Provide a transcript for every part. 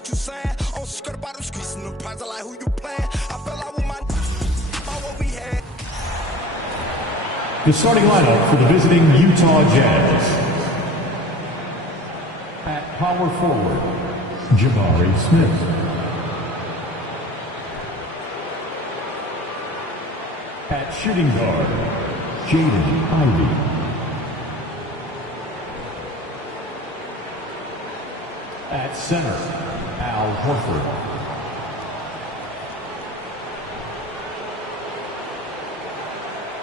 what you saying. On skirt about them streets and them prize, I like who you playing. I fell out with my what we had. The starting lineup for the visiting Utah Jazz. At power forward, Jabari Smith. At shooting guard, Jaden Ivey. At center, Al Horford.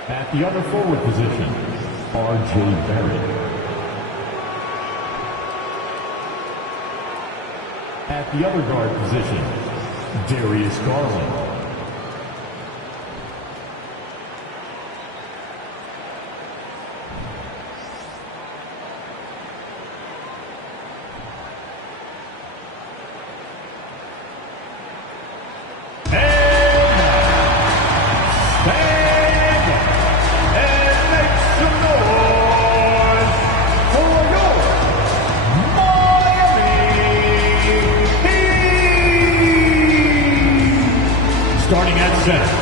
At the other forward position, R.J. Barrett. At the other guard position, Darius Garland. Starting at center,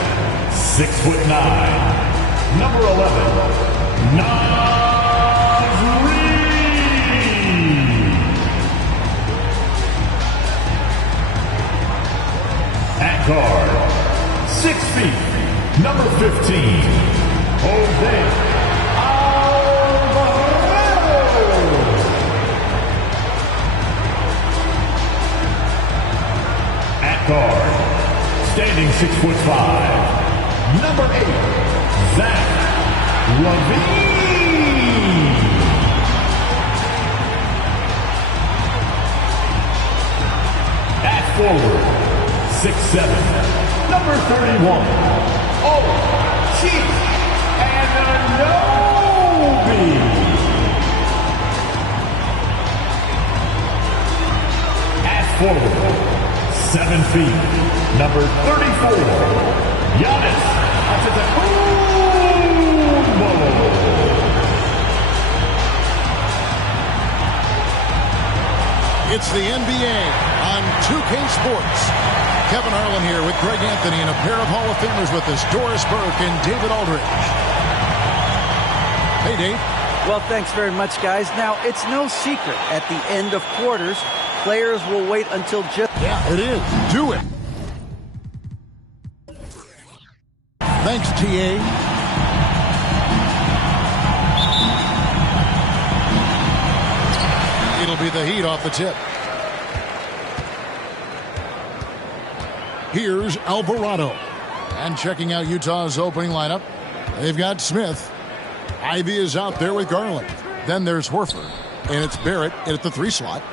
6'9", number 11, Naz Reid. At guard, 6 feet, number 15, Jose Alvarado. At guard, standing 6'5", number 8, Zach LaVine. At forward, 6'7", number 31, Chief Anunoby. At forward, 7 feet, number 34, Giannis Antetokounmpo. It's the NBA on 2K Sports. Kevin Harlan here with Greg Anthony and a pair of Hall of Famers with us, Doris Burke and David Aldridge. Hey, Dave. Well, thanks very much, guys. Now, it's no secret at the end of quarters, players will wait until just... Yeah, it is. Do it. Thanks, TA. It'll be the Heat off the tip. Here's Alvarado. And checking out Utah's opening lineup, they've got Smith. Ivy is out there with Garland. Then there's Horford. And it's Barrett at the 3 slot.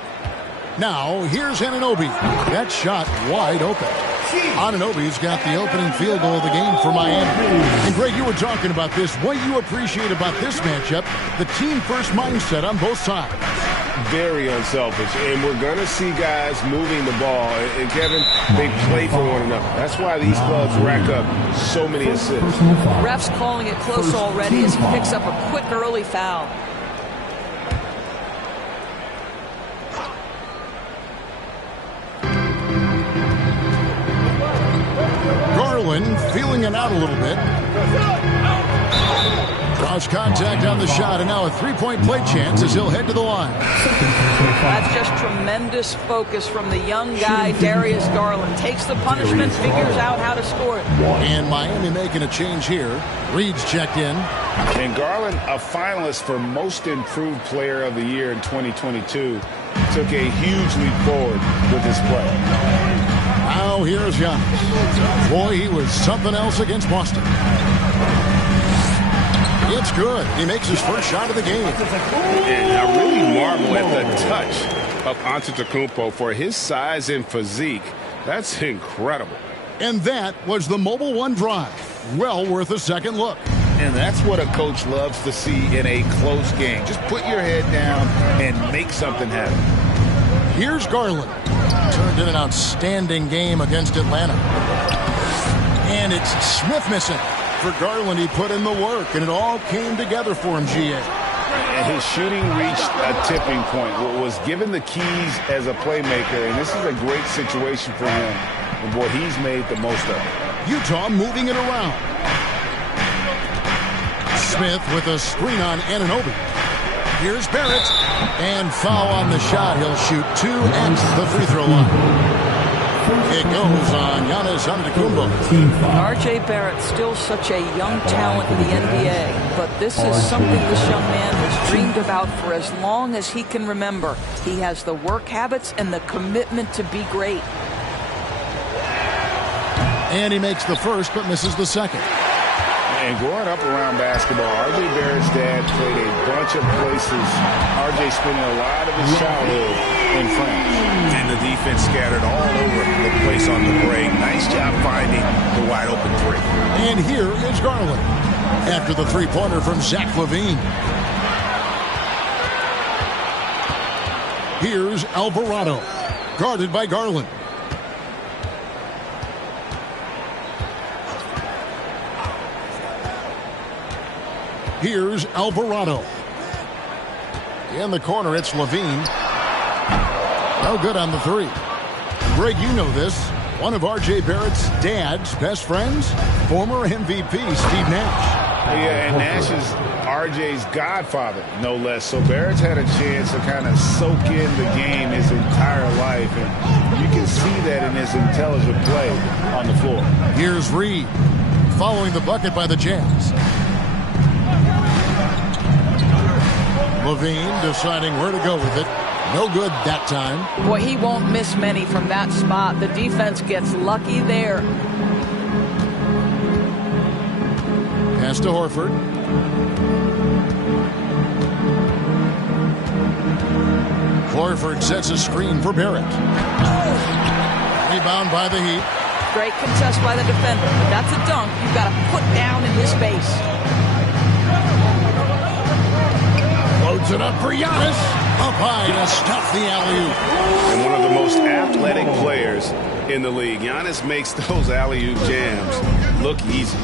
Now, here's Anunoby. That shot wide open. Anunoby's got the opening field goal of the game for Miami. And Greg, you were talking about this. What you appreciate about this matchup, the team-first mindset on both sides. Very unselfish, and we're going to see guys moving the ball. And Kevin, they play for one another. That's why these clubs rack up so many assists. Ref's calling it close already as he picks up a quick early foul. Garland feeling it out a little bit. Cross contact on the shot, and now a three-point play chance as he'll head to the line. That's just tremendous focus from the young guy, Darius Garland. Takes the punishment, figures out how to score it. And Miami making a change here. Reed's checked in. And Garland, a finalist for Most Improved Player of the Year in 2022, took a huge leap forward with his play. Now here's Giannis. Boy, he was something else against Boston. It's good. He makes his first shot of the game. And I really marvel at the touch of Antetokounmpo for his size and physique. That's incredible. And that was the Mobile One drive. Well worth a second look. And that's what a coach loves to see in a close game. Just put your head down and make something happen. Here's Garland. Turned in an outstanding game against Atlanta. And it's Smith missing. For Garland, he put in the work, and it all came together for him, GA. And his shooting reached a tipping point. Was given the keys as a playmaker, and this is a great situation for him. And boy, he's made the most of it. Utah moving it around. Smith with a screen on Anunoby. Here's Barrett. And foul on the shot. He'll shoot 2 at the free throw line. It goes on Giannis Antetokounmpo. R.J. Barrett, still such a young talent in the NBA, but this is something this young man has dreamed about for as long as he can remember. He has the work habits and the commitment to be great. And he makes the first but misses the second. And growing up around basketball, R.J. Barrett's dad played a bunch of places. R.J. spending a lot of his childhood in France. And the defense scattered all over the place on the break. Nice job finding the wide open three. And here is Garland after the three-pointer from Zach LaVine. Here's Alvarado, guarded by Garland. Here's Alvarado. In the corner, it's LaVine. No good on the three. Greg, you know this. One of R.J. Barrett's dad's best friends, former MVP Steve Nash. Yeah, and Nash is R.J.'s godfather, no less. So Barrett's had a chance to kind of soak in the game his entire life. And you can see that in his intelligent play on the floor. Here's Reed, following the bucket by the Jazz. LaVine deciding where to go with it. No good that time. Boy, he won't miss many from that spot. The defense gets lucky there. Pass to Horford. Horford sets a screen for Barrett. Rebound by the Heat. Great contest by the defender. But that's a dunk you've got to put down in his face. Loads it up for Giannis. Up high to stop the alley-oop. And one of the most athletic players in the league. Giannis makes those alley-oop jams look easy.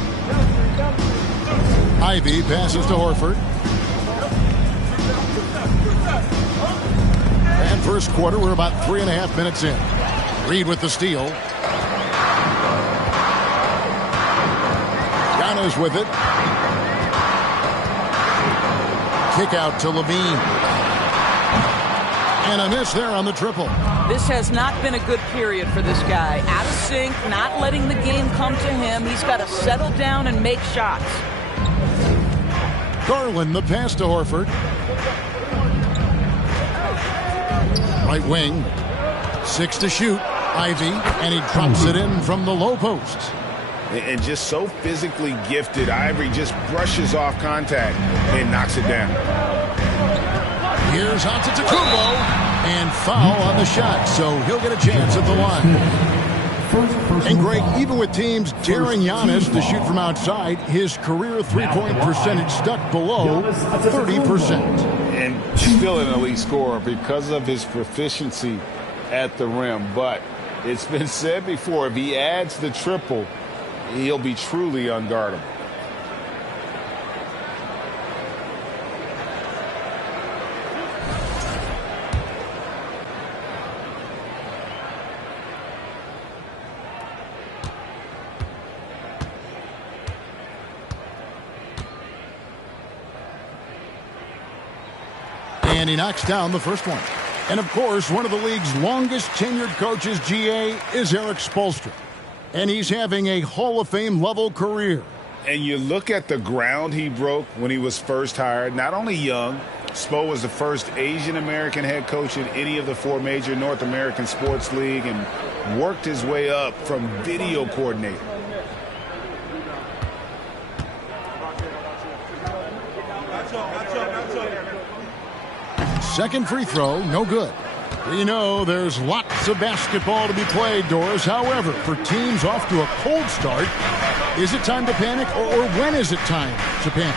Ivy passes to Horford. And first quarter, we're about 3.5 minutes in. Reed with the steal. Giannis with it. Kick out to LaVine. And a miss there on the triple. This has not been a good period for this guy. Out of sync, not letting the game come to him. He's got to settle down and make shots. Garland, the pass to Horford. Right wing. 6 to shoot. Ivy, and he drops it in from the low post. And just so physically gifted, Ivory just brushes off contact and knocks it down. Here's Antetokounmpo, and foul on the shot, so he'll get a chance at the line. And Greg, even with teams daring Giannis to shoot from outside, his career three-point percentage stuck below 30%. And still an elite scorer because of his proficiency at the rim. But it's been said before, if he adds the triple, he'll be truly unguardable. And he knocks down the first one. And, of course, one of the league's longest tenured coaches, GA, is Eric Spoelstra. And he's having a Hall of Fame level career. And you look at the ground he broke when he was first hired. Not only young, Spo was the first Asian-American head coach in any of the 4 major North American sports league and worked his way up from video coordinator. Second free throw, no good. You know, there's lots of basketball to be played, Doris. However, for teams off to a cold start, is it time to panic, or when is it time to panic?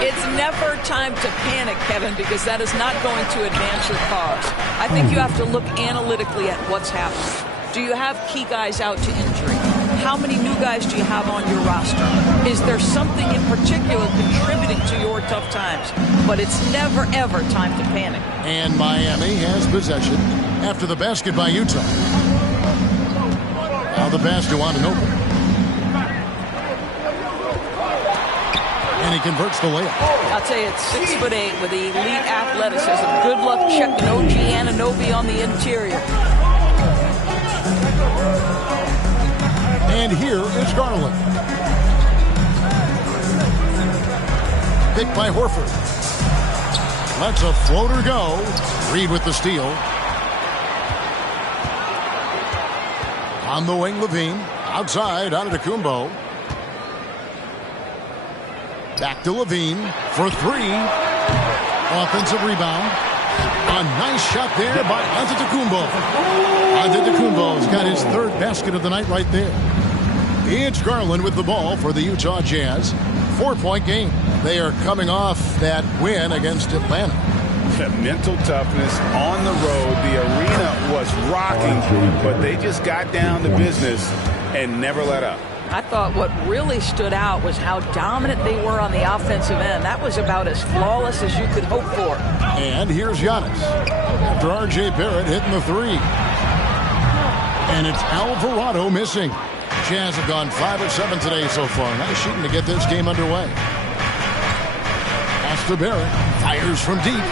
It's never time to panic, Kevin, because that is not going to advance your cause. I think you have to look analytically at what's happening. Do you have key guys out to injury? how many new guys do you have on your roster? Is there something in particular contributing to your tough times? But it's never, ever time to panic. And Miami has possession after the basket by Utah. Now the pass to Anunoby. And he converts the layup. I'll tell you, it's 6'8" with elite athleticism. Good luck checking OG Anunoby on the interior. And here is Garland. Picked by Horford. Lets a floater go. Reed with the steal. On the wing, Levine. Outside, Antetokounmpo. Back to Levine for three. Offensive rebound. A nice shot there by Antetokounmpo. Antetokounmpo's got his third basket of the night right there. It's Garland with the ball for the Utah Jazz. 4-point game. They are coming off that win against Atlanta. Mental toughness on the road. The arena was rocking, but they just got down to business and never let up. I thought what really stood out was how dominant they were on the offensive end. That was about as flawless as you could hope for. And here's Giannis after R.J. Barrett hitting the three. And it's Alvarado missing. Jazz have gone 5 of 7 today so far. Nice shooting to get this game underway. Pass to Barrett. Fires from deep.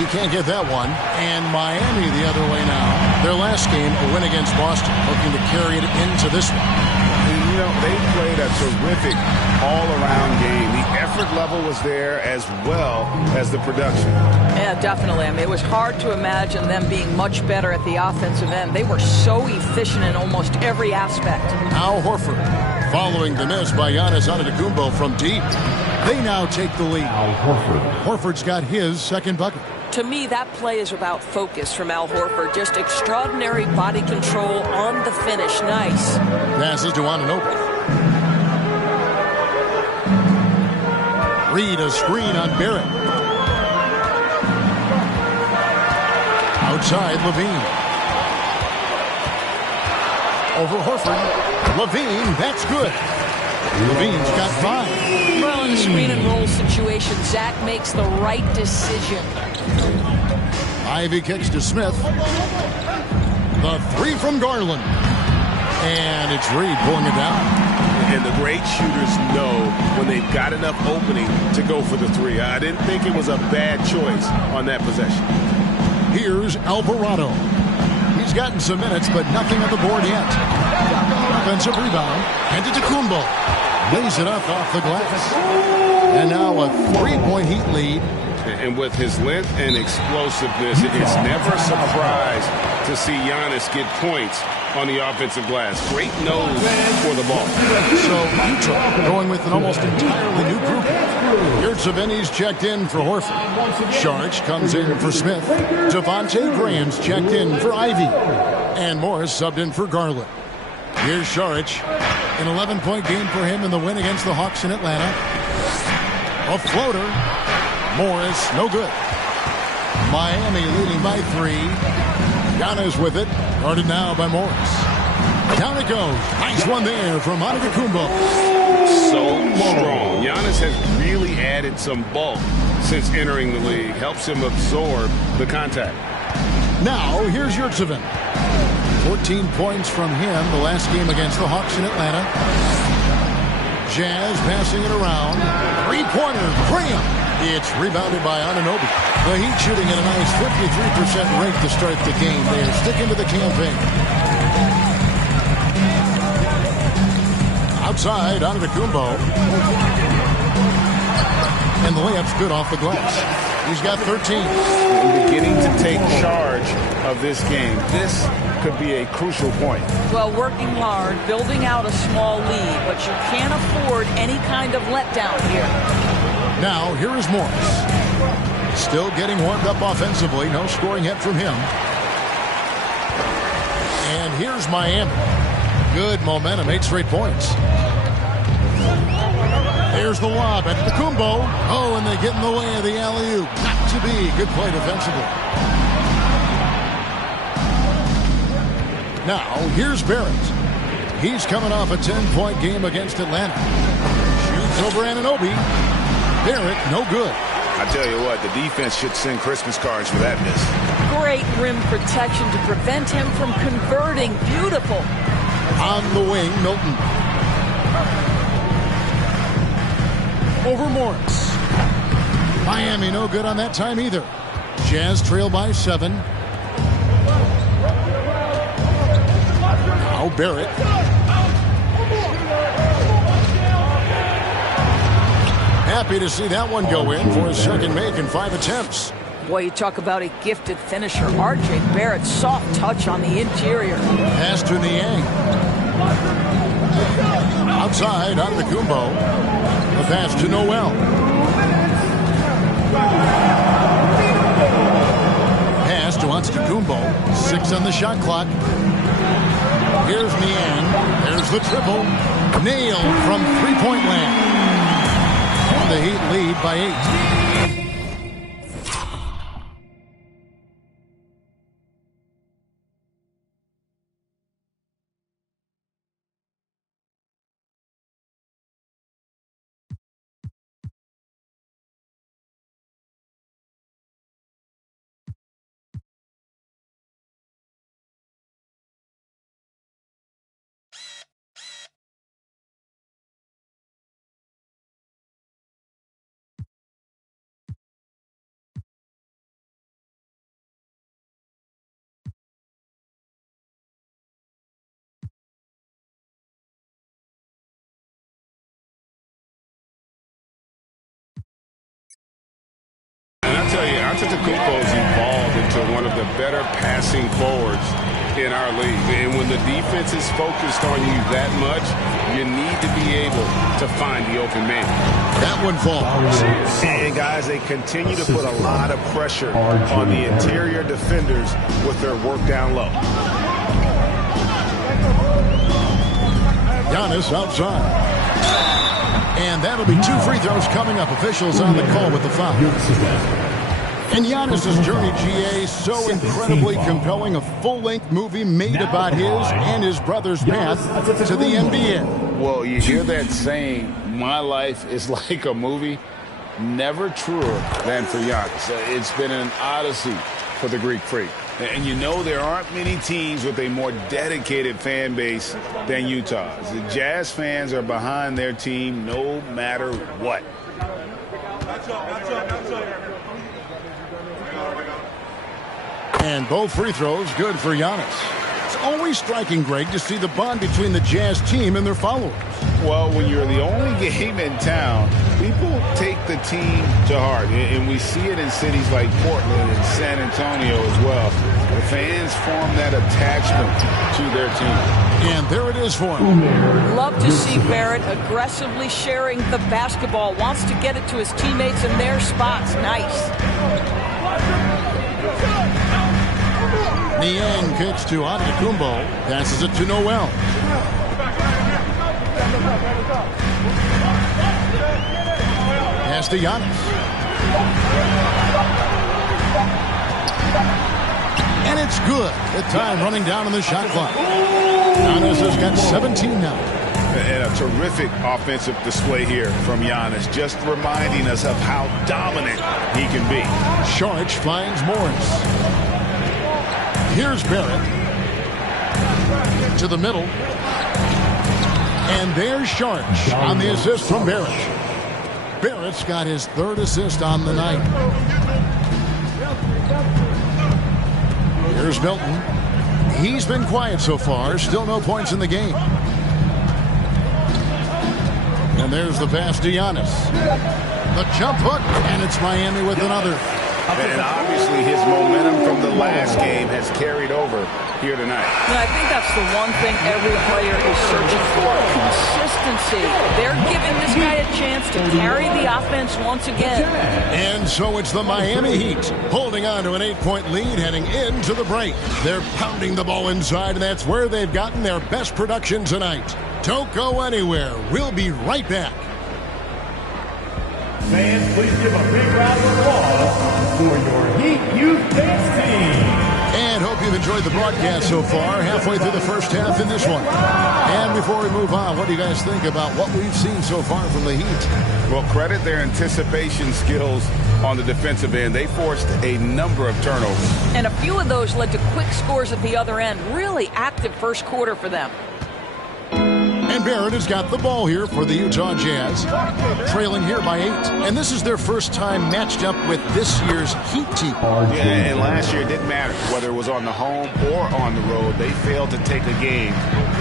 He can't get that one. And Miami the other way now. Their last game, a win against Boston, looking to carry it into this one. You know, they played a terrific all-around game. The effort level was there as well as the production. Yeah, definitely. I mean, it was hard to imagine them being much better at the offensive end. They were so efficient in almost every aspect. Al Horford following the miss by Giannis Antetokounmpo from deep. They now take the lead. Al Horford. Horford's got his second bucket. To me, that play is about focus from Al Horford. Just extraordinary body control on the finish. Nice. Passes to Anunoby. Reed a screen on Barrett. Outside, Levine. Over Horford. Levine, that's good. Levine's got 5. Well, in a screen and roll situation, Zach makes the right decision. Ivy kicks to Smith. The three from Garland. And it's Reed pulling it down. And the great shooters know when they've got enough opening to go for the three. I didn't think it was a bad choice on that possession. Here's Alvarado. He's gotten some minutes, but nothing on the board yet. Offensive rebound. Antetokounmpo lays it up off the glass. And now a 3-point Heat lead. And with his length and explosiveness, it's never a surprise to see Giannis get points on the offensive glass. Great nose for the ball. So Utah going with an almost entirely new group. Yurtseven's checked in for Horford. Saric comes in for Smith. Devontae Graham's checked in for Ivy. And Morris subbed in for Garland. Here's Saric. An 11-point game for him in the win against the Hawks in Atlanta. A floater. Morris, no good. Miami leading by 3. Giannis with it. Guarded now by Morris. Down it goes. Nice one there from Antetokounmpo. So strong. Giannis has really added some bulk since entering the league. Helps him absorb the contact. Now, here's Yurtseven. 14 points from him the last game against the Hawks in Atlanta. Jazz passing it around. 3-pointer. Graham. It's rebounded by Anunoby. The Heat shooting at a nice 53% rate to start the game. They're sticking to the campaign. Outside, Antetokounmpo. And the layup's good off the glass. He's got 13. Beginning to take charge of this game. This could be a crucial point. Well, working hard, building out a small lead, but you can't afford any kind of letdown here. Now, here is Morris. Still getting warmed up offensively. No scoring yet from him. And here's Miami. Good momentum, 8 straight points. There's the lob at Antetokounmpo. Oh, and they get in the way of the alley-oop. Not to be. Good play defensively. Now, here's Barrett. He's coming off a 10-point game against Atlanta. Shoots over Anunoby. Barrett, no good. I tell you what, the defense should send Christmas cards for that miss. Great rim protection to prevent him from converting. Beautiful. On the wing, Milton. Over Morris. Miami no good on that time either. Jazz trail by 7. Now Barrett. Happy to see that one go in for his second make in 5 attempts. Boy, you talk about a gifted finisher. R.J. Barrett, soft touch on the interior. Pass to Niang. Outside, Antetokounmpo. The pass to Noel. Pass to Antetokounmpo. 6 on the shot clock. Here's Niang. There's the triple. Nailed from three-point land. And the Heat lead by 8. Antetokounmpo's evolved into one of the better passing forwards in our league. And when the defense is focused on you that much, you need to be able to find the open man. That one falls. And guys, they continue to put a lot of pressure on the interior defenders with their work down low. Giannis outside. And that'll be 2 free throws coming up. Officials on the call with the foul. And Giannis' journey, GA, so incredibly compelling. A full-length movie made about his and his brother's path to the NBA. Well, you hear that saying, my life is like a movie. Never truer than for Giannis. It's been an odyssey for the Greek Freak. And you know there aren't many teams with a more dedicated fan base than Utah's. The Jazz fans are behind their team no matter what. And both free throws good for Giannis. It's always striking, Greg, to see the bond between the Jazz team and their followers. Well, when you're the only game in town, people take the team to heart. And we see it in cities like Portland and San Antonio as well. The fans form that attachment to their team. And there it is for him. Love to see Barrett aggressively sharing the basketball. Wants to get it to his teammates in their spots. Nice. Niang kicks to Antetokounmpo. Passes it to Noel. Pass to Giannis. And it's good. The time running down on the shot clock. Giannis has got 17 now. And a terrific offensive display here from Giannis, just reminding us of how dominant he can be. Saric finds Morris. Here's Barrett. To the middle. And there's Saric on the assist from Barrett. Barrett's got his 3rd assist on the night. Here's Milton. He's been quiet so far. Still no points in the game. And there's the pass to Giannis. The jump hook, and it's Miami with another. And obviously his momentum from the last game has carried over here tonight. And I think that's the one thing every player is searching for. Consistency. They're giving this guy a chance to carry the offense once again. And so it's the Miami Heat holding on to an 8-point lead heading into the break. They're pounding the ball inside, and that's where they've gotten their best production tonight. Don't go anywhere. We'll be right back. Fans, please give a big round of applause for your Heat Youth Dance Team. And hope you've enjoyed the broadcast so far. Halfway through the first half in this one. And before we move on, what do you guys think about what we've seen so far from the Heat? Well, credit their anticipation skills on the defensive end. They forced a number of turnovers. And a few of those led to quick scores at the other end. Really active first quarter for them. And Barrett has got the ball here for the Utah Jazz, trailing here by 8. And this is their first time matched up with this year's Heat team. Yeah, and last year it didn't matter whether it was on the home or on the road. They failed to take a game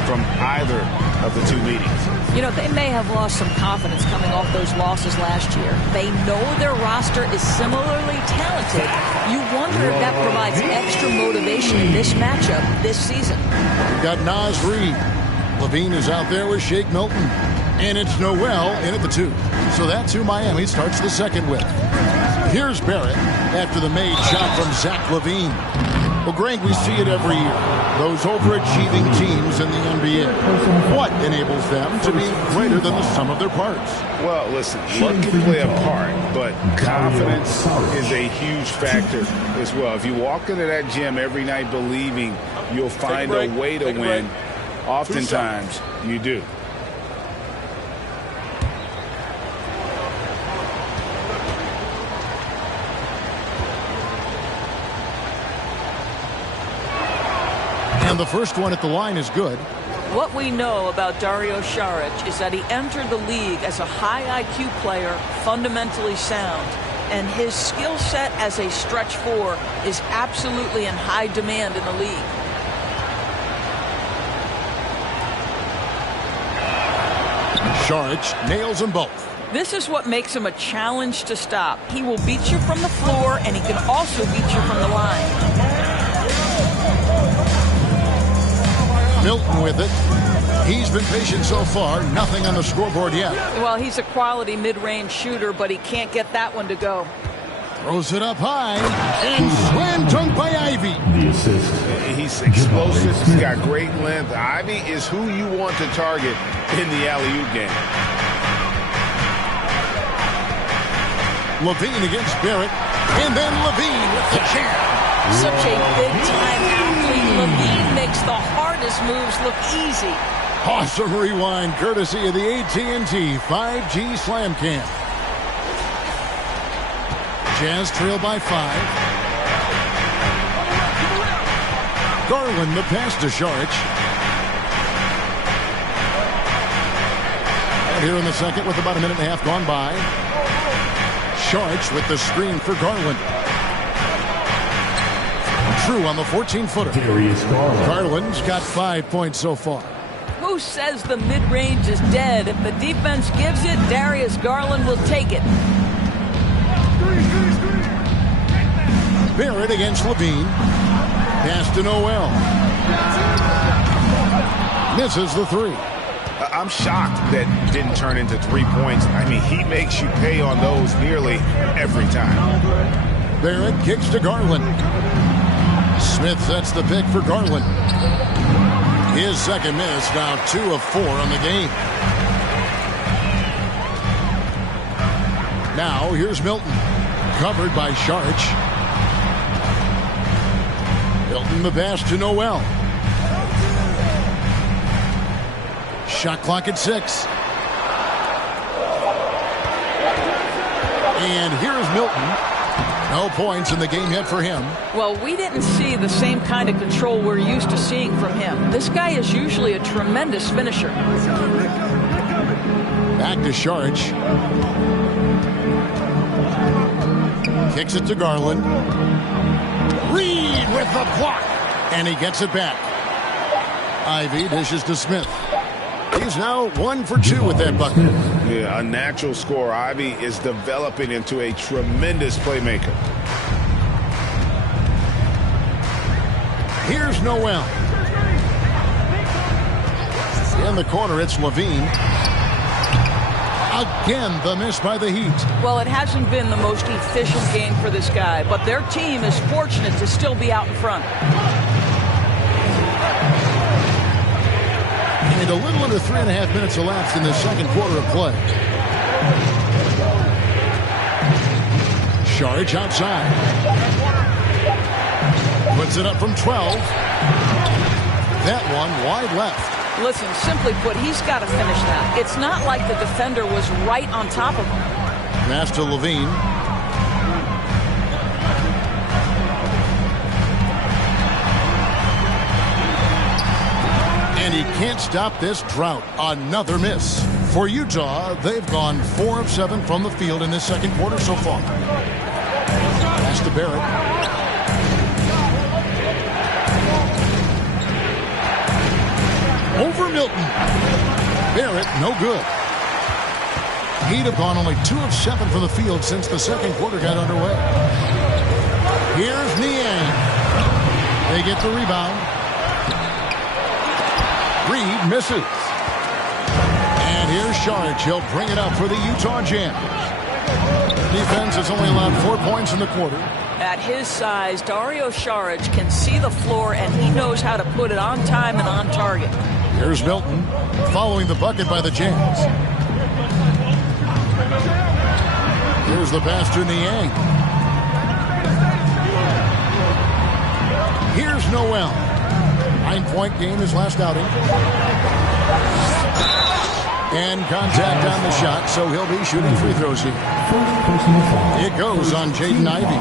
from either of the two meetings. You know, they may have lost some confidence coming off those losses last year. They know their roster is similarly talented. You wonder if that provides extra motivation in this matchup this season. We've got Naz Reid. Levine is out there with Shake Milton. And it's Noel in at the 2. So that's who Miami starts the second with. Here's Barrett after the made shot from Zach LaVine. Well, Greg, we see it every year. Those overachieving teams in the NBA. What enables them to be greater than the sum of their parts? Well, listen, luck can play a part, but confidence is a huge factor as well. If you walk into that gym every night believing you'll find a way to win, oftentimes you do. And the first one at the line is good. What we know about Dario Saric is that he entered the league as a high IQ player, fundamentally sound. And his skill set as a stretch 4 is absolutely in high demand in the league. Saric nails them both. This is what makes him a challenge to stop. He will beat you from the floor, and he can also beat you from the line. Milton with it. He's been patient so far. Nothing on the scoreboard yet. Well, he's a quality mid-range shooter, but he can't get that one to go. Throws it up high. And slam dunk by Ivy. The assist. He's explosive. He's got great length. Ivy is who you want to target in the alley-oop game. Levine against Barrett. And then Levine with the jam. Such a big-time athlete. Levine makes the hardest moves look easy. Awesome rewind courtesy of the AT&T 5G Slam Cam. Jazz trail by 5. Garland the pass to Saric. And here in the second with about a minute and a half gone by. Saric with the screen for Garland. True on the 14-footer. Darius Garland. Garland's got 5 points so far. Who says the mid-range is dead? If the defense gives it, Darius Garland will take it. Barrett against Levine. Pass to Noel. Misses the 3. I'm shocked that didn't turn into 3 points. I mean, he makes you pay on those nearly every time. Barrett kicks to Garland. Smith sets the pick for Garland. His second miss, now 2 of 4 on the game. Now here's Milton, covered by Saric. Milton the pass to Noel. Shot clock at 6. And here's Milton. No points in the game yet for him. Well, we didn't see the same kind of control we're used to seeing from him. This guy is usually a tremendous finisher. Back to Saric. Kicks it to Garland. Reed with the block. And he gets it back. Ivy dishes to Smith. He's now 1 for 2 with that bucket. Yeah, a natural scorer. Ivy is developing into a tremendous playmaker. Here's Noel. In the corner, it's Levine. Again, the miss by the Heat. Well, it hasn't been the most efficient game for this guy, but their team is fortunate to still be out in front. And a little under 3.5 minutes elapsed in the second quarter of play. Saric outside. Puts it up from 12. That one wide left. Listen, simply put, he's got to finish that. It's not like the defender was right on top of him. Pass to Levine. And he can't stop this drought. Another miss. For Utah, they've gone 4 of 7 from the field in this second quarter so far. Pass to Barrett. Over Milton. Barrett, no good. He'd have gone only 2 of 7 from the field since the second quarter got underway. Here's Niang. They get the rebound. Reed misses. And here's Saric. He'll bring it up for the Utah Jazz. Defense has only allowed 4 points in the quarter. At his size, Dario Saric can see the floor, and he knows how to put it on time and on target. Here's Milton following the bucket by the Jazz. Here's the pass to Niang. Here's Noel. 9-point game his last outing. And contact on the shot, so he'll be shooting free throws here. It goes on Jaden Ivey.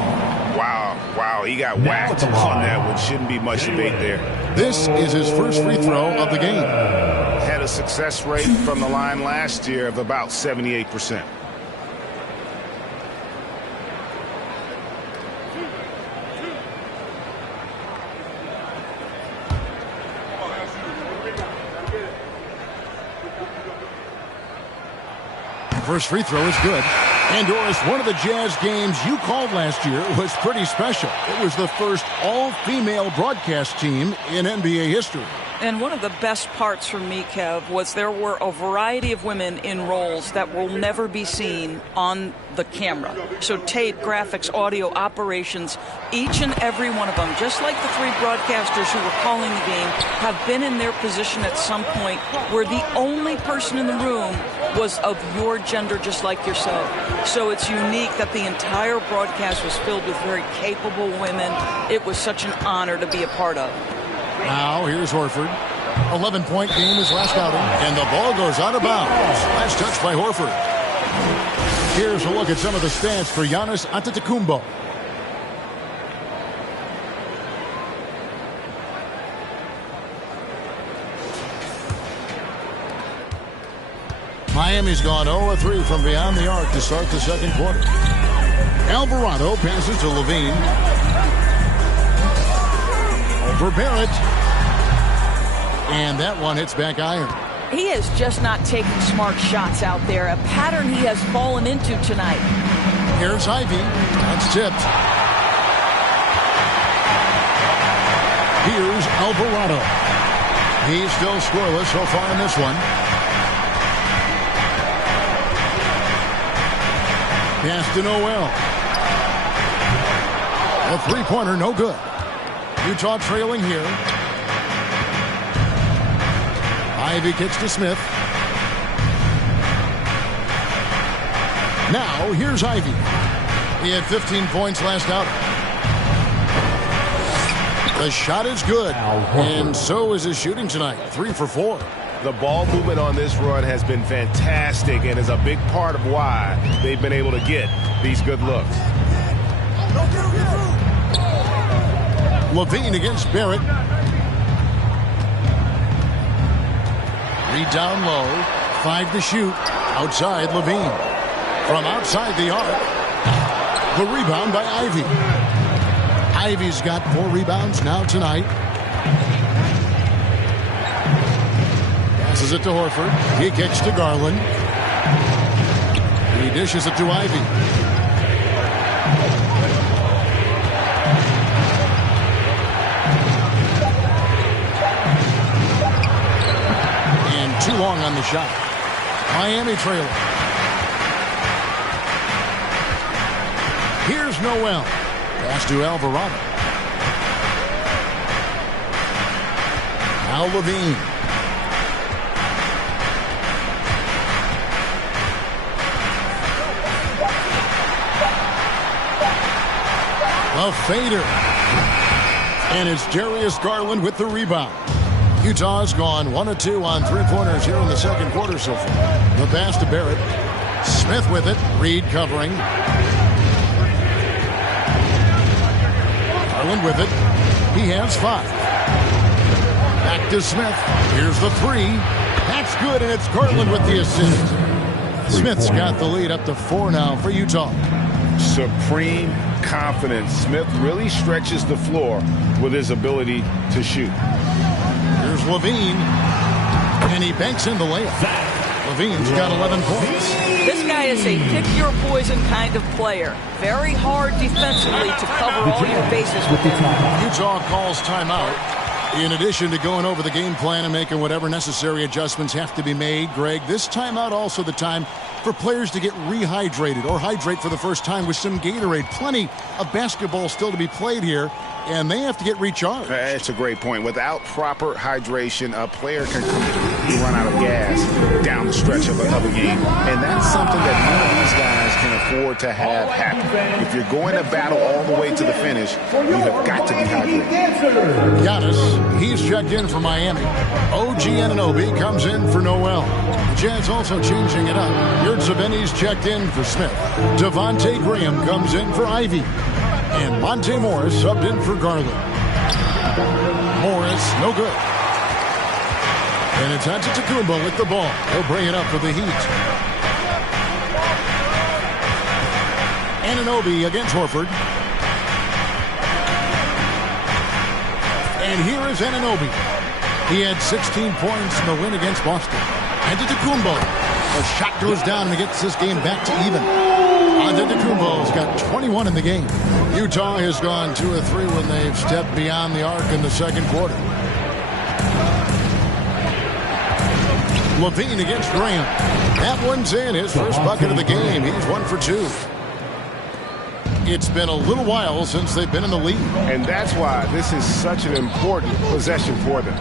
Wow, he got whacked on that one. Shouldn't be much debate there. This is his first free throw of the game. Had a success rate from the line last year of about 78%. First free throw is good. And Doris, one of the Jazz games you called last year was pretty special. It was the first all-female broadcast team in NBA history. And one of the best parts for me, Kev, was there were a variety of women in roles that will never be seen on the camera. So tape, graphics, audio, operations, each and every one of them, just like the 3 broadcasters who were calling the game, have been in their position at some point where the only person in the room was of your gender, just like yourself. So it's unique that the entire broadcast was filled with very capable women. It was such an honor to be a part of. Now, here's Horford. 11-point game his last outing. And the ball goes out of bounds. Last touch by Horford. Here's a look at some of the stats for Giannis Antetokounmpo. Miami's gone 0-3 from beyond the arc to start the second quarter. Alvarado passes to Levine. Over Barrett. And that one hits back iron. He is just not taking smart shots out there, a pattern he has fallen into tonight. Here's Ivey. That's tipped. Here's Alvarado. He's still scoreless so far in this one. Pass to Noel. A three-pointer, no good. Utah trailing here. Ivey kicks to Smith. Now, here's Ivey. He had 15 points last out. The shot is good, and so is his shooting tonight. 3 for 4. The ball movement on this run has been fantastic and is a big part of why they've been able to get these good looks. Levine against Barrett. Reed down low. 5 to shoot. Outside Levine. From outside the arc. The rebound by Ivey. Ivey's got 4 rebounds now tonight. Passes it to Horford. He kicks to Garland. He dishes it to Ivey. And too long on the shot. Miami trailing. Here's Noel. Pass to Alvarado. Now Levine. A fader. And it's Darius Garland with the rebound. Utah's gone 1 of 2 on three-pointers here in the second quarter so far. The pass to Barrett. Smith with it. Reed covering. Garland with it. He has 5. Back to Smith. Here's the 3. That's good, and it's Garland with the assist. Smith's got the lead up to 4 now for Utah. Supreme confidence. Smith really stretches the floor with his ability to shoot. Here's Levine, and he banks in the layup. Levine's got 11 points. This guy is a pick-your-poison kind of player. Very hard defensively to cover all your bases with him. Utah calls timeout. In addition to going over the game plan and making whatever necessary adjustments have to be made, Greg, this timeout also the time for players to get rehydrated or hydrate for the first time with some Gatorade. Plenty of basketball still to be played here, and they have to get recharged. That's a great point. Without proper hydration, a player can completely run out of gas down the stretch of a game. And that's something that none of these guys can afford to have happen. If you're going to battle all the way to the finish, you have got to be hydrated. Giannis, he's checked in for Miami. OG Anunoby comes in for Noel. The Jazz also changing it up. Yurtseven's checked in for Smith. Devontae Graham comes in for Ivy. And Monte Morris subbed in for Garland. Morris, no good. And it's Antetokounmpo with the ball. He'll bring it up for the Heat. Anunoby against Horford. And here is Anunoby. He had 16 points in the win against Boston. Antetokounmpo. A shot goes down and gets this game back to even. Antetokounmpo's got 21 in the game. Utah has gone 2 of 3 when they've stepped beyond the arc in the second quarter. Levine against Graham. That one's in. His first bucket of the game. He's 1 for 2. It's been a little while since they've been in the lead. And that's why this is such an important possession for them.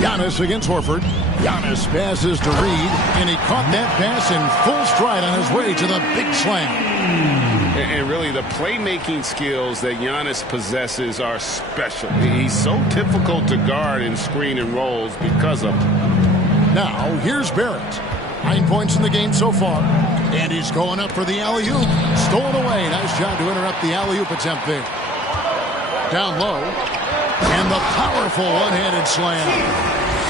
Giannis against Horford. Giannis passes to Reed, and he caught that pass in full stride on his way to the big slam. And really, the playmaking skills that Giannis possesses are special. He's so difficult to guard in screen and rolls because of them. Now, here's Barrett. 9 points in the game so far. And he's going up for the alley-oop. Stolen away. Nice job to interrupt the alley-oop attempt there. Down low. And the powerful one-handed slam.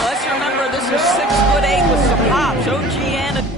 Let's remember, this is 6'8" with some pops. OG Anunoby.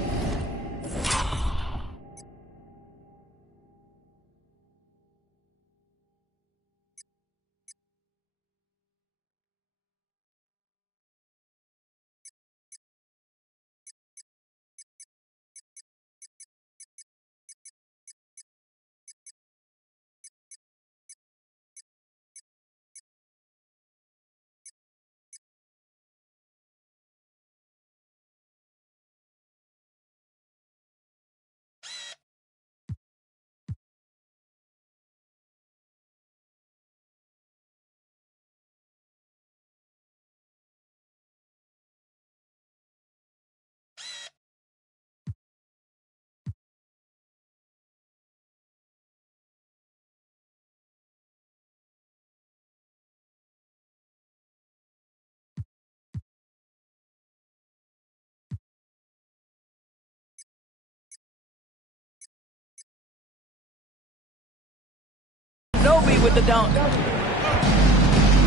With the dunk.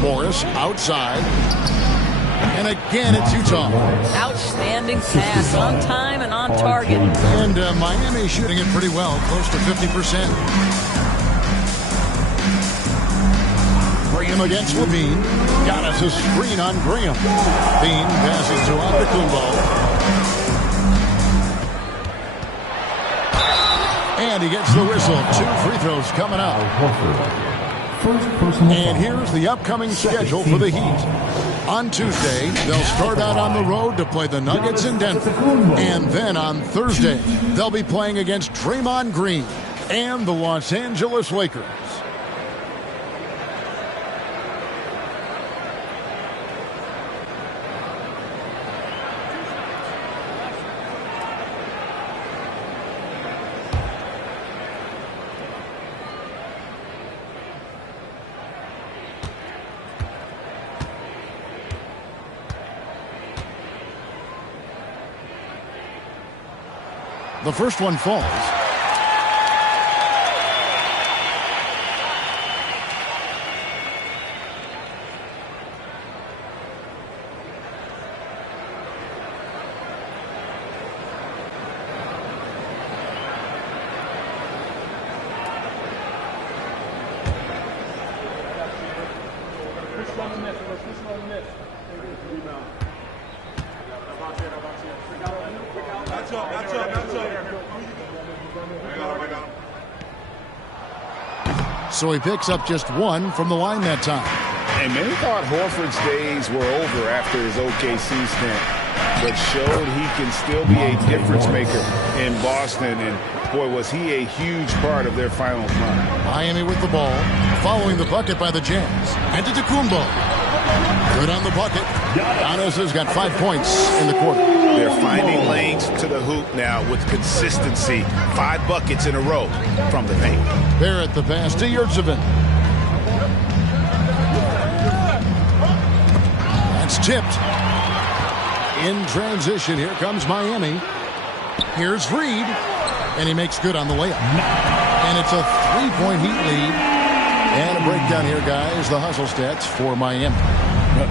Morris outside. And again, it's Utah. Outstanding pass, on time and on target. And Miami shooting it pretty well, close to 50%. Graham against Levine. Got us a screen on Graham. Levine passes to Antetokounmpo. And he gets the whistle. 2 free throws coming up. And here's the upcoming schedule for the Heat. On Tuesday, they'll start out on the road to play the Nuggets in Denver. And then on Thursday, they'll be playing against Draymond Green and the Los Angeles Lakers. The first one falls. So he picks up just one from the line that time. And many thought Horford's days were over after his OKC stint, but showed he can still be a difference maker in Boston. And boy, was he a huge part of their finals run. Miami with the ball, following the bucket by the Jazz. Antetokounmpo. Good on the bucket. Giannis has got 5 points in the quarter. They're finding lanes to the hoop now with consistency. 5 buckets in a row from the paint. Barrett the pass to Yurtseven. That's tipped. In transition, here comes Miami. Here's Reed. And he makes good on the layup. And it's a 3-point Heat lead. And a breakdown here, guys. The hustle stats for Miami.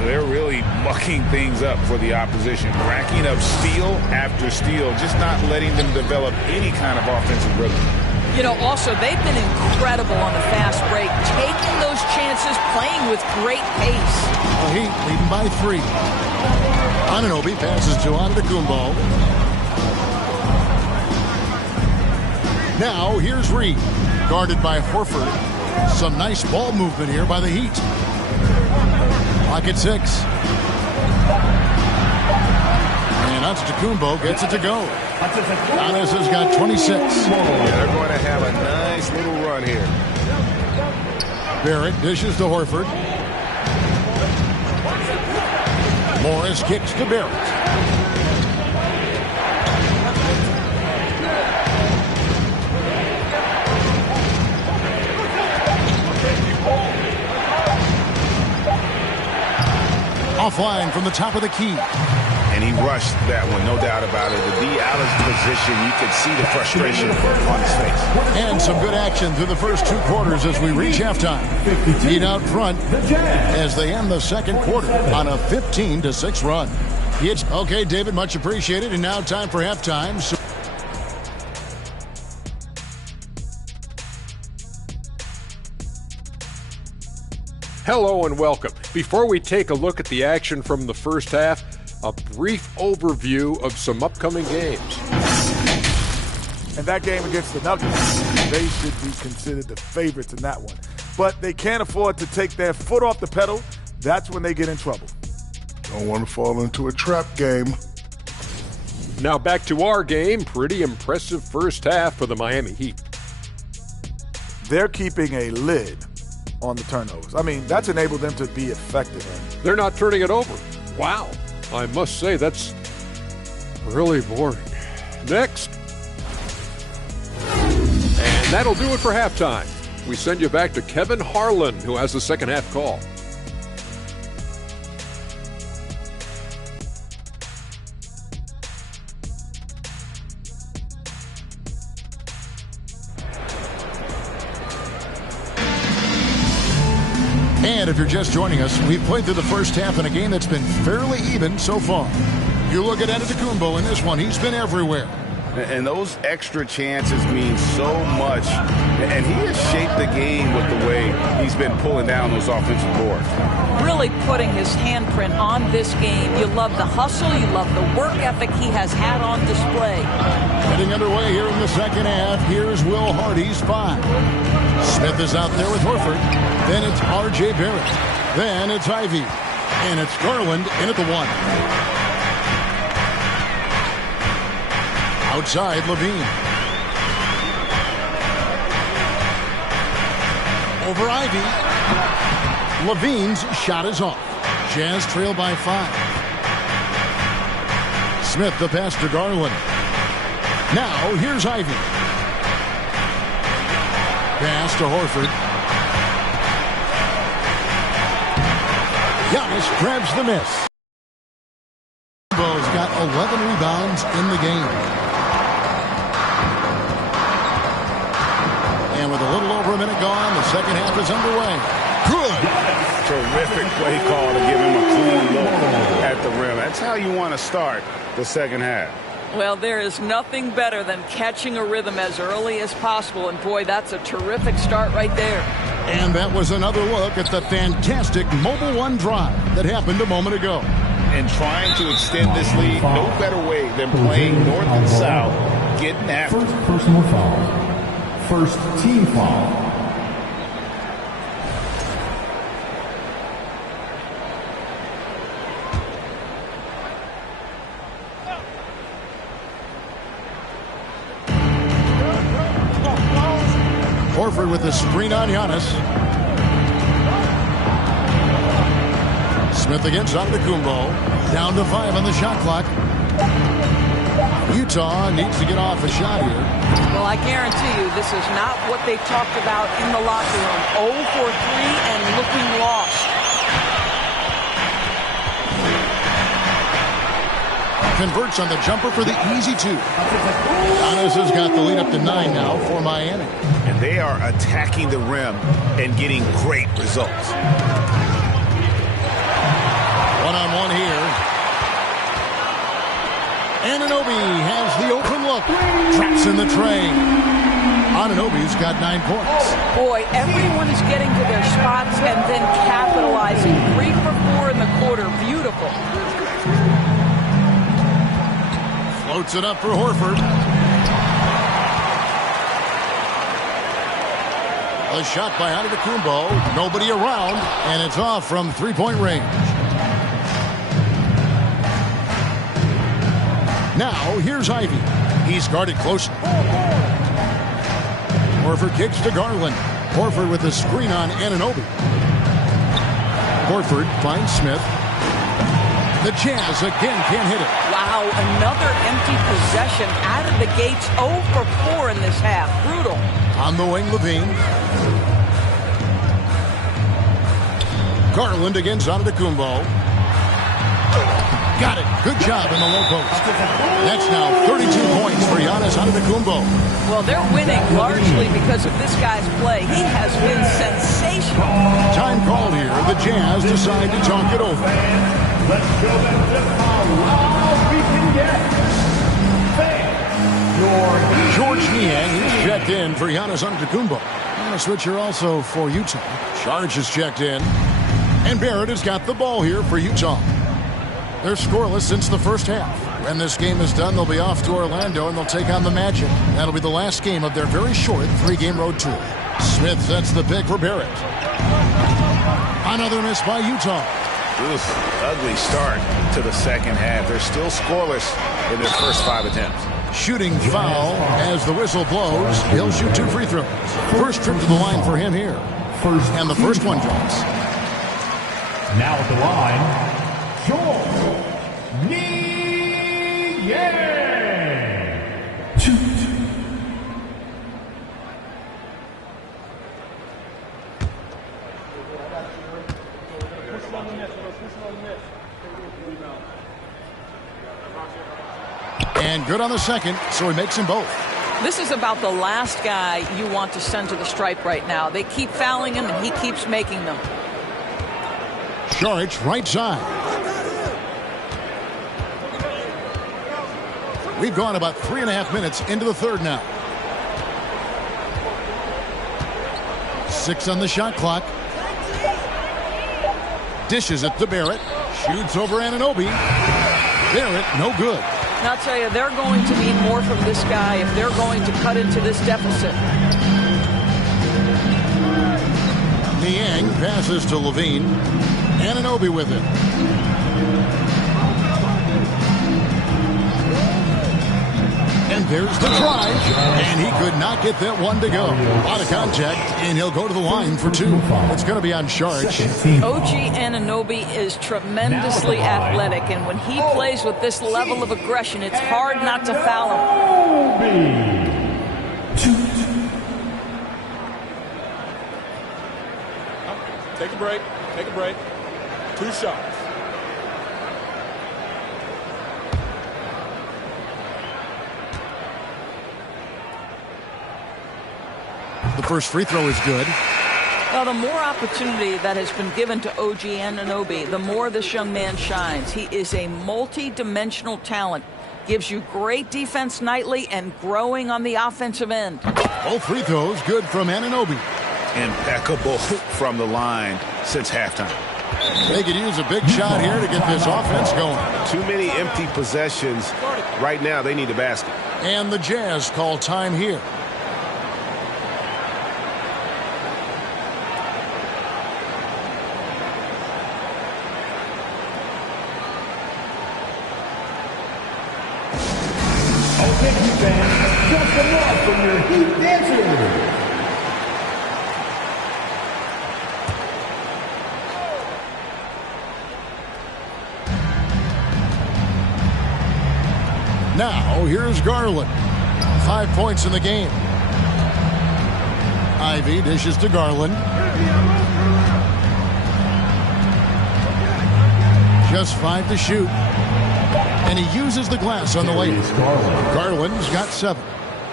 They're really mucking things up for the opposition. Racking up steal after steal. Just not letting them develop any kind of offensive rhythm. You know, also, they've been incredible on the fast break. Taking those chances, playing with great pace. The Heat leading by 3. Anunoby passes to Antetokounmpo. Now, here's Reed. Guarded by Horford. Some nice ball movement here by the Heat. Clock at 6. And Antetokounmpo gets it to go. Giannis has got 26. Yeah, they're going to have a nice little run here. Barrett dishes to Horford. Morris kicks to Barrett. Offline from the top of the key. And he rushed that one, no doubt about it. The D out of position, you could see the frustration on his face. And some good action through the first 2 quarters as we reach halftime. Heat out front as they end the second quarter on a 15-6 run. It's okay, David, much appreciated. And now time for halftime. So hello and welcome. Before we take a look at the action from the first half, a brief overview of some upcoming games. And that game against the Nuggets, they should be considered the favorites in that one. But they can't afford to take their foot off the pedal. That's when they get in trouble. Don't want to fall into a trap game. Now back to our game. Pretty impressive first half for the Miami Heat. They're keeping a lid on the turnovers. I mean, that's enabled them to be effective. They're not turning it over. Wow. I must say, that's really boring. Next. And that'll do it for halftime. We send you back to Kevin Harlan, who has the second half call. And if you're just joining us, we've played through the first half in a game that's been fairly even so far. You look at Antetokounmpo in this one, he's been everywhere. And those extra chances mean so much. And he has shaped the game with the way he's been pulling down those offensive boards. Really putting his handprint on this game. You love the hustle. You love the work ethic he has had on display. Getting underway here in the second half. Here's Will Hardy's 5. Smith is out there with Horford. Then it's R.J. Barrett. Then it's Ivy. And it's Garland in at the 1. Outside, Levine. Over Ivy. Levine's shot is off. Jazz trail by 5. Smith the pass to Garland. Now here's Ivy. Pass to Horford. Giannis grabs the miss. Bo's got 11 rebounds in the game. And with a little over a minute gone, the second half is underway. Good. Terrific play call to give him a clean look at the rim. That's how you want to start the second half. Well, there is nothing better than catching a rhythm as early as possible. And, boy, that's a terrific start right there. And that was another look at the fantastic Mobile One drive that happened a moment ago. And trying to extend this lead, no better way than playing north and south, getting after. First personal foul. First team foul. Horford with the screen on Giannis. Smith against Antetokounmpo. Down to 5 on the shot clock. Utah needs to get off a shot here. Well, I guarantee you this is not what they talked about in the locker room. 0 for 3 and looking lost. Converts on the jumper for the easy 2. Giannis has got the lead up to 9 now for Miami. And they are attacking the rim and getting great results. One-on-one here. Anunoby has the open look. Traps in the train. Anunoby's got 9 points. Boy, everyone is getting to their spots and then capitalizing. 3 for 4 in the quarter. Beautiful. Floats it up for Horford. A shot by Antetokounmpo. Nobody around, and it's off from three-point range. Now, here's Ivy. He's guarded closely. Horford kicks to Garland. Horford with the screen on Anunoby. Horford finds Smith. The Jazz again can't hit it. Wow, another empty possession out of the gates. 0 for 4 in this half. Brutal. On the wing, Levine. Garland against Antetokounmpo. Got it. Good job in the low post. That's now 32 points for Giannis Antetokounmpo. Well, they're winning largely because of this guy's play. He has been sensational. Time called here. The Jazz decide to talk it over. Let's show them just how loud we can get. George Niang is checked in for Giannis Antetokounmpo. And a switcher also for Utah. Charge is checked in. And Barrett has got the ball here for Utah. They're scoreless since the first half. When this game is done, they'll be off to Orlando and they'll take on the Magic. That'll be the last game of their very short 3-game road tour. Smith sets the pick for Barrett. Another miss by Utah. Oof, ugly start to the second half. They're still scoreless in their first 5 attempts. Shooting foul as the whistle blows. He'll shoot 2 free throws. First trip to the line for him here. And the first one drops. Now at the line, George Niang. And good on the second, so he makes them both. This is about the last guy you want to send to the stripe right now. They keep fouling him, and he keeps making them. Saric, right side. We've gone about 3.5 minutes into the third now. 6 on the shot clock. Dishes it to Barrett. Shoots over Anunoby. Barrett, no good. And I'll tell you, they're going to need more from this guy if they're going to cut into this deficit. Niang passes to Levine. Anunoby with it. And there's the try. And he could not get that one to go. A lot of contact, and he'll go to the line for 2. It's going to be on Saric. OG Anunoby is tremendously athletic, and when he plays with this level of aggression, it's hard not to foul him. Take a break. Take a break. 2 shots. The first free throw is good. Well, the more opportunity that has been given to OG Anunoby, the more this young man shines. He is a multi-dimensional talent. Gives you great defense nightly and growing on the offensive end. Both free throws good from Anunoby. Impeccable from the line since halftime. They could use a big shot here to get this offense going. Too many empty possessions. Right now, they need the basket. And the Jazz call time here. Attention fans, just a nod from your Heat dancers. Now, here's Garland. 5 points in the game. Ivy dishes to Garland. Just 5 to shoot. And he uses the glass on the layup. Garland's got 7.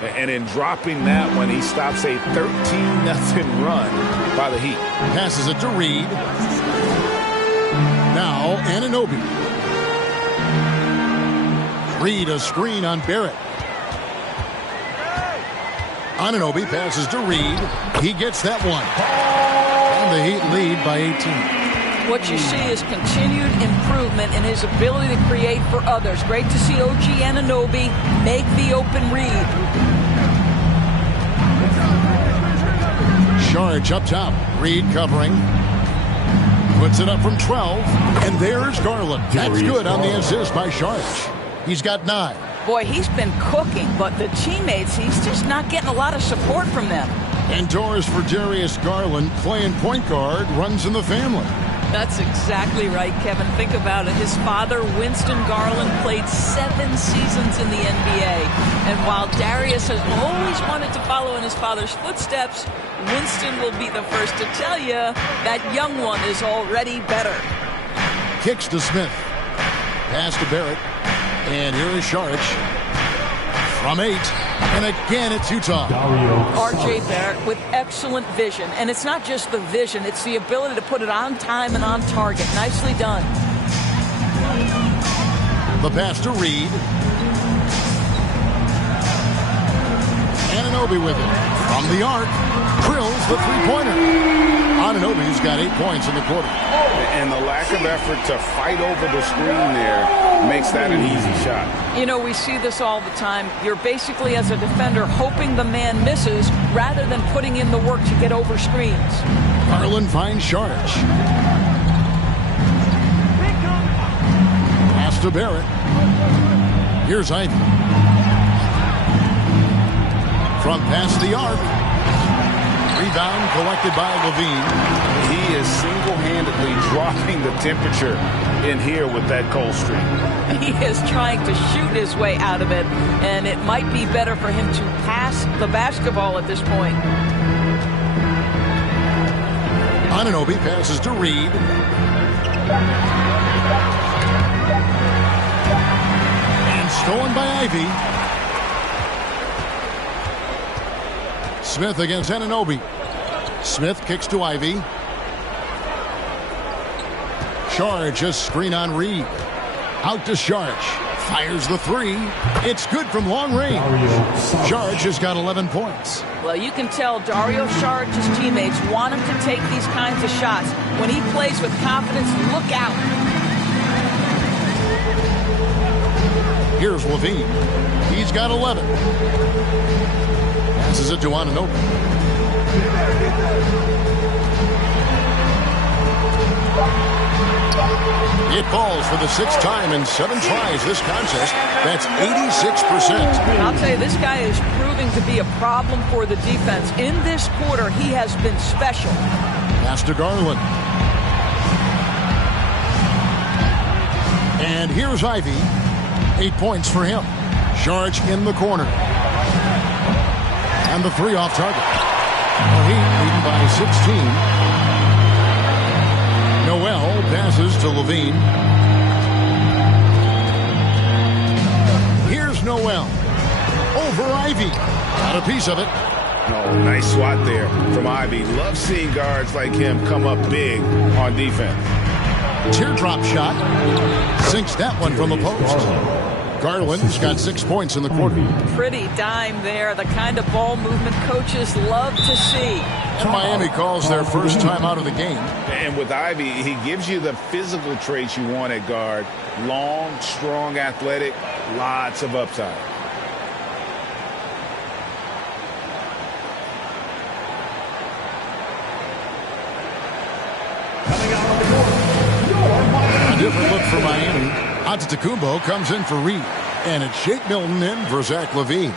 And in dropping that one, he stops a 13-0 run by the Heat. Passes it to Reed. Now, Anunoby. Reed a screen on Barrett. Anunoby passes to Reed. He gets that one. And the Heat lead by 18. What you see is continued improvement in his ability to create for others. Great to see OG Anunoby make the open read. Sharge up top. Reed covering. Puts it up from 12. And there's Garland. That's good on the assist by Sharge. He's got 9. Boy, he's been cooking, but the teammates, he's just not getting a lot of support from them. And doors for Darius Garland, playing point guard, runs in the family. That's exactly right, Kevin. Think about it. His father, Winston Garland, played 7 seasons in the NBA. And while Darius has always wanted to follow in his father's footsteps, Winston will be the first to tell you that young one is already better. Kicks to Smith. Pass to Barrett. And here is Sharge from 8. And again, it's Utah. R.J. Barrett with excellent vision. And it's not just the vision, it's the ability to put it on time and on target. Nicely done. The pass to Reed. Anunoby with it. From the arc. Drills the three-pointer. Anunoby's got 8 points in the quarter. And the lack of effort to fight over the screen there makes that an easy shot. You know, we see this all the time. You're basically, as a defender, hoping the man misses rather than putting in the work to get over screens. Garland finds Sharge. Pass to Barrett. Here's Ivy. From past the arc. Rebound collected by Levine. He is single-handedly dropping the temperature in here with that cold streak. He is trying to shoot his way out of it, and it might be better for him to pass the basketball at this point. Anunoby passes to Reed. And stolen by Ivy. Smith against Anunoby. Smith kicks to Ivy. Sharge a screen on Reed. Out to Sharge. Fires the 3. It's good from long range. Sharge has got 11 points. Well, you can tell Dario Saric, teammates want him to take these kinds of shots. When he plays with confidence, look out. Here's Levine. He's got 11. Passes it to Anunoby. It falls for the 6th time in 7 tries this contest. That's 86%. And I'll tell you, this guy is proving to be a problem for the defense. In this quarter, he has been special. Pass to Garland. And here's Ivy. 8 points for him. Sharge in the corner. And the 3 off target. The Heat leading by 16. Noel passes to Levine. Here's Noel. Over Ivy. Got a piece of it. Oh, nice swat there from Ivy. Love seeing guards like him come up big on defense. Teardrop shot. Sinks that one from the post. Garland's got 6 points in the quarter. Pretty dime there. The kind of ball movement coaches love to see. And Miami calls their first time out of the game. And with Ivy, he gives you the physical traits you want at guard. Long, strong, athletic, lots of upside. A different look for Miami. Antetokounmpo comes in for Reed. And it's Shake Milton in for Zach LaVine.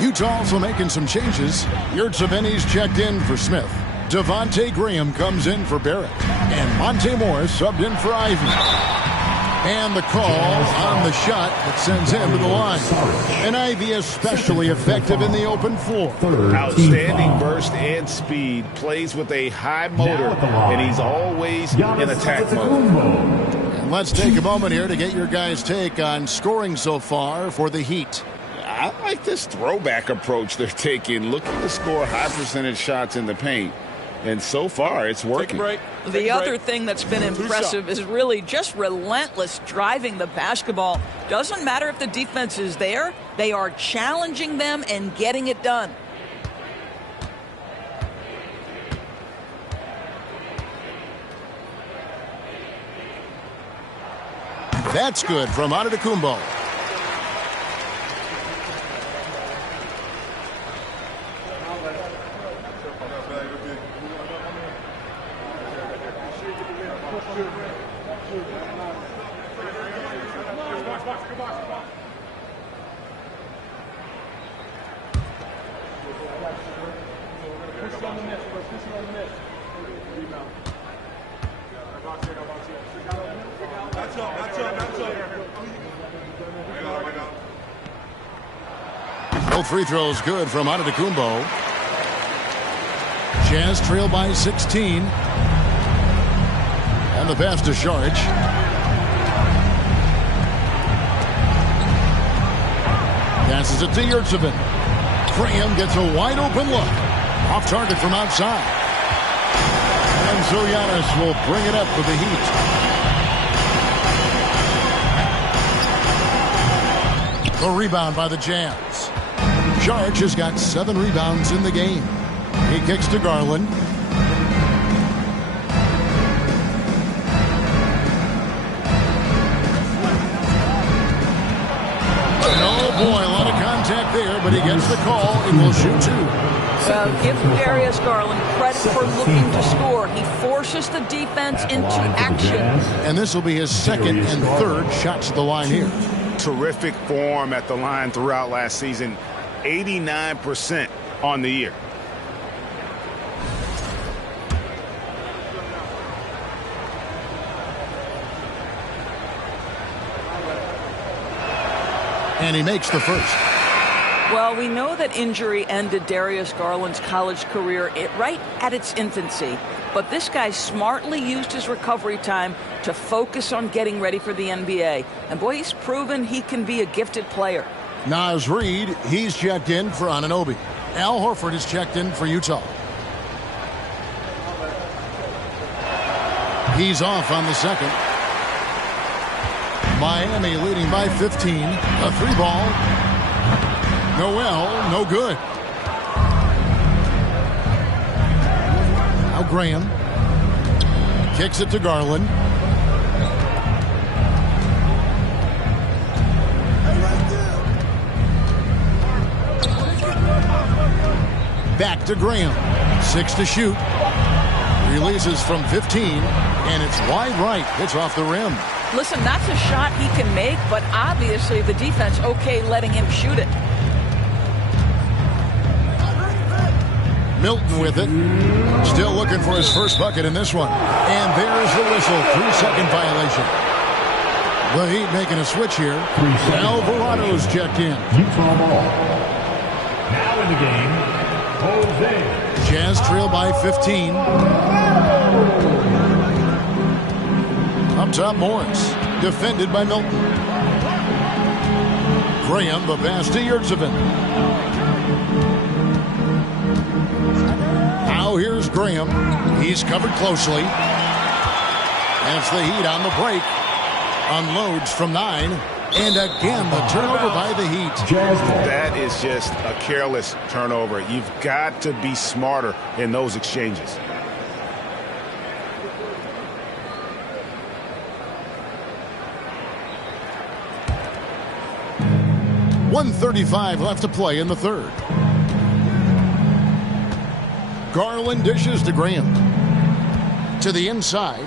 Utah also making some changes. Yurtseven's checked in for Smith. Devontae Graham comes in for Barrett. And Monte Morris subbed in for Ivy. And the call on the shot that sends him to the line. And Ivy especially effective in the open floor. Outstanding burst and speed. Plays with a high motor. And he's always in attack mode. And let's take a moment here to get your guys' take on scoring so far for the Heat. I like this throwback approach they're taking, looking to score high percentage shots in the paint. And so far, it's working. The other thing that's been impressive is really just relentless driving the basketball. Doesn't matter if the defense is there. They are challenging them and getting it done. That's good from Antetokounmpo. Both free throws good from Antetokounmpo. Jazz trail by 16. And the pass to Saric. Passes it to Yurtseven. Graham gets a wide open look. Off target from outside. And so Giannis will bring it up for the Heat. The rebound by the Jazz. Saric has got 7 rebounds in the game. He kicks to Garland. Oh boy, a lot of contact there, but he gets the call and will shoot 2. Well, give Darius Garland credit for looking to score. He forces the defense into action. And this will be his second and third shots at the line here. Terrific form at the line throughout last season. 89% on the year. And he makes the first. Well, we know that injury ended Darius Garland's college career right at its infancy. But this guy smartly used his recovery time to focus on getting ready for the NBA. And boy, he's proven he can be a gifted player. Naz Reid, he's checked in for Anunoby. Al Horford is checked in for Utah. He's off on the second. Miami leading by 15. A 3-ball. Noel, no good. Now Graham kicks it to Garland. Back to Graham. 6 to shoot. Releases from 15, and it's wide right. It's off the rim. Listen, that's a shot he can make, but obviously the defense okay letting him shoot it. Milton with it. Still looking for his first bucket in this one. And there's the whistle. 3-second violation. The Heat making a switch here. Alvarado's checked in. Utah ball. Now in the game, Jose. Jazz trail by 15. Up top, Morris. Defended by Milton. Graham, the pass to Yurtseven. Now here's Graham. He's covered closely. And it's the Heat on the break. Unloads from 9. And again, the turnover by the Heat. That is just a careless turnover. You've got to be smarter in those exchanges. .135 left to play in the third. Garland dishes to Graham. To the inside.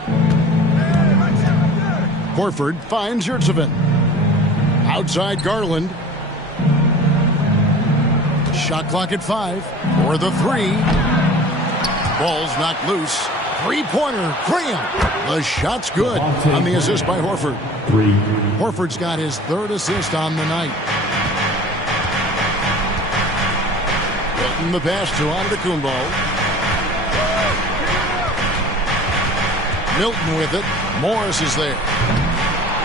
Horford finds Yurtseven. Outside Garland. Shot clock at 5 for the 3. Ball's knocked loose. Three-pointer, Graham. The shot's good on the assist by Horford. Horford's got his third assist on the night. Milton the pass to Antetokounmpo. Milton with it. Morris is there.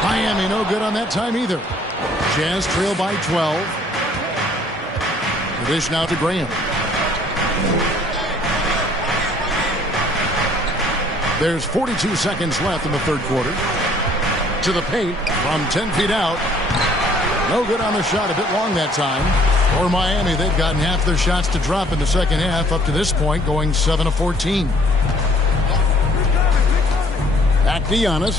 Miami no good on that time either. Jazz trail by 12. The dish now to Graham. There's 42 seconds left in the third quarter. To the paint from 10 feet out. No good on the shot, a bit long that time. For Miami, they've gotten half their shots to drop in the second half up to this point, going 7 of 14. Back to Giannis.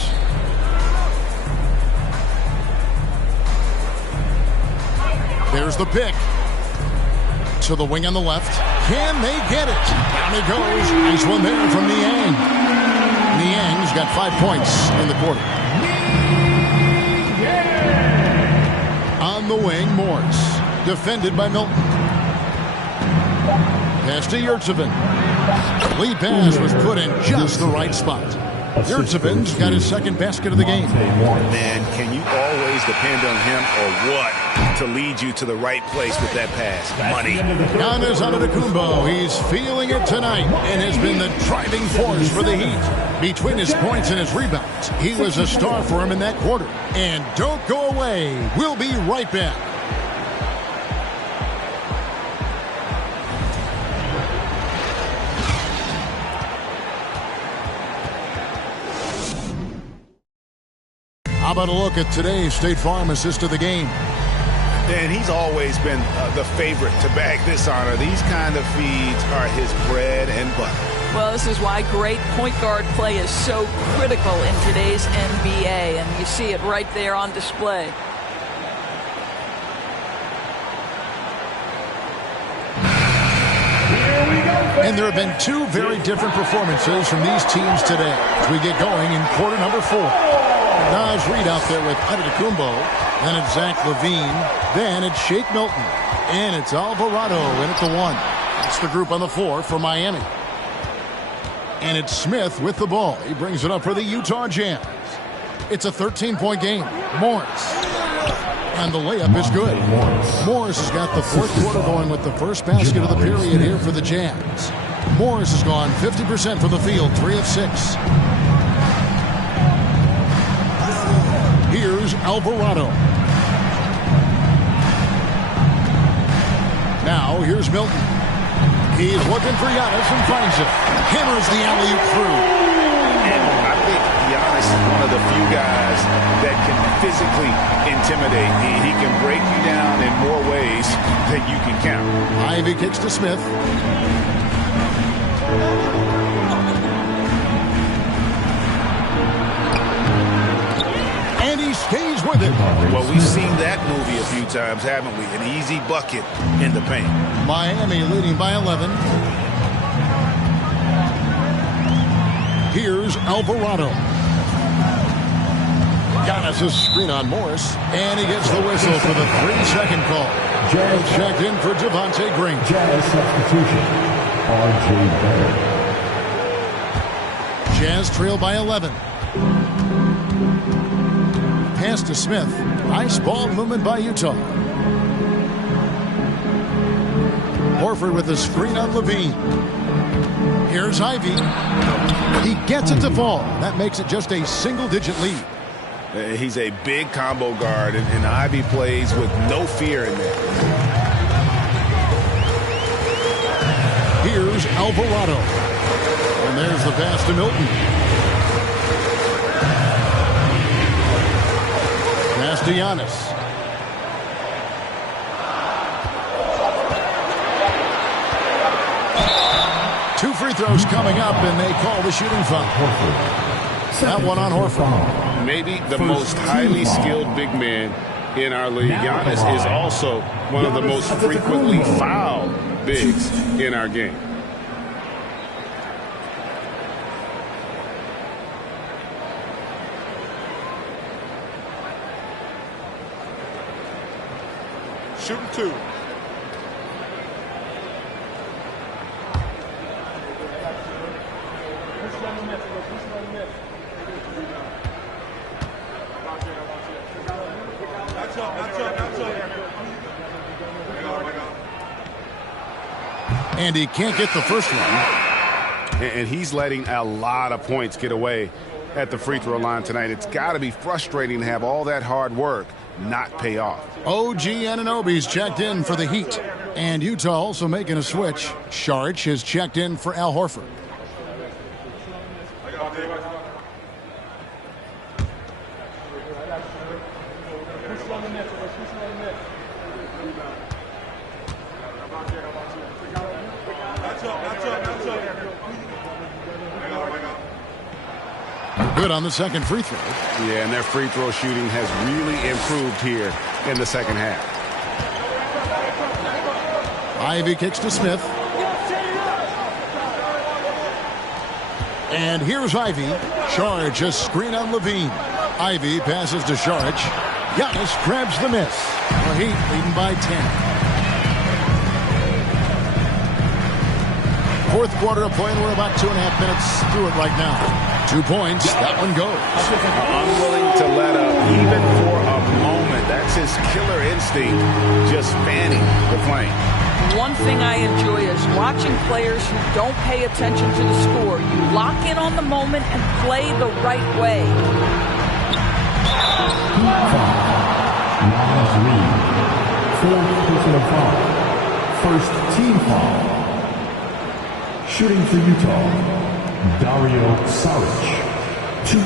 There's the pick. To the wing on the left. Can they get it? Down he goes. Nice one there from Niang. Niang's got 5 points in the quarter. On the wing, Morris. Defended by Milton. Pass to Yurtseven. Lead pass was put in just the right spot. Yurtseven's got his second basket of the game. Man, can you always depend on him or what to lead you to the right place with that pass? Money. Giannis Antetokounmpo, he's feeling it tonight and has been the driving force for the Heat. Between his points and his rebounds, he was a star for him in that quarter. And don't go away. We'll be right back. How about a look at today's State Farm assist of the game? And he's always been the favorite to bag this honor. These kind of feeds are his bread and butter. Well, this is why great point guard play is so critical in today's NBA, and you see it right there on display. And there have been two very different performances from these teams today as we get going in quarter number 4. Naz Reid out there with Antetokounmpo. Then it's Zach LaVine. Then it's Shake Milton. And it's Alvarado in at the 1. That's the group on the floor for Miami. And it's Smith with the ball. He brings it up for the Utah Jazz. It's a 13-point game. Morris. And the layup is good. Morris has got the fourth quarter going with the first basket of the period here for the Jazz. Morris has gone 50% from the field, 3 of 6. Here's Alvarado. Now here's Milton. He's looking for Giannis and finds it. Hammers the alley-oop through. And I think Giannis is one of the few guys that can physically intimidate. He can break you down in more ways than you can count. Ivy kicks to Smith. And he stays with it. Well, we've seen that movie a few times, haven't we? An easy bucket in the paint. Miami leading by 11. Here's Alvarado. Giannis' screen on Morris, and he gets the whistle for the 3-second call. Jazz checked in for Javonte Green. Jazz substitution. R.J. Barrett. Jazz trail by 11. Pass to Smith. Nice ball movement by Utah. Horford with a screen on LaVine. Here's Ivy. He gets it to fall. That makes it just a single-digit lead. He's a big combo guard, and Ivy plays with no fear in there. Here's Here's Alvarado. And there's the pass to Milton. Pass to Giannis. Two free throws coming up, and they call the shooting foul. That one on Horford. Maybe the most highly skilled big man in our league. Giannis is also one of the most frequently fouled bigs in our game. Shooting two. And he can't get the first one. And he's letting a lot of points get away at the free throw line tonight. It's got to be frustrating to have all that hard work not pay off. OG Anunoby's checked in for the Heat. And Utah also making a switch. Saric has checked in for Al Horford. Good on the second free throw. Yeah, and their free throw shooting has really improved here in the second half. Ivy kicks to Smith. And here's Ivy. Saric a screen on Levine. Ivy passes to Saric. Giannis grabs the miss. The Heat leading by 10. Fourth quarter of play, and we're about 2.5 minutes through it right now. 2 points. That one goes. Unwilling to let up, even for a moment. That's his killer instinct, just fanning the flame. One thing I enjoy is watching players who don't pay attention to the score. You lock in on the moment and play the right way. Fourth personal foul. First team foul. Shooting for Utah, Dario Saric. 2.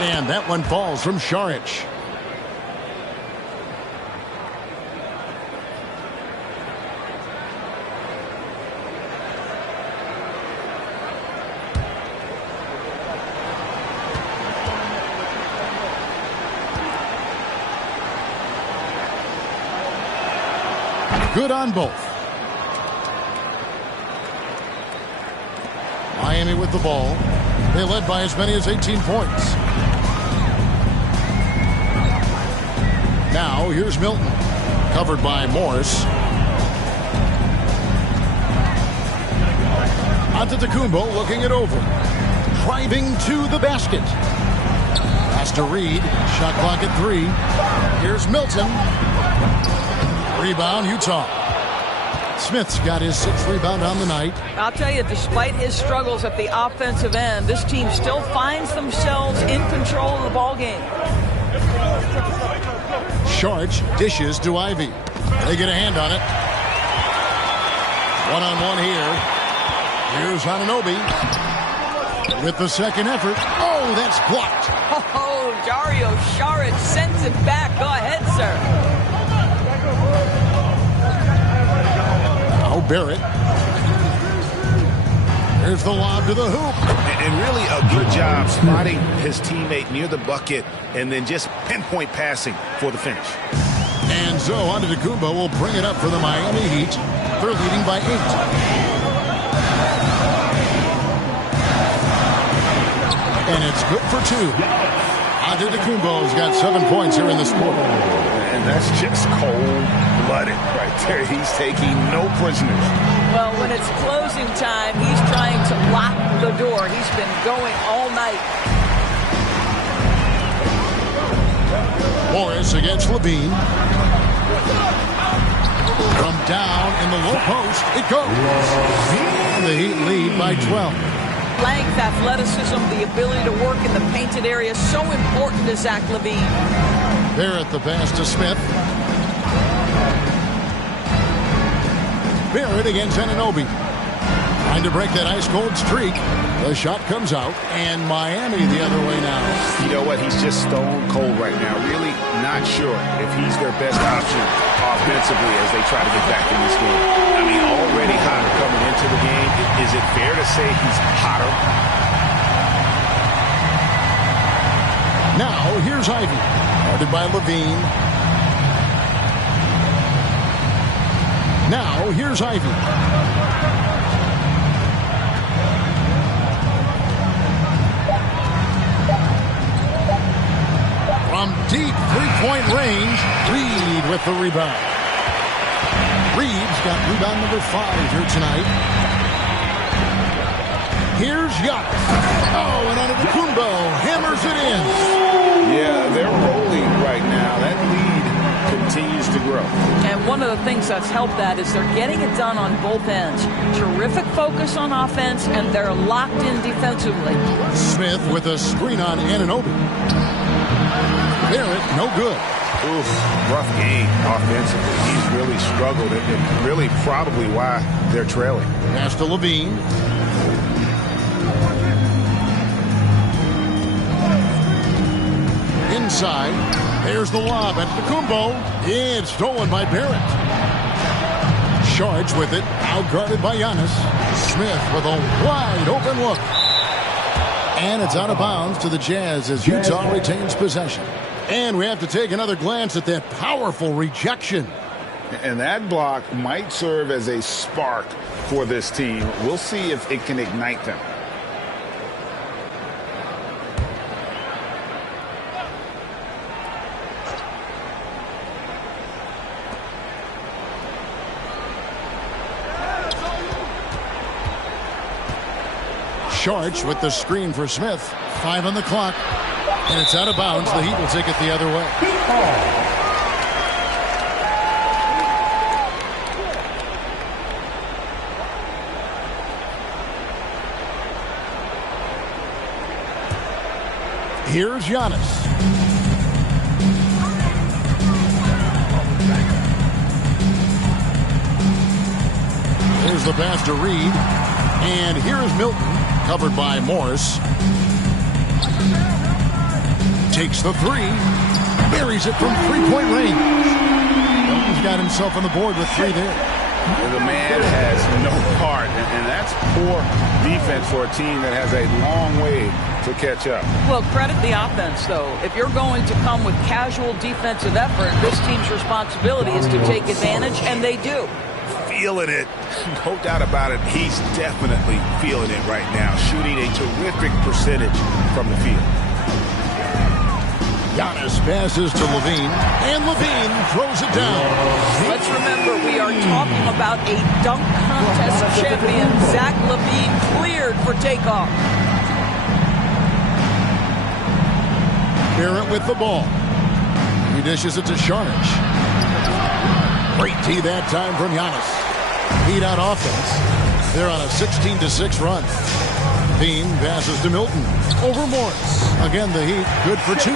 And that one falls from Saric. Good on both. Miami with the ball. They led by as many as 18 points. Now here's Milton. Covered by Morris. Antetokounmpo looking it over. Driving to the basket. Pass to Reed. Shot clock at 3. Here's Milton. Rebound, Utah. Smith's got his 6th rebound on the night. I'll tell you, despite his struggles at the offensive end, this team still finds themselves in control of the ball game. Saric dishes to Ivy. They get a hand on it. One-on-one here. Here's Anunoby with the second effort. Oh, that's blocked. Oh, Dario Saric sends it back. Go ahead, sir. Now Barrett. There's the lob to the hoop. And really a good job spotting his teammate near the bucket and then just pinpoint passing for the finish. And so Antetokounmpo will bring it up for the Miami Heat. They're leading by 8. And it's good for 2. Antetokounmpo's got 7 points here in this quarter. And that's just cold-blooded right there. He's taking no prisoners. Well, when it's closing time, he's trying to lock the door. He's been going all night. Morris against Levine. From down in the low post, it goes. And the Heat lead by 12. Length, athleticism, the ability to work in the painted area, so important to Zach LaVine. Barrett the pass to Smith. Barrett against Anunoby. Trying to break that ice-cold streak. The shot comes out, and Miami the other way now. You know what? He's just stone cold right now. Really not sure if he's their best option offensively as they try to get back in this game. I mean, already hotter coming into the game. Is it fair to say he's hotter? Now, here's Ivy. Guarded by Levine. Now, here's Ivy. From deep three-point range, Reed with the rebound. Reed's got rebound number 5 here tonight. Here's Giannis. Oh, and Antetokounmpo hammers it in. Yeah, they're rolling right now. That lead continues to grow. And one of the things that's helped that is they're getting it done on both ends. Terrific focus on offense, and they're locked in defensively. Smith with a screen on Anunoby. Barrett, no good. Oof, rough game offensively. He's really struggled, and really probably why they're trailing. Pass to Levine. Inside, there's the lob at Antetokounmpo. It's stolen by Barrett. Charged with it, out-guarded by Giannis. Smith with a wide open look. And it's out of bounds to the Jazz as Utah retains possession. And we have to take another glance at that powerful rejection. And that block might serve as a spark for this team. We'll see if it can ignite them. Sharch with the screen for Smith. 5 on the clock. And it's out of bounds. The Heat will take it the other way. Here's Giannis. Here's the pass to Reed. And here is Milton, covered by Morris. Takes the 3, buries it from three-point range. Milton's got himself on the board with 3 there. The man has no heart, and that's poor defense for a team that has a long way to catch up. Well, credit the offense, though. If you're going to come with casual defensive effort, this team's responsibility is to take advantage, and they do. Feeling it. No doubt about it. He's definitely feeling it right now, shooting a terrific percentage from the field. Giannis passes to Levine, and Levine throws it down. Let's remember, we are talking about a dunk contest champion. Zach LaVine cleared for takeoff. Barrett with the ball. He dishes it to Sharch. Great tee that time from Giannis. Heat on offense. They're on a 16-6 run. Bean passes to Milton. Over Morris. Again, the Heat good for 2.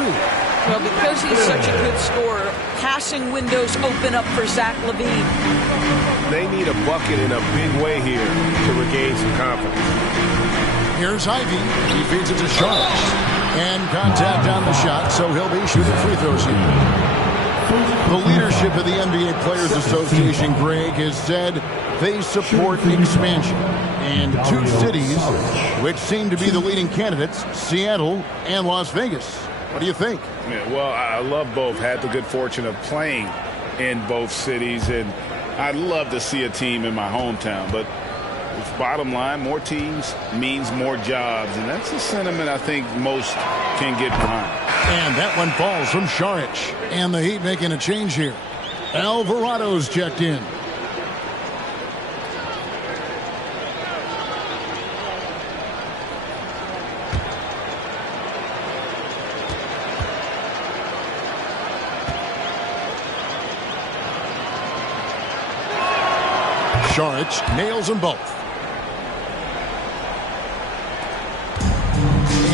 Well, because he's such a good scorer, passing windows open up for Zach LaVine. They need a bucket in a big way here to regain some confidence. Here's Ivy. He feeds it to Sharch. And contact on the shot, so he'll be shooting free throws here. The leadership of the NBA Players Association, Greg, has said they support expansion. And 2 cities which seem to be the leading candidates, Seattle and Las Vegas. What do you think? Yeah, well, I love both. Had the good fortune of playing in both cities, and I'd love to see a team in my hometown. But bottom line, more teams means more jobs, and that's the sentiment I think most can get behind. And that one falls from Sharch. And the Heat making a change here. Alvarado's checked in. Saric nails them both.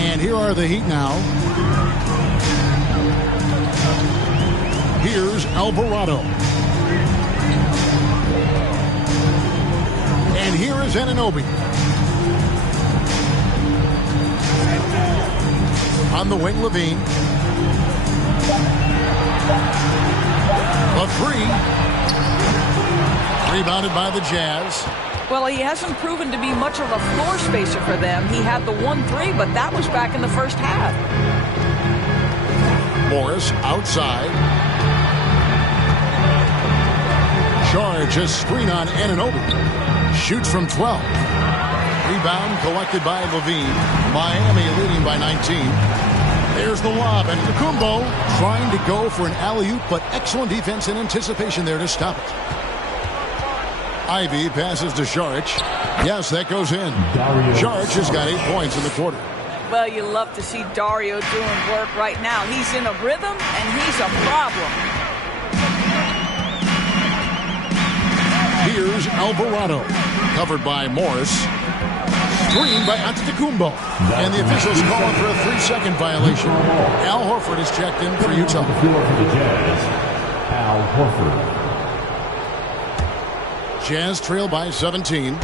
And here are the Heat now. Here's Alvarado. And here is Anunoby. On the wing, Levine. A three. Rebounded by the Jazz. Well, he hasn't proven to be much of a floor spacer for them. He had the 1-3, but that was back in the first half. Morris outside. Charge a screen on Anunoby. Shoots from 12. Rebound collected by Levine. Miami leading by 19. There's the lob, and Antetokounmpo trying to go for an alley-oop, but excellent defense and anticipation there to stop it. Ivy passes to Saric. Yes, that goes in. Saric has got 8 points in the quarter. Well, you love to see Dario doing work right now. He's in a rhythm, and he's a problem. Here's Alvarado. Covered by Morris. Screened by Antetokounmpo. And the officials calling for a 3-second violation. Al Horford is checked in for Utah. On the floor for the Jazz, Al Horford. Jazz trail by 17.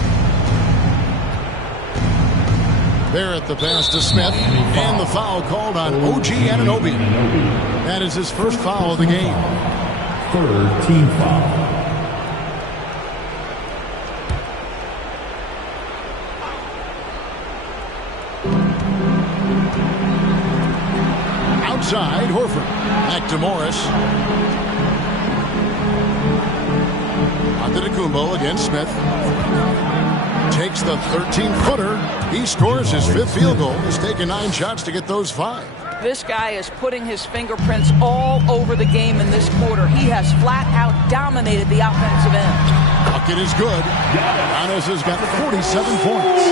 Barrett the pass to Smith. And the foul called on OG Anunoby. That is his first foul of the game. Third team foul. Outside, Horford. Back to Morris. Antetokounmpo against Smith. Takes the 13-footer. He scores his 5th field goal. He's taken 9 shots to get those 5. This guy is putting his fingerprints all over the game in this quarter. He has flat-out dominated the offensive end. Bucket is good. Giannis has got 47 points.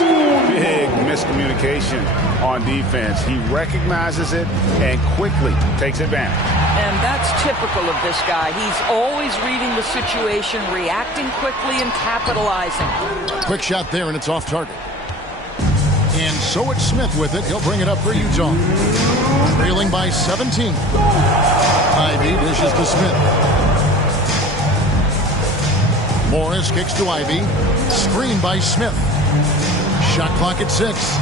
Big miscommunication on defense. He recognizes it and quickly takes advantage. And that's typical of this guy. He's always reading the situation, reacting quickly, and capitalizing. Quick shot there, and it's off target. And so it's Smith with it. He'll bring it up for Utah. Trailing by 17. Ivy dishes to Smith. Morris kicks to Ivy. Screen by Smith. Shot clock at 6.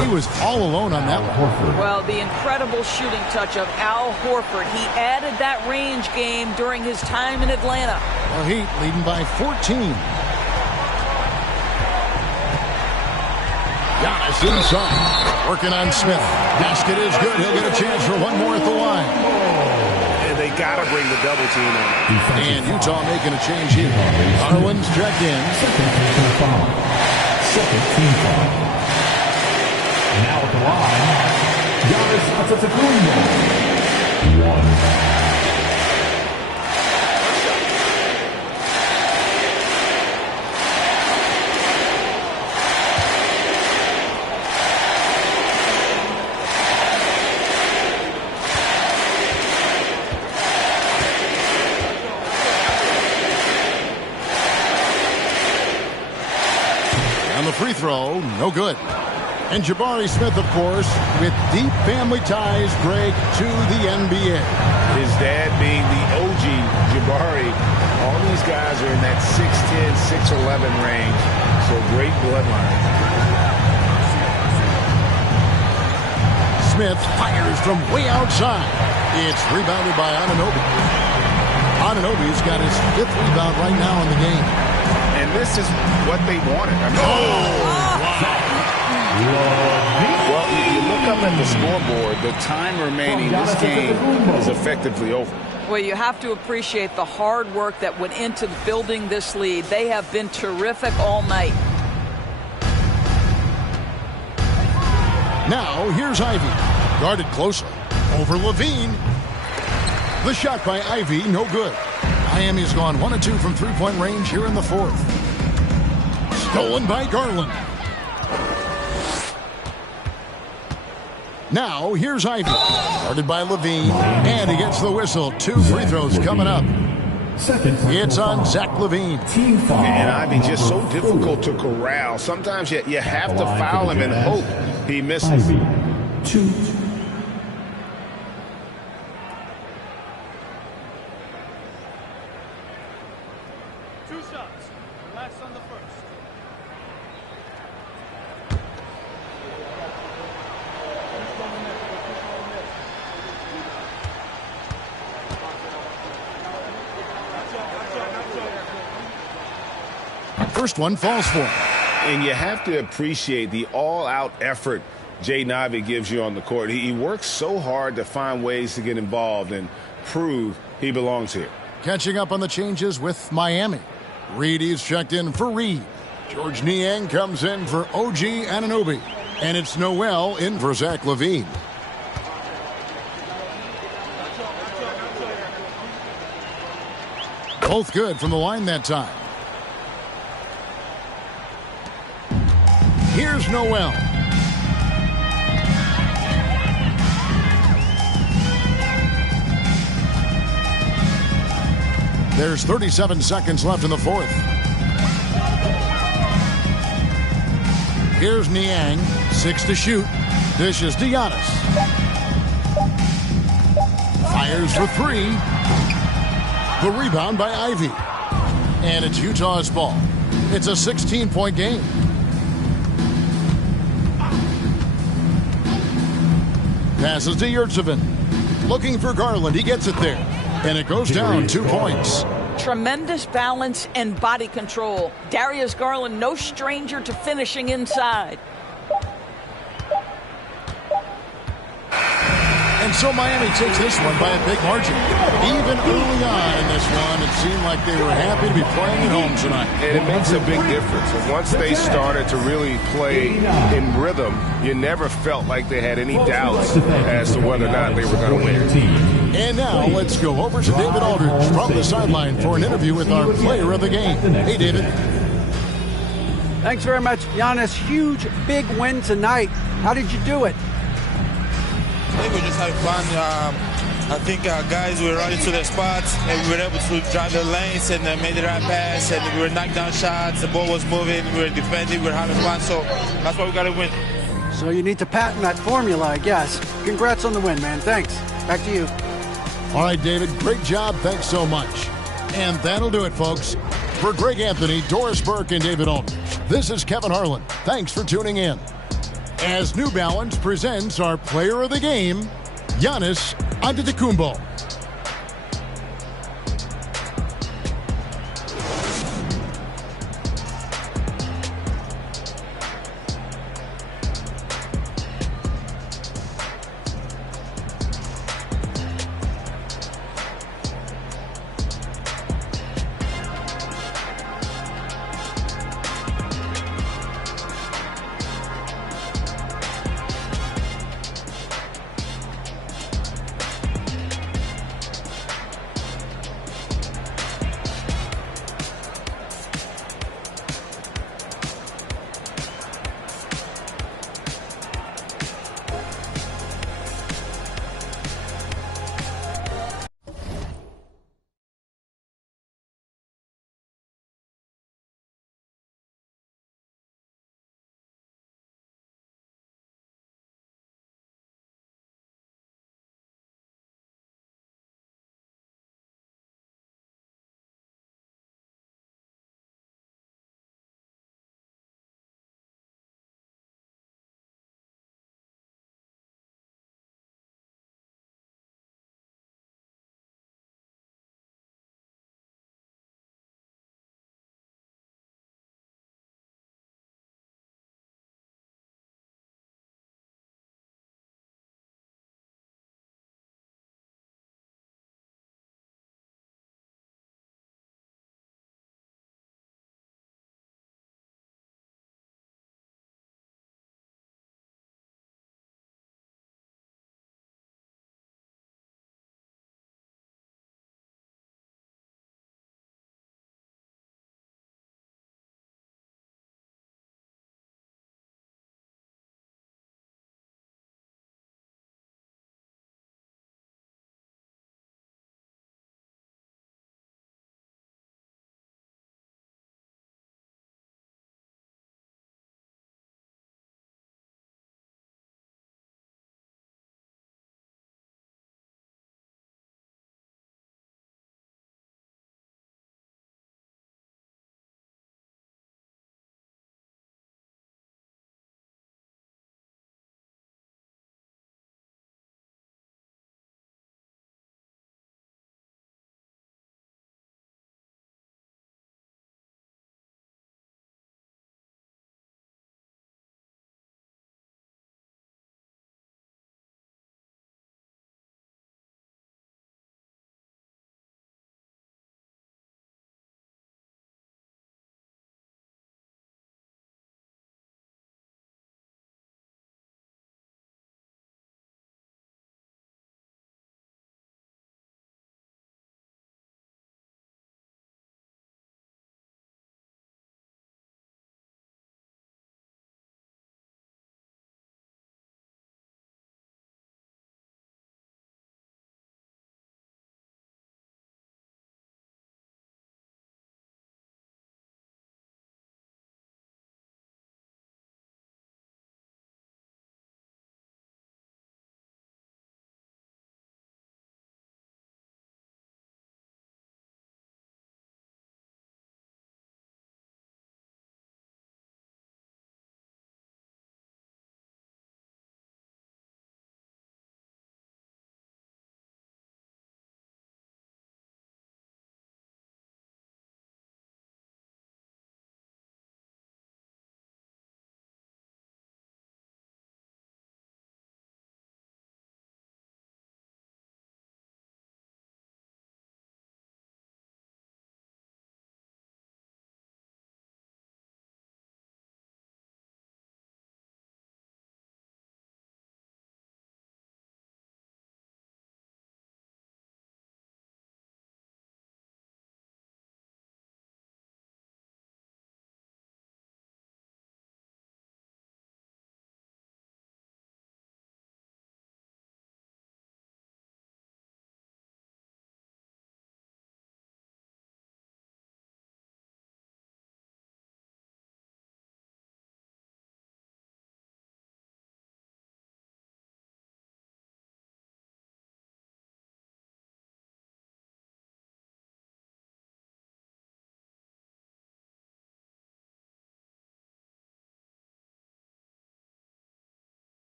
He was all alone on that one. Well, the incredible shooting touch of Al Horford. He added that range game during his time in Atlanta. The Heat leading by 14. Giannis inside. Working on Smith. Basket is good. He'll get a chance for one more at the line. And they got to bring the double team on. And Utah making a change here. Garland's checked in. Second team foul. Now at the line, Giannis Antetokounmpo. 1. And the free throw, no good. And Jabari Smith, of course, with deep family ties, Greg, to the NBA. His dad being the OG Jabari. All these guys are in that 6'10", 6'11" range. So great bloodline. Smith fires from way outside. It's rebounded by Anunoby. Anunoby's got his 5th rebound right now in the game. And this is what they wanted. I mean, well, you look up at the scoreboard, the time remaining, this game is effectively over. Well, you have to appreciate the hard work that went into building this lead. They have been terrific all night. Now, here's Ivy. Guarded closely. Over Levine. The shot by Ivy, no good. Miami's gone 1 of 2 from three-point range here in the 4th. Stolen by Garland. Now, here's Ivy. Guarded by Levine. And he gets the whistle. 2 free throws coming up. It's on Zach LaVine. And Ivy just so difficult to corral. Sometimes you have to foul him and hope he misses. 2. First one falls for him. And you have to appreciate the all-out effort Jaden Ivey gives you on the court. He works so hard to find ways to get involved and prove he belongs here. Catching up on the changes with Miami. Reedy's checked in for Reed. George Niang comes in for OG Anunoby. And it's Noel in for Zach LaVine. Both good from the line that time. Here's Noel. There's 37 seconds left in the fourth. Here's Niang. 6 to shoot. Dishes to Giannis. Fires for 3. The rebound by Ivy. And it's Utah's ball. It's a 16-point game. Passes to Yurtseven. Looking for Garland. He gets it there. And it goes down 2 points. Tremendous balance and body control. Darius Garland, no stranger to finishing inside. And so Miami takes this one by a big margin. Even early on in this one, it seemed like they were happy to be playing at home tonight. And it makes a big difference. And once they started to really play in rhythm, you never felt like they had any doubts as to whether or not they were going to win. And now let's go over to David Aldridge from the sideline for an interview with our player of the game. Hey, David. Thanks very much, Giannis. Huge, big win tonight. How did you do it? I think we just had fun. I think guys were running to their spots, and we were able to drive the lanes and made the right pass, and we were knocking down shots. The ball was moving. We were defending. We were having fun. So that's why we got to win. So you need to patent that formula, I guess. Congrats on the win, man. Thanks. Back to you. All right, David. Great job. Thanks so much. And that'll do it, folks. For Greg Anthony, Doris Burke, and David Aldridge, this is Kevin Harlan. Thanks for tuning in. As New Balance presents our player of the game, Giannis Antetokounmpo.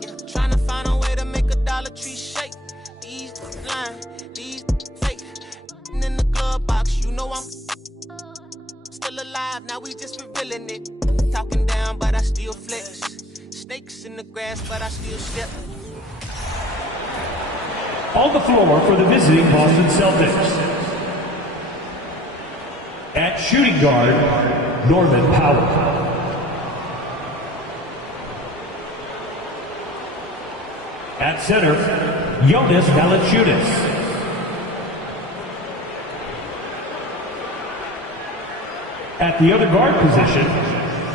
Yeah, trying to find a way to make a Dollar Tree shake. These lying, these fake. In the glove box, you know I'm still alive. Now we just revealing it. Talking down, but I still flex. Snakes in the grass, but I still step. On the floor for the visiting Boston Celtics. At shooting guard, Norman Powell. At center, Jonas Valanciunas. At the other guard position,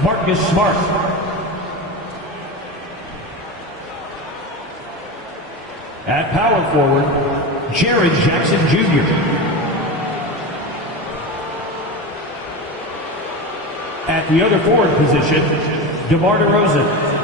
Marcus Smart. At power forward, Jaren Jackson Jr. At the other forward position, DeMar DeRozan.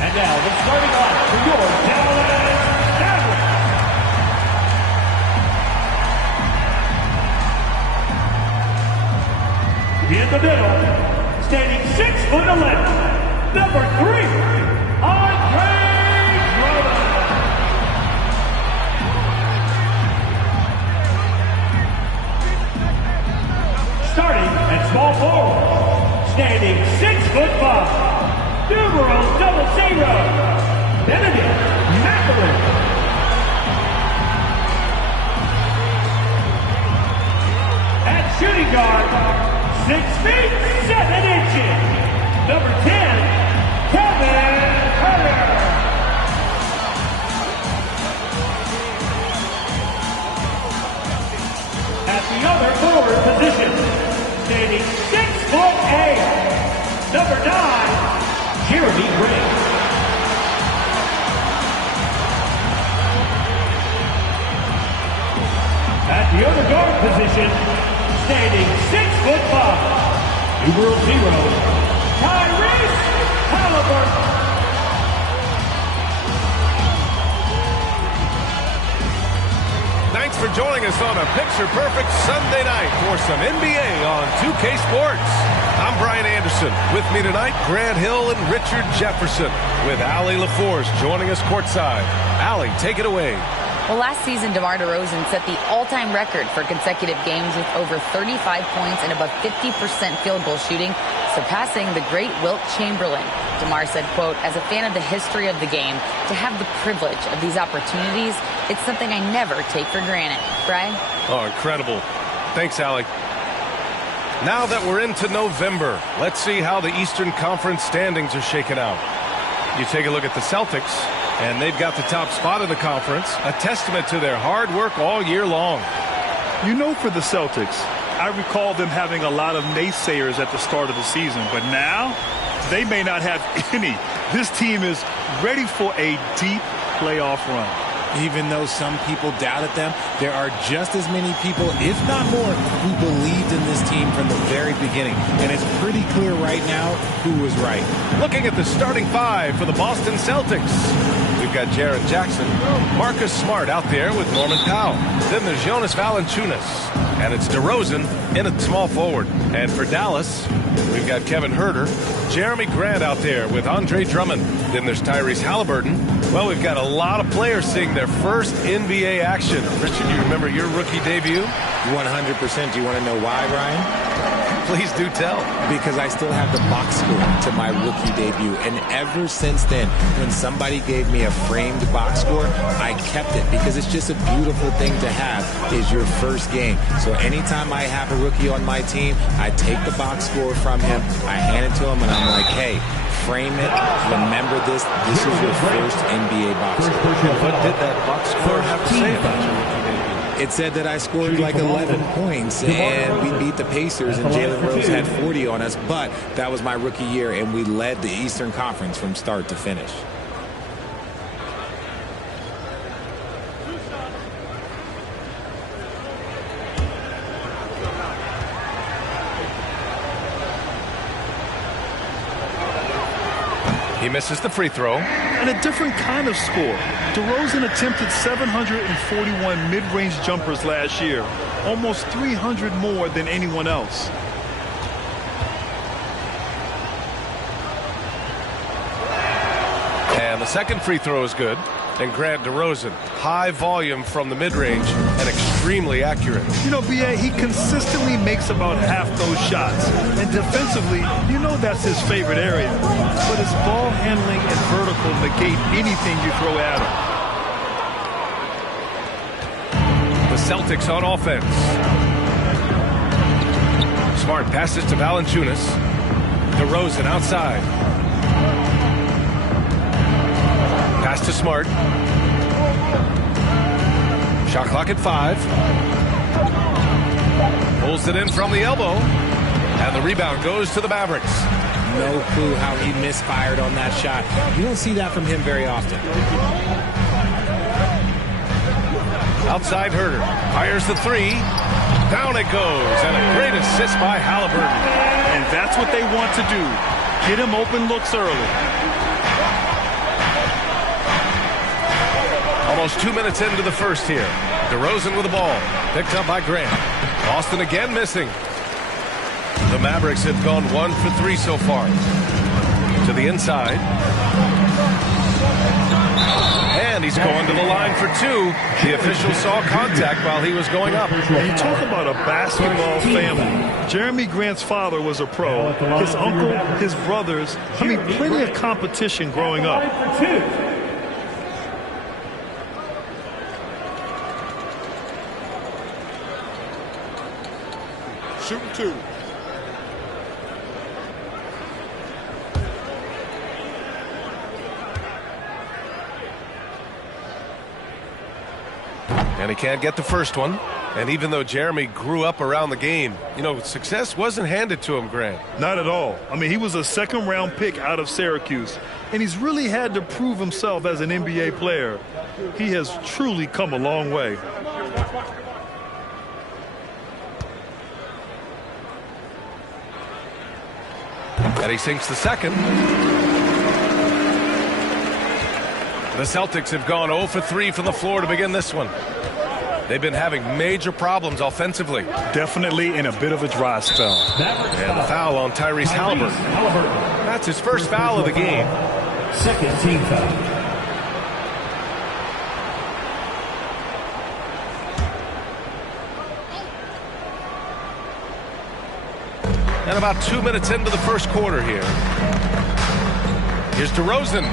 And now, the starting line for your Dallas Mavericks. In the middle, standing 6'11", number 3, Andre Drummond. Starting at small forward, standing 6'5", numero 00, Benedict Mathurin. At shooting guard, 6 feet 7 inches, number 10, Kevin Huerter. At the other forward position, standing 6'8", number 9, Jeremy Grant. At the other guard position, standing 6'5", numero 0, Tyrese Halliburton. Thanks for joining us on a picture-perfect Sunday night for some NBA on 2K Sports. I'm Brian Anderson. With me tonight, Grant Hill and Richard Jefferson, with Allie LaForce joining us courtside. Allie, take it away. Well, last season, DeMar DeRozan set the all-time record for consecutive games with over 35 points and above 50% field goal shooting, surpassing the great Wilt Chamberlain. DeMar said, quote, "As a fan of the history of the game, to have the privilege of these opportunities, it's something I never take for granted." Brian? Oh, incredible. Thanks, Allie. Now that we're into November, let's see how the Eastern Conference standings are shaken out. You take a look at the Celtics, and they've got the top spot in the conference, a testament to their hard work all year long. You know, for the Celtics, I recall them having a lot of naysayers at the start of the season, but now they may not have any. This team is ready for a deep playoff run. Even though some people doubted them, there are just as many people, if not more, who believed in this team from the very beginning. And it's pretty clear right now who was right. Looking at the starting five for the Boston Celtics, we've got Jaren Jackson, Marcus Smart out there with Norman Powell. Then there's Jonas Valanciunas, and it's DeRozan in at small forward. And for Dallas, we've got Kevin Huerter, Jeremy Grant out there with Andre Drummond. Then there's Tyrese Halliburton. Well, we've got a lot of players seeing their first NBA action. Richard, you remember your rookie debut? 100%. Do you want to know why, Brian? Please do tell. Because I still have the box score to my rookie debut. And ever since then, when somebody gave me a framed box score, I kept it because it's just a beautiful thing to have is your first game. So anytime I have a rookie on my team, I take the box score from him, I hand it to him, and I'm like, hey, frame it, remember this is your first NBA box score. What did that box score have to say about your rookie debut? It said that I scored like 11 points, and we beat the Pacers, and Jalen Rose had 40 on us, but that was my rookie year, and we led the Eastern Conference from start to finish. He misses the free throw. and a different kind of score. DeRozan attempted 741 mid-range jumpers last year, almost 300 more than anyone else. And the second free throw is good. And Grant DeRozan, high volume from the mid-range and extremely accurate. You know, B.A., he consistently makes about half those shots. And defensively, you know that's his favorite area. But his ball handling and vertical negate anything you throw at him. The Celtics on offense. Smart passes to Valanciunas. DeRozan outside. Pass to Smart. Shot clock at 5. Pulls it in from the elbow. And the rebound goes to the Mavericks. No clue how he misfired on that shot. You don't see that from him very often. Outside Herter. Fires the 3. Down it goes. And a great assist by Halliburton. And that's what they want to do. Get him open looks early. Almost 2 minutes into the first here. DeRozan with the ball. Picked up by Grant. Boston again missing. The Mavericks have gone 1 for 3 so far. To the inside. And he's going to the line for 2. The official saw contact while he was going up. And you talk about a basketball family. Jeremy Grant's father was a pro. His uncle, his brothers. I mean, plenty of competition growing up. Shooting 2. And he can't get the first one. And even though Jeremy grew up around the game, you know, success wasn't handed to him, Grant. Not at all. I mean, he was a second-round pick out of Syracuse. And he's really had to prove himself as an NBA player. He has truly come a long way. And he sinks the second. The Celtics have gone 0 for 3 from the floor to begin this one. They've been having major problems offensively. Definitely in a bit of a dry spell. And the foul on Tyrese Halliburton. That's his first foul of the game. Second team foul. And about 2 minutes into the first quarter here. Here's DeRozan.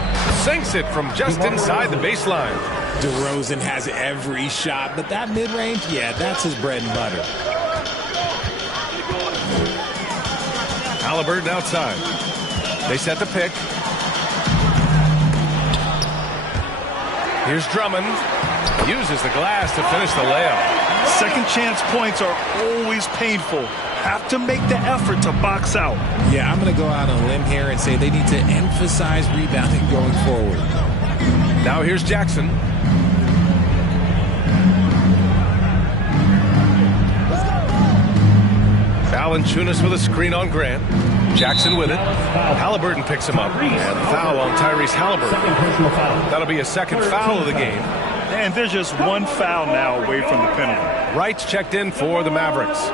Sinks it from just inside the baseline. DeRozan has every shot, but that mid-range, yeah, that's his bread and butter. Halliburton outside. They set the pick. Here's Drummond. Uses the glass to finish the layup. Second chance points are always painful. Have to make the effort to box out. Yeah, I'm going to go out on a limb here and say they need to emphasize rebounding going forward. Now here's Jackson. Valanciunas with a screen on Grant. Jackson with it. Halliburton picks him up. And foul on Tyrese Halliburton. That'll be a second foul of the game. And there's just one foul now away from the penalty. Wright's checked in for the Mavericks.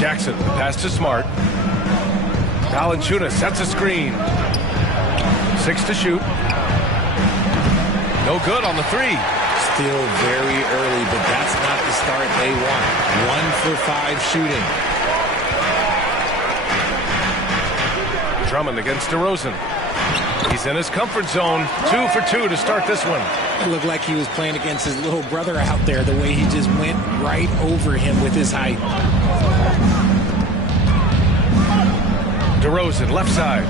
Jackson, pass to Smart. Valanciunas sets a screen. 6 to shoot. No good on the 3. Still very early, but that's not the start they want. 1 for 5 shooting. Drummond against DeRozan. He's in his comfort zone. 2 for 2 to start this one. It looked like he was playing against his little brother out there, the way he just went right over him with his height. DeRozan, left side.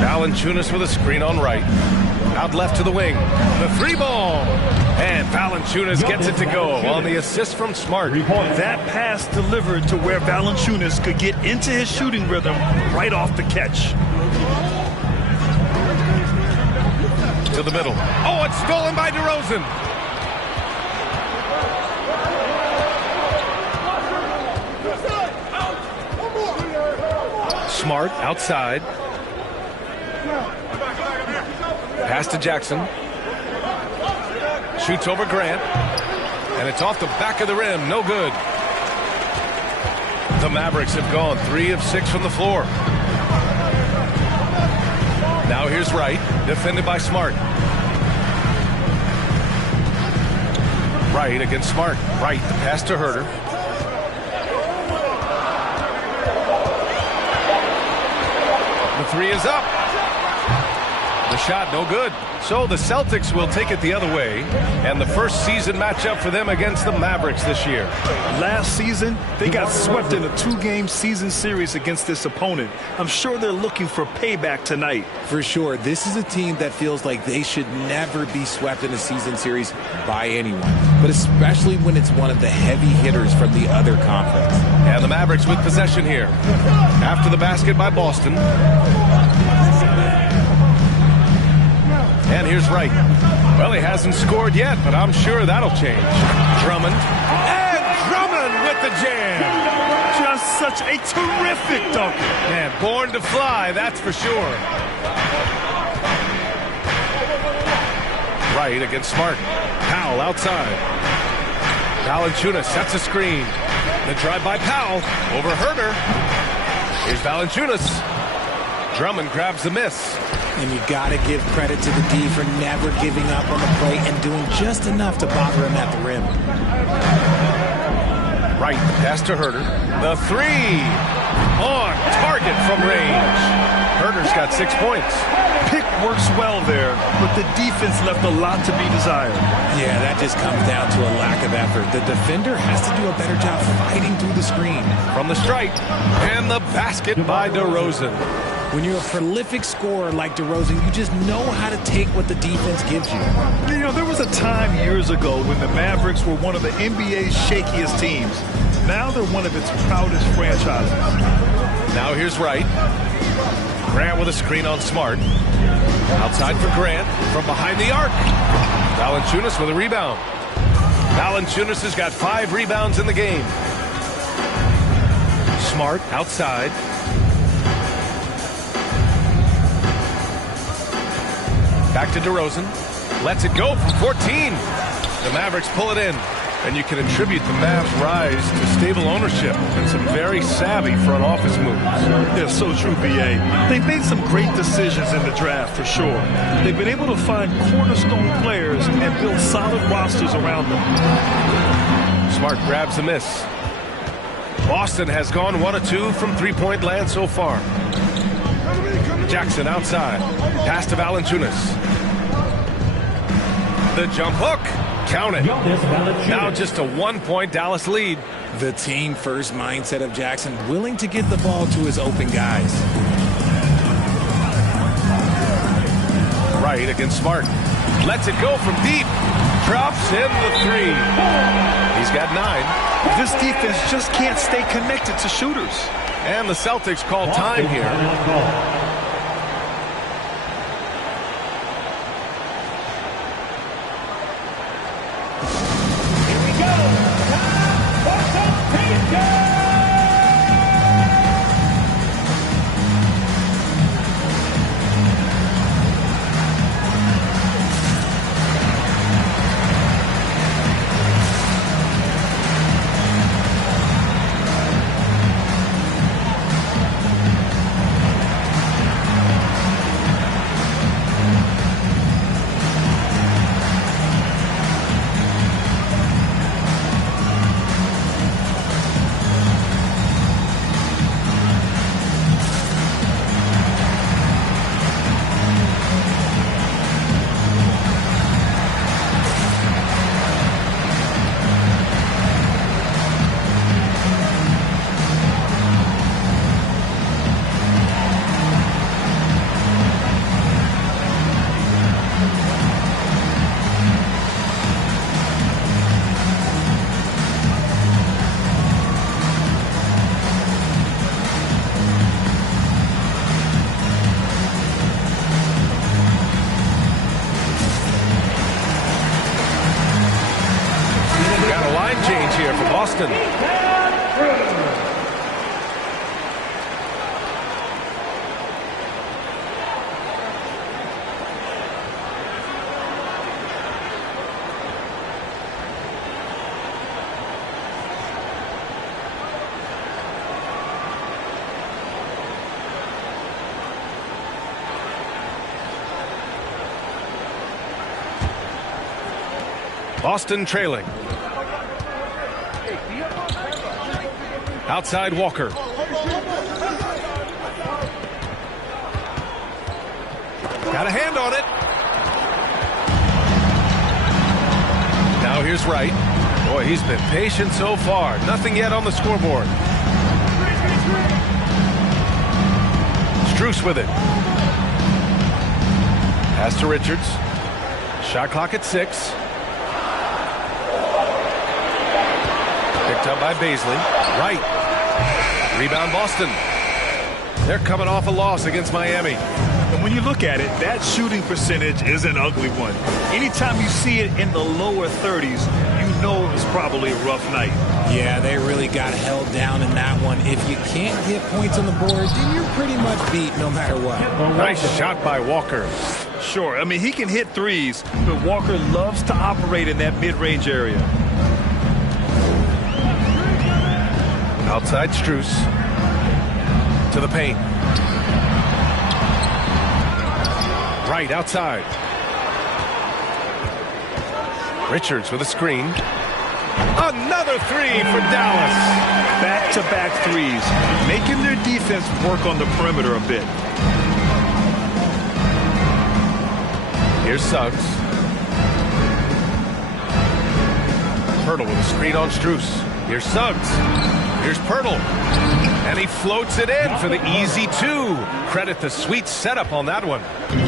Valanciunas with a screen on right. Out left to the wing. The 3-ball. And Valanciunas gets it to go on the assist from Smart. That pass delivered to where Valanciunas could get into his shooting rhythm right off the catch. To the middle. Oh, it's stolen by DeRozan. Smart outside. Pass to Jackson. Shoots over Grant. And it's off the back of the rim. No good. The Mavericks have gone 3 of 6 from the floor. Now here's Wright, defended by Smart. Wright against Smart. Wright, the pass to Herter. The 3 is up. The shot no good. So the Celtics will take it the other way, and the first season matchup for them against the Mavericks this year. Last season, they got swept in a 2-game season series against this opponent. I'm sure they're looking for payback tonight. For sure, this is a team that feels like they should never be swept in a season series by anyone, but especially when it's one of the heavy hitters from the other conference. And the Mavericks with possession here. After the basket by Boston. And here's Wright. Well, he hasn't scored yet, but I'm sure that'll change. Drummond. And Drummond with the jam. Just such a terrific dunk. Man, born to fly, that's for sure. Wright against Smart. Powell outside. Valanciunas sets a screen. The drive by Powell over Herter. Here's Valanciunas. Drummond grabs the miss. And you got to give credit to the D for never giving up on the play and doing just enough to bother him at the rim. Wright, pass to Herter. The 3 on target from range. Herter's got 6 points. Pick works well there, but the defense left a lot to be desired. Yeah, that just comes down to a lack of effort. The defender has to do a better job fighting through the screen. From the stripe, and the basket by DeRozan. When you're a prolific scorer like DeRozan, you just know how to take what the defense gives you. You know, there was a time years ago when the Mavericks were one of the NBA's shakiest teams. Now they're one of its proudest franchises. Now here's Wright. Grant with a screen on Smart. Outside for Grant from behind the arc. Valanciunas with a rebound. Valanciunas has got 5 rebounds in the game. Smart outside. Back to DeRozan. Lets it go from 14. The Mavericks pull it in. And you can attribute the Mavs' rise to stable ownership and some very savvy front office moves. Yeah, so true, B.A. They've made some great decisions in the draft, for sure. They've been able to find cornerstone players and build solid rosters around them. Smart grabs the miss. Boston has gone 1 of 2 from three-point land so far. Jackson outside. Pass to Valanciunas. The jump hook. Count it. Now just a 1-point Dallas lead. The team-first mindset of Jackson, willing to get the ball to his open guys. Wright against Smart. Lets it go from deep. Drops in the 3. He's got 9. This defense just can't stay connected to shooters. And the Celtics call time here. Boston trailing. Outside Walker. Got a hand on it. Now here's Wright. Boy, he's been patient so far. Nothing yet on the scoreboard. Strus with it. Pass to Richards. Shot clock at 6. Picked up by Baisley. Wright. Rebound Boston. They're coming off a loss against Miami. And when you look at it, that shooting percentage is an ugly one. Anytime you see it in the lower 30s, you know it was probably a rough night. Yeah, they really got held down in that one. If you can't get points on the board, then you're pretty much beat no matter what. Nice shot by Walker. Sure, I mean, he can hit threes, but Walker loves to operate in that mid-range area. Outside Strus. To the paint. Right outside. Richards with a screen. Another three for Dallas. Back-to-back threes, making their defense work on the perimeter a bit. Here's Suggs. Pirtle with a screen on Strus. Here's Suggs. Here's Pirtle. And he floats it in for the easy 2. Credit the sweet setup on that one.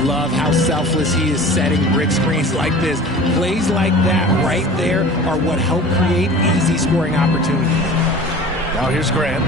Love how selfless he is setting brick screens like this. Plays like that right there are what help create easy scoring opportunities. Now here's Grant.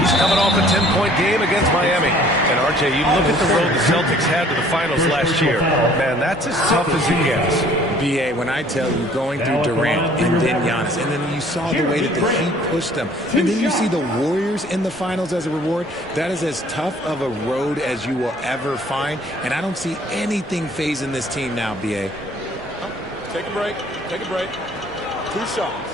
He's coming off a 10-point game against Miami. And RJ, you look at the road the Celtics had to the finals last year. Man, that's as tough as it gets. BA, when I tell you, going through Durant and then Giannis, and then you saw the way that the Heat pushed them, and then you see the Warriors in the finals as a reward, that is as tough of a road as you will ever find. And I don't see anything phasing this team now, BA. Take a break. Take a break. 2 shots.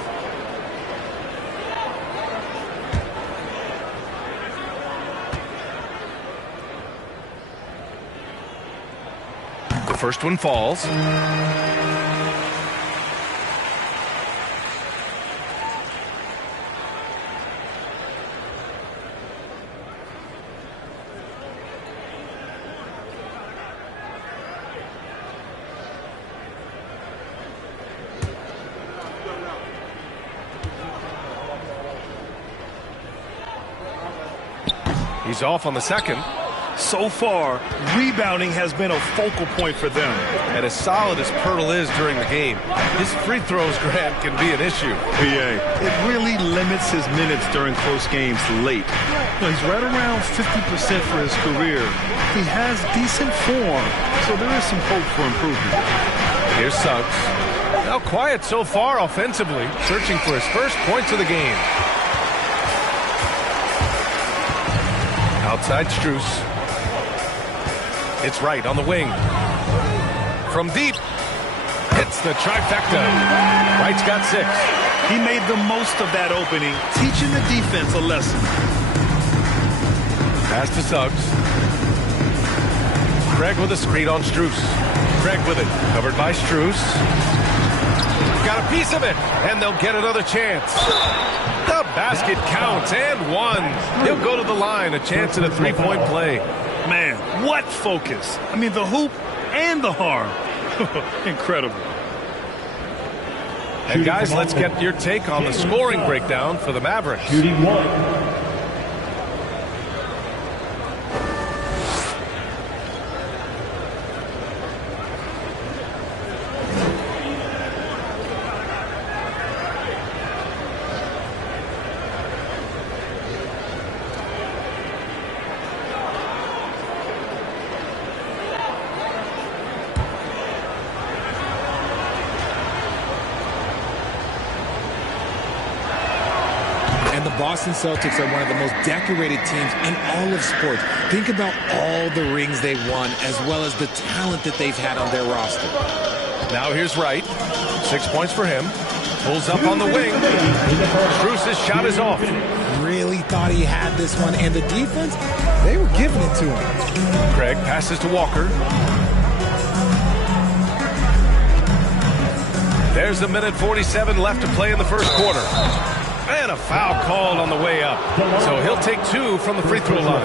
The first one falls. He's off on the second. So far, rebounding has been a focal point for them. And as solid as Pirtle is during the game, his free throws, Grant, can be an issue. Yeah, it really limits his minutes during close games late. He's right around 50% for his career. He has decent form, so there is some hope for improvement. Here's Suggs. Now quiet so far offensively, searching for his first points of the game. Outside Strus. It's Wright on the wing. From deep. It's the trifecta. Wright's got 6. He made the most of that opening, teaching the defense a lesson. Pass to Suggs. Craig with a screen on Strus. Craig with it. Covered by Strus. Got a piece of it. And they'll get another chance. The basket counts and 1. He'll go to the line. A chance at a 3-point play. Man, what focus. I mean, the hoop and the harm. Incredible. And guys, let's get your take on the scoring breakdown for the Mavericks. Shooting 1. Boston Celtics are one of the most decorated teams in all of sports. Think about all the rings they've won, as well as the talent that they've had on their roster. Now here's Wright. 6 points for him. Pulls up on the wing. Strus's shot is off. Really thought he had this one, and the defense, they were giving it to him. Craig passes to Walker. There's a minute 47 left to play in the first quarter. And a foul called on the way up. So he'll take 2 from the free throw line.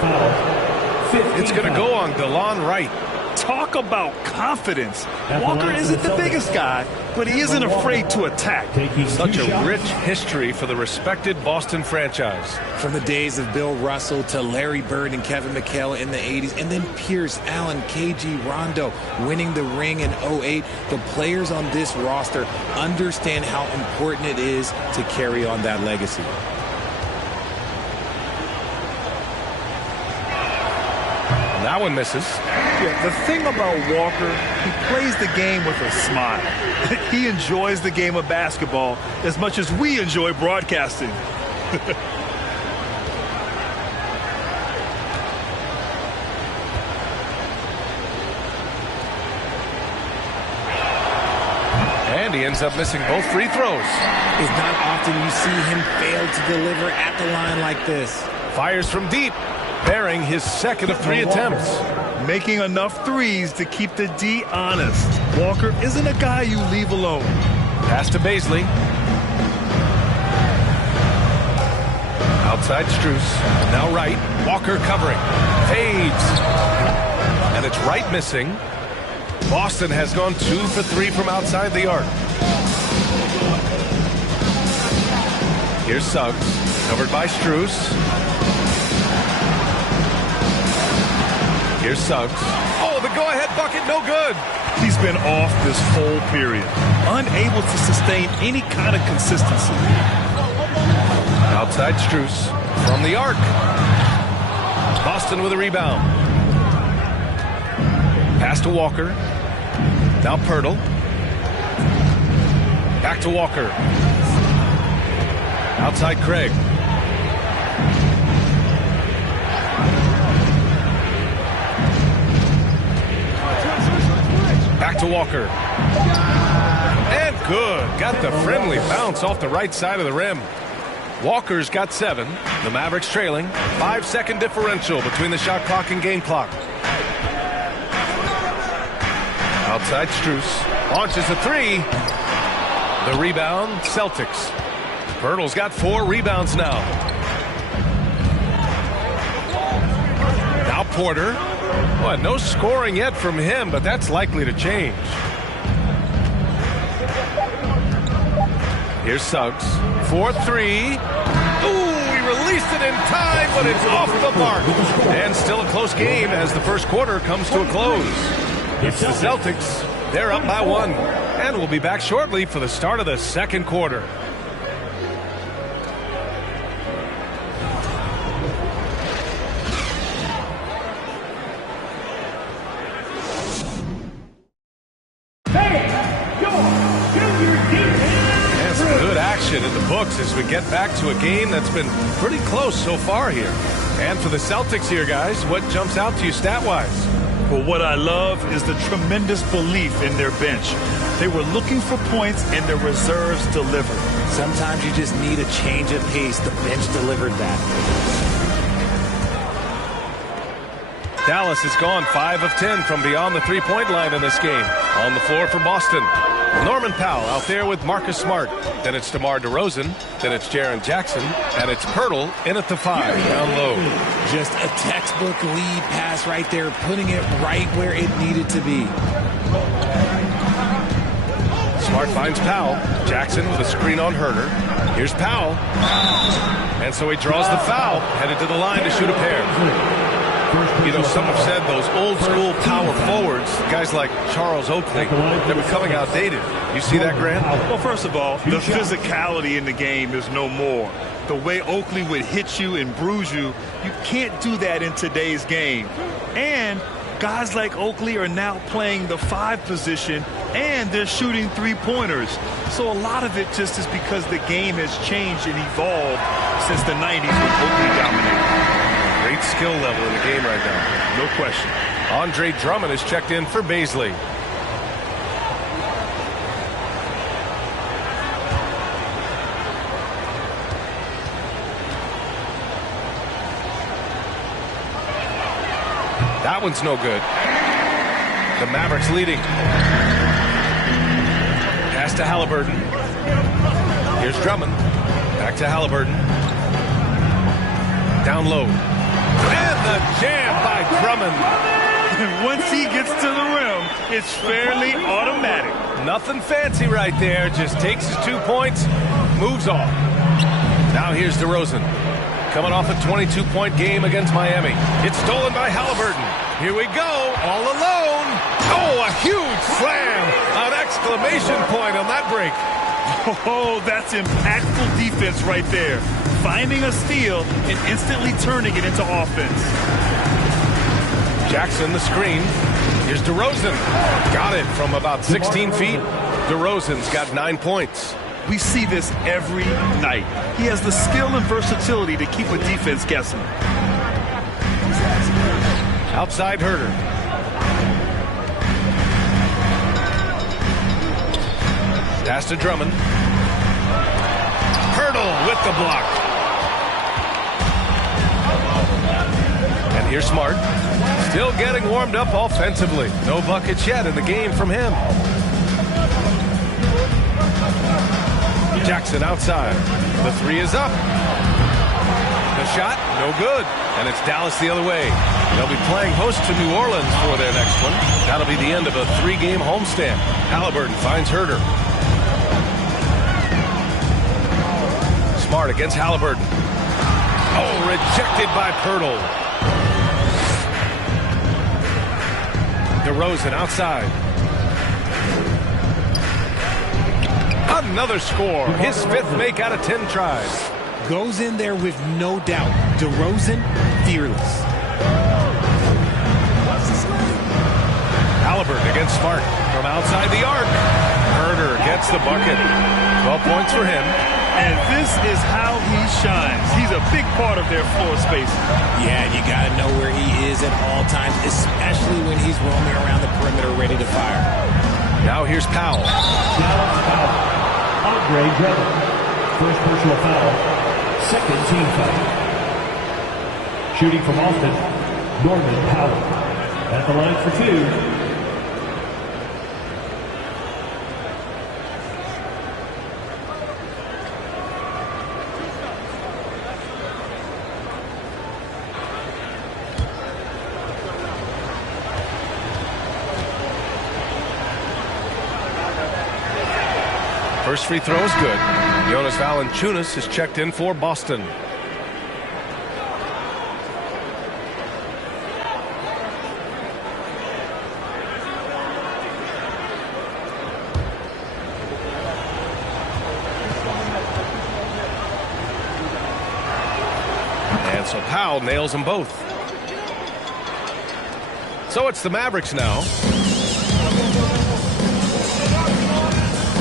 It's going to go on DeLon Wright. Talk about confidence. Walker isn't the biggest guy, but he isn't afraid to attack. Such a rich history for the respected Boston franchise. From the days of Bill Russell to Larry Bird and Kevin McHale in the 80s, and then Pierce, Allen, KG, Rondo winning the ring in 08. The players on this roster understand how important it is to carry on that legacy. That one misses. Yeah, the thing about Walker, he plays the game with a smile. He enjoys the game of basketball as much as we enjoy broadcasting. And he ends up missing both free throws. It's not often you see him fail to deliver at the line like this. Fires from deep, bearing his second of 3 attempts. Making enough threes to keep the D honest. Walker isn't a guy you leave alone. Pass to Baisley. Outside Strus. Now Wright. Walker covering. Fades. And it's Wright missing. Boston has gone 2 for 3 from outside the arc. Here's Suggs. Covered by Strus. Here's Suggs. Oh, the go-ahead bucket, no good. He's been off this whole period, unable to sustain any kind of consistency. Outside Strus from the arc. Boston with a rebound. Pass to Walker. Now Pirtle. Back to Walker. Outside Craig. Back to Walker. And good. Got the friendly bounce off the right side of the rim. Walker's got 7. The Mavericks trailing. 5-second differential between the shot clock and game clock. Outside Strus. Launches a 3. The rebound, Celtics. Pirtle's got 4 rebounds now. Now Porter. Well, no scoring yet from him, but that's likely to change. Here's Suggs. 4-3. Ooh, he released it in time, but it's off the mark. And still a close game as the first quarter comes to a close. It's the Celtics. They're up by 1. And we'll be back shortly for the start of the second quarter. In the books as we get back to a game that's been pretty close so far here. And for the Celtics here, guys, what jumps out to you stat-wise? Well, what I love is the tremendous belief in their bench. They were looking for points, and their reserves delivered. Sometimes you just need a change of pace. The bench delivered that. Dallas has gone 5 of 10 from beyond the three-point line in this game. On the floor for Boston, Norman Powell out there with Marcus Smart. Then it's DeMar DeRozan. Then it's Jaren Jackson. And it's Pirtle in at the 5, down low. Just a textbook lead pass right there, putting it right where it needed to be. Smart finds Powell. Jackson with a screen on Herter. Here's Powell. And so he draws the foul, headed to the line to shoot a pair. You know, some have said those old-school power forwards, guys like Charles Oakley, they're becoming outdated. You see that, Grant? Well, first of all, the physicality in the game is no more. The way Oakley would hit you and bruise you, you can't do that in today's game. And guys like Oakley are now playing the 5 position, and they're shooting 3-pointers. So a lot of it just is because the game has changed and evolved since the 90s when Oakley dominated. Great skill level in the game right now. No question. Andre Drummond is checked in for Baisley. That one's no good. The Mavericks leading. Pass to Halliburton. Here's Drummond. Back to Halliburton. Down low. And the jam by Drummond. Once he gets to the rim, it's fairly automatic. Nothing fancy right there. Just takes his 2 points, moves on. Now here's DeRozan. Coming off a 22-point game against Miami. It's stolen by Halliburton. Here we go, all alone. Oh, a huge slam. An exclamation point on that break. Oh, that's impactful defense right there. Finding a steal and instantly turning it into offense. Jackson, the screen. Here's DeRozan. Got it from about 16 feet. DeRozan's got 9 points. We see this every night. He has the skill and versatility to keep a defense guessing. Outside Herter. Pass to Drummond. Hurdle with the block. And here's Smart. Still getting warmed up offensively. No buckets yet in the game from him. Jackson outside. The three is up. The shot, no good. And it's Dallas the other way. They'll be playing host to New Orleans for their next one. That'll be the end of a 3-game homestand. Halliburton finds Herter. Smart against Halliburton. Oh, rejected by Pirtle. DeRozan outside. Another score. His 5th make out of 10 tries. Goes in there with no doubt. DeRozan, fearless. Halliburton against Smart from outside the arc. Herter gets the bucket. 12 points for him. And this is how he shines. He's a big part of their floor space. Yeah, and you got to know where he is at all times, especially when he's roaming around the perimeter ready to fire. Now here's Powell. Andre Drummond. First personal foul. Second team foul. Shooting from Austin, Norman Powell. At the line for 2. First free throw is good. Jonas Valanciunas is checked in for Boston. And so Powell nails them both. So it's the Mavericks now.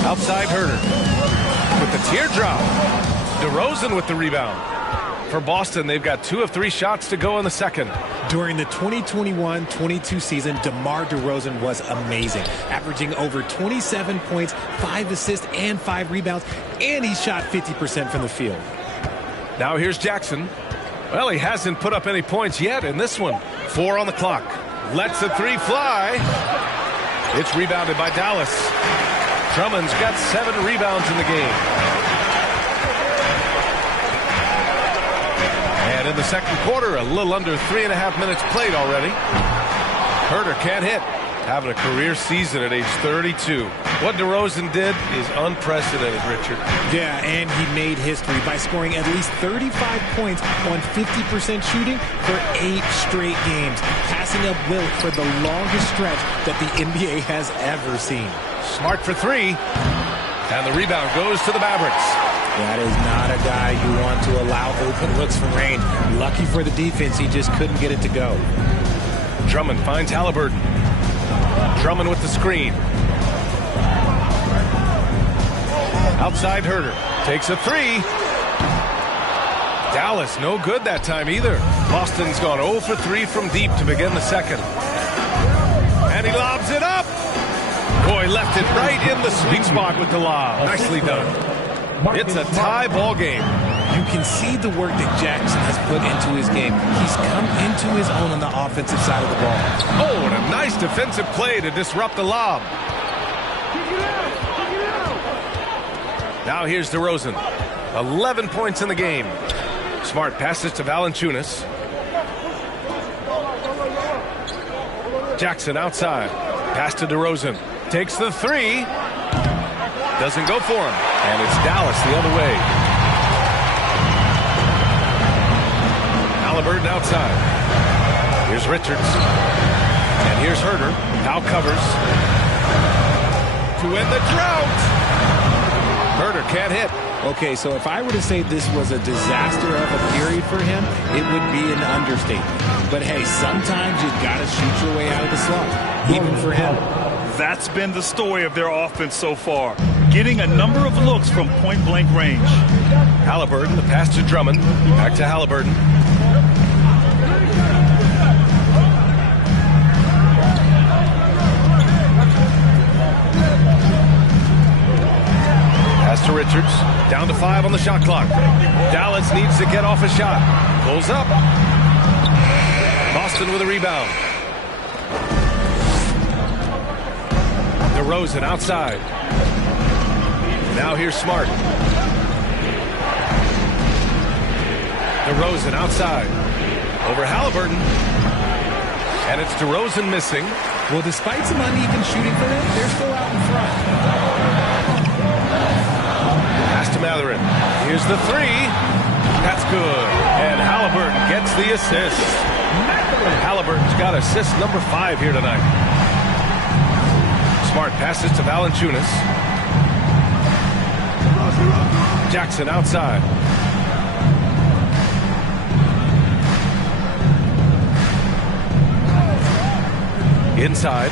Outside Herter with the teardrop. DeRozan with the rebound. For Boston, they've got 2 of 3 shots to go in the second. During the 2021-22 season, DeMar DeRozan was amazing, averaging over 27 points, 5 assists, and 5 rebounds, and he shot 50% from the field. Now here's Jackson. Well, he hasn't put up any points yet in this one. 4 on the clock. Lets the 3 fly. It's rebounded by Dallas. Drummond's got 7 rebounds in the game. And in the second quarter, a little under 3.5 minutes played already. Herter can't hit. Having a career season at age 32. What DeRozan did is unprecedented, Richard. Yeah, and he made history by scoring at least 35 points on 50% shooting for 8 straight games, passing up Wilt for the longest stretch that the NBA has ever seen. Smart for 3. And the rebound goes to the Mavericks. That is not a guy you want to allow open looks from range. Lucky for the defense, he just couldn't get it to go. Drummond finds Halliburton. Drummond with the screen. Outside Herter. Takes a 3. Dallas, no good that time either. Boston's gone 0 for 3 from deep to begin the second. And he lobs it up. Boy, left it right in the sweet spot with the lob. Nicely done. It's a tie ball game. You can see the work that Jackson has put into his game. He's come into his own on the offensive side of the ball. Oh, and a nice defensive play to disrupt the lob. Now here's DeRozan. 11 points in the game. Smart passes to Valanciunas. Jackson outside. Pass to DeRozan. Takes the three. Doesn't go for him. And it's Dallas the other way. Halliburton outside. Here's Richards. And here's Herter. Now covers. To end the drought. Herter can't hit. Okay, so if I were to say this was a disaster of a period for him, it would be an understatement. But hey, sometimes you've got to shoot your way out of the slump, even for him. That's been the story of their offense so far, getting a number of looks from point-blank range. Halliburton, the pass to Drummond. Back to Halliburton. Pass to Richards. Down to 5 on the shot clock. Dallas needs to get off a shot. Pulls up. Boston with a rebound. DeRozan outside. Now here's Smart. DeRozan outside. Over Halliburton. And it's DeRozan missing. Well, despite some uneven shooting for them, they're still out in front. Pass to Mathurin. Here's the three. That's good. And Halliburton gets the assist. Halliburton's got assist number 5 here tonight. Smart passes to Valanciunas. Jackson outside. Inside.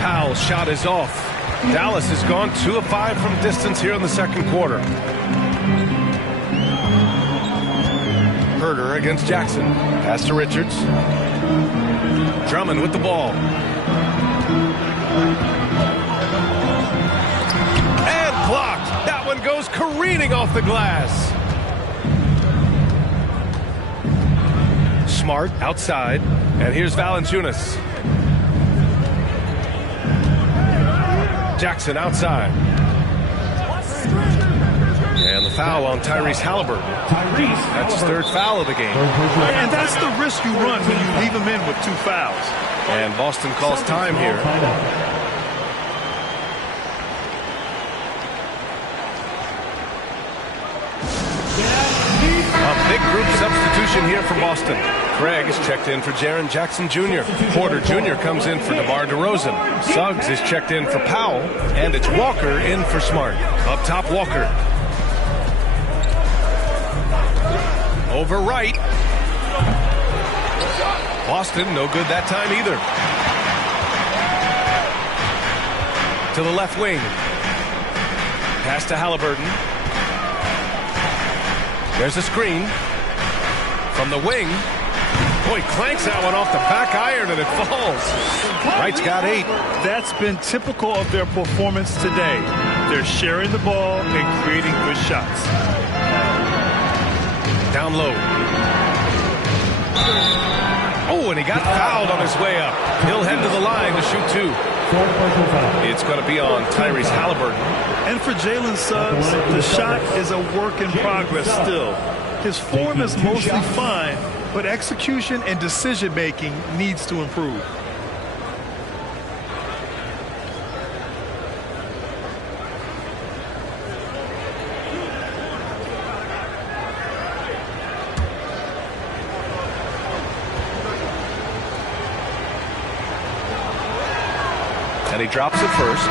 Powell's shot is off. Dallas has gone 2 of 5 from distance here in the second quarter. Herter against Jackson. Pass to Richards. Drummond with the ball. And blocked. That one goes careening off the glass. Smart outside. And here's Valanciunas. Jackson outside. And the foul on Tyrese Halliburton. That's his 3rd foul of the game. And that's the risk you run when you leave him in with 2 fouls. And Boston calls time here. A big group substitution here for Boston. Craig is checked in for Jaren Jackson Jr. Porter Jr. comes in for DeMar DeRozan. Suggs is checked in for Powell. And it's Walker in for Smart. Up top, Walker. Over right. Boston, no good that time either. To the left wing. Pass to Halliburton. There's a screen. From the wing. Boy, clanks that one off the back iron and it falls. Wright's got 8. That's been typical of their performance today. They're sharing the ball and creating good shots. Down low. Oh, and he got fouled on his way up. He'll head to the line to shoot 2. It's going to be on Tyrese Halliburton. And for Jalen Suggs, the shot is a work in progress still. His form is mostly fine, but execution and decision-making needs to improve. And he drops it first.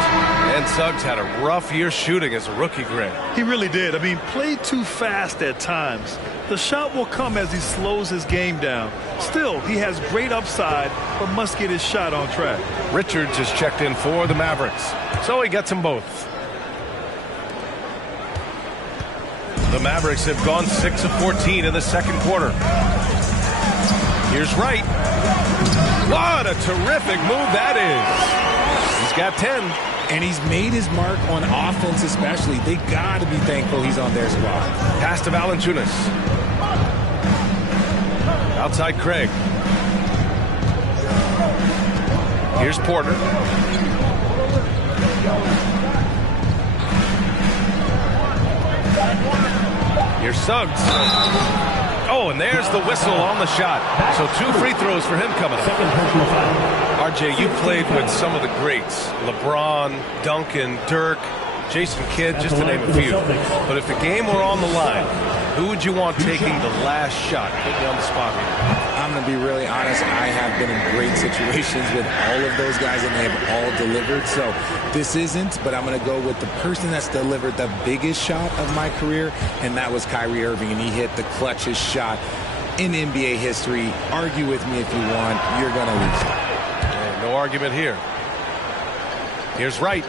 And Suggs had a rough year shooting as a rookie, Greg. He really did. I mean, played too fast at times. The shot will come as he slows his game down. Still, he has great upside, but must get his shot on track. Richards is checked in for the Mavericks. So he gets them both. The Mavericks have gone 6 of 14 in the second quarter. Here's Wright. What a terrific move that is. He's got 10. And he's made his mark on offense especially. They got to be thankful he's on their squad. Pass to Valanciunas. Outside Craig. Here's Porter. Here's Suggs. Oh, and there's the whistle on the shot. So 2 free throws for him coming up. RJ, you played with some of the greats. LeBron, Duncan, Dirk, Jason Kidd, just to name a few. But if the game were on the line, who would you want taking the last shot? Put me on the spot here. I'm going to be really honest. I have been in great situations with all of those guys, and they have all delivered. So this isn't, but I'm going to go with the person that's delivered the biggest shot of my career, and that was Kyrie Irving, and he hit the clutchest shot in NBA history. Argue with me if you want. You're going to lose. No argument here. Here's Wright.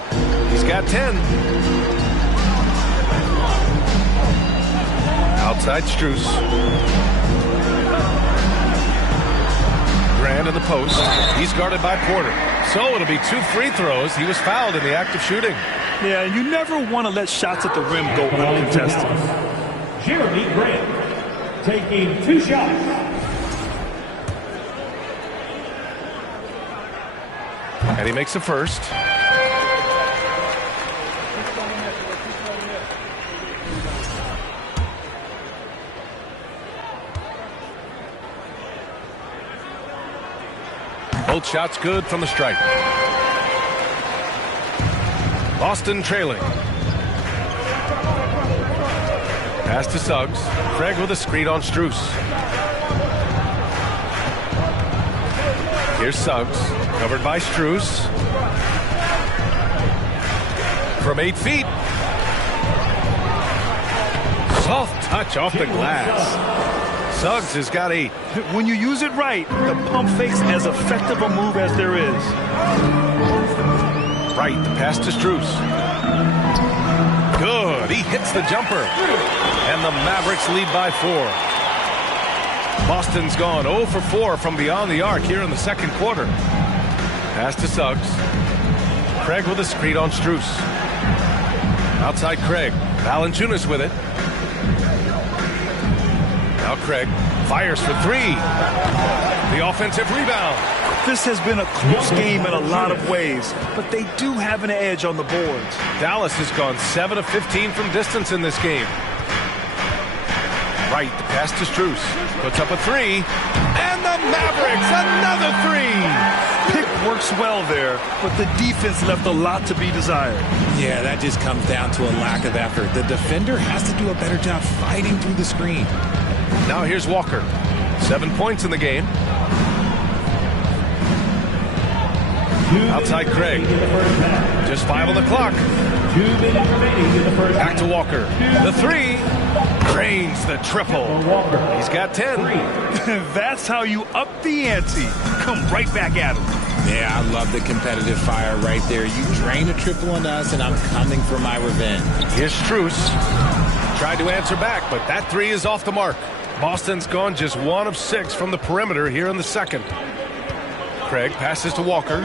He's got 10. Outside Strus. Grant in the post. He's guarded by Porter. So it'll be 2 free throws. He was fouled in the act of shooting. Yeah, and you never want to let shots at the rim go uncontested. Jeremy Grant taking 2 shots. And he makes the first. Both shots good from the stripe. Boston trailing. Pass to Suggs. Craig with a screen on Strus. Here's Suggs. Covered by Strus. From 8 feet. Soft touch off the glass. Suggs has got 8. When you use it right, the pump fake's as effective a move as there is. Right, the pass to Strus. Good, he hits the jumper. And the Mavericks lead by 4. Boston's gone 0 for 4 from beyond the arc here in the second quarter. Pass to Suggs. Craig with a screen on Strus. Outside Craig. Valanciunas with it. Now Craig fires for 3. The offensive rebound. This has been a close game in a lot of ways, but they do have an edge on the boards. Dallas has gone 7 of 15 from distance in this game. Right, the pass to Strus. Puts up a 3. And the Mavericks, another 3. Pick works well there, but the defense left a lot to be desired. Yeah, that just comes down to a lack of effort. The defender has to do a better job fighting through the screen. Now here's Walker. 7 points in the game. Outside Craig. Just 5 on the clock. 2 minutes remaining in the first. Back to Walker. The 3. Drains the triple. He's got 10. That's how you up the ante. Come right back at him. Yeah, I love the competitive fire right there. You drain a triple on us, and I'm coming for my revenge. Here's Strus. Tried to answer back, but that 3 is off the mark. Boston's gone just 1 of 6 from the perimeter here in the second. Craig passes to Walker.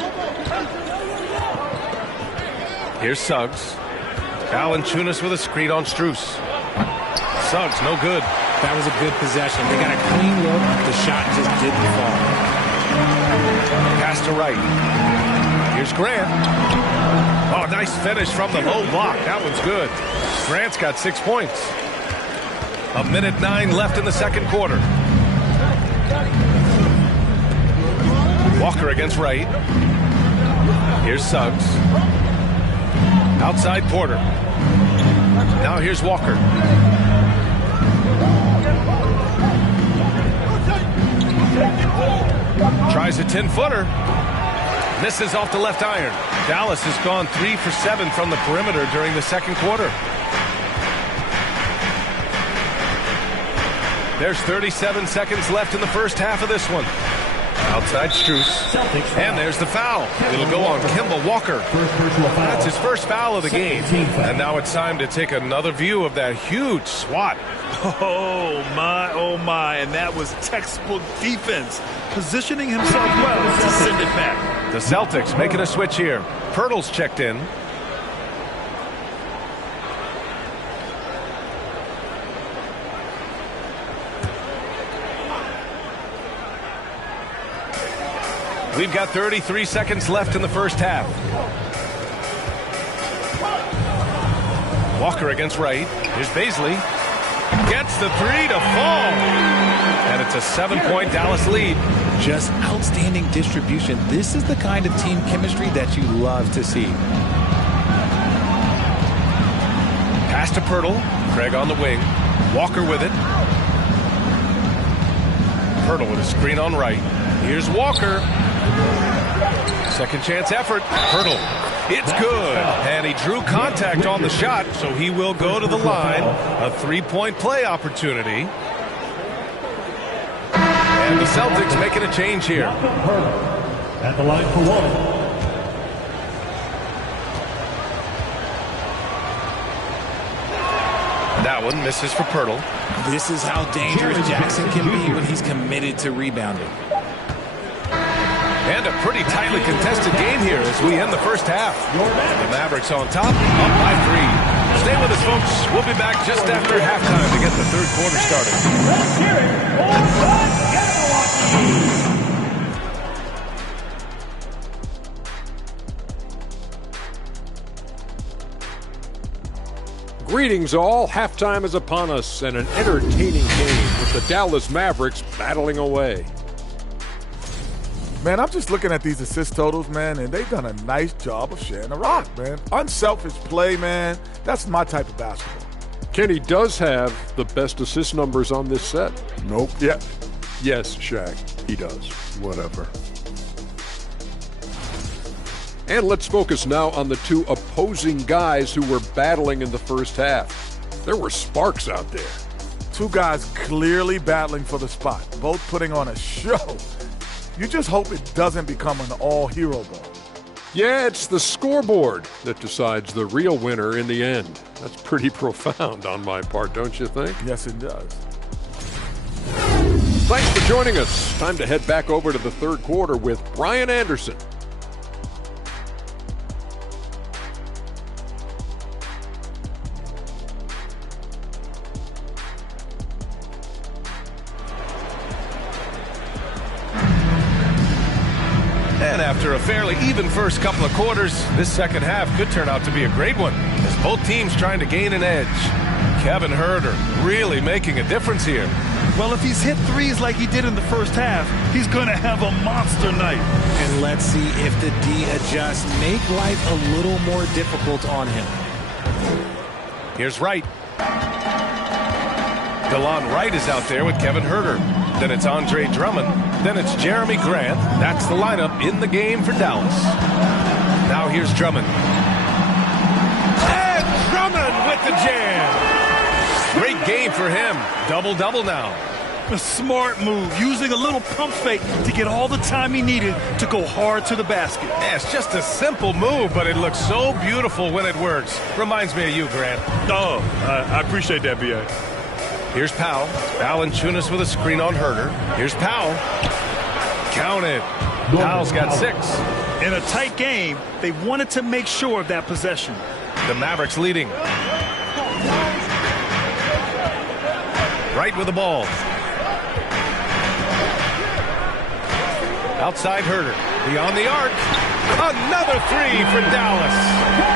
Here's Suggs. Valanciunas with a screen on Strus. Suggs, no good. That was a good possession. They got a clean look. The shot just didn't fall. Pass to Wright. Here's Grant. Oh, nice finish from the low block. That one's good. Grant's got 6 points. 1:09 left in the second quarter. Walker against Wright. Here's Suggs. Outside Porter. Now here's Walker. Tries a 10-footer. Misses off the left iron. Dallas has gone 3 for 7 from the perimeter during the second quarter. There's 37 seconds left in the first half of this one. Outside Strus. And there's the foul. It'll go on Kemba Walker. That's his first foul of the game. And now it's time to take another view of that huge swat. Oh, my. And that was textbook defense. Positioning himself well to send it back. The Celtics making a switch here. Pirtle's checked in. We've got 33 seconds left in the first half. Walker against Wright. Here's Baisley. Gets the three to fall. And it's a 7-point Dallas lead. Just outstanding distribution. This is the kind of team chemistry that you love to see. Pass to Pirtle. Craig on the wing. Walker with it. Pirtle with a screen on right. Here's Walker. Second chance effort. Pirtle. It's good. And he drew contact on the shot, so he will go to the line. A 3-point play opportunity. And the Celtics making a change here. At the line for one. That one misses for Pirtle. This is how dangerous Jackson can be when he's committed to rebounding. And a pretty tightly contested game here as we end the first half. The Mavericks on top, up by 3. Stay with us, folks. We'll be back just after halftime to get the third quarter started. Let's hear it for Greetings all. Halftime is upon us and an entertaining game with the Dallas Mavericks battling away. Man, I'm just looking at these assist totals, man, and they've done a nice job of sharing the rock, man. Unselfish play, man. That's my type of basketball. Kenny does have the best assist numbers on this set. Nope. Yeah. Yes, Shaq, he does. Whatever. And let's focus now on the two opposing guys who were battling in the first half. There were sparks out there. Two guys clearly battling for the spot, both putting on a show. You just hope it doesn't become an all-hero ball. Yeah, it's the scoreboard that decides the real winner in the end. That's pretty profound on my part, don't you think? Yes, it does. Thanks for joining us. Time to head back over to the third quarter with Brian Anderson. And after a fairly even first couple of quarters, this second half could turn out to be a great one as both teams trying to gain an edge. Kevin Huerter really making a difference here. Well, if he's hit threes like he did in the first half, he's going to have a monster night. And let's see if the D adjusts, make life a little more difficult on him. Here's Wright. DeLon Wright is out there with Kevin Huerter. Then it's Andre Drummond. Then it's Jeremy Grant. That's the lineup in the game for Dallas. Now here's Drummond. And Drummond with the jam. Great game for him. Double-double now. A smart move, using a little pump fake to get all the time he needed to go hard to the basket. Yeah, it's just a simple move, but it looks so beautiful when it works. Reminds me of you, Grant. Oh, I appreciate that, B.A. Here's Powell. Valanciunas with a screen on Huerter. Here's Powell. Count it. Powell's got 6. In a tight game, they wanted to make sure of that possession. The Mavericks leading. Right with the ball. Outside Huerter. Beyond the arc. Another 3 for Dallas.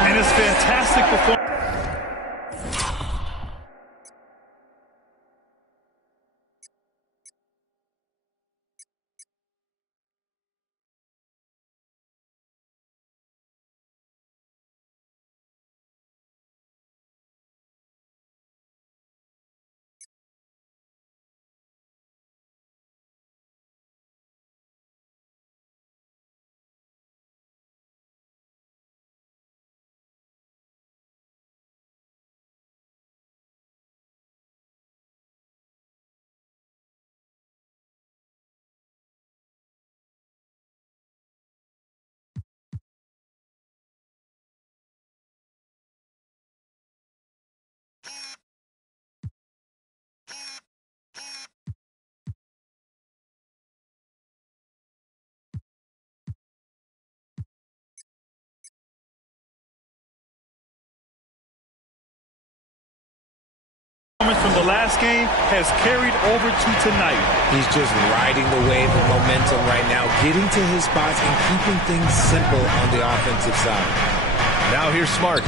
And it's fantastic performance. From the last game has carried over to tonight. He's just riding the wave of momentum right now, getting to his spots and keeping things simple on the offensive side. Now here's Smart.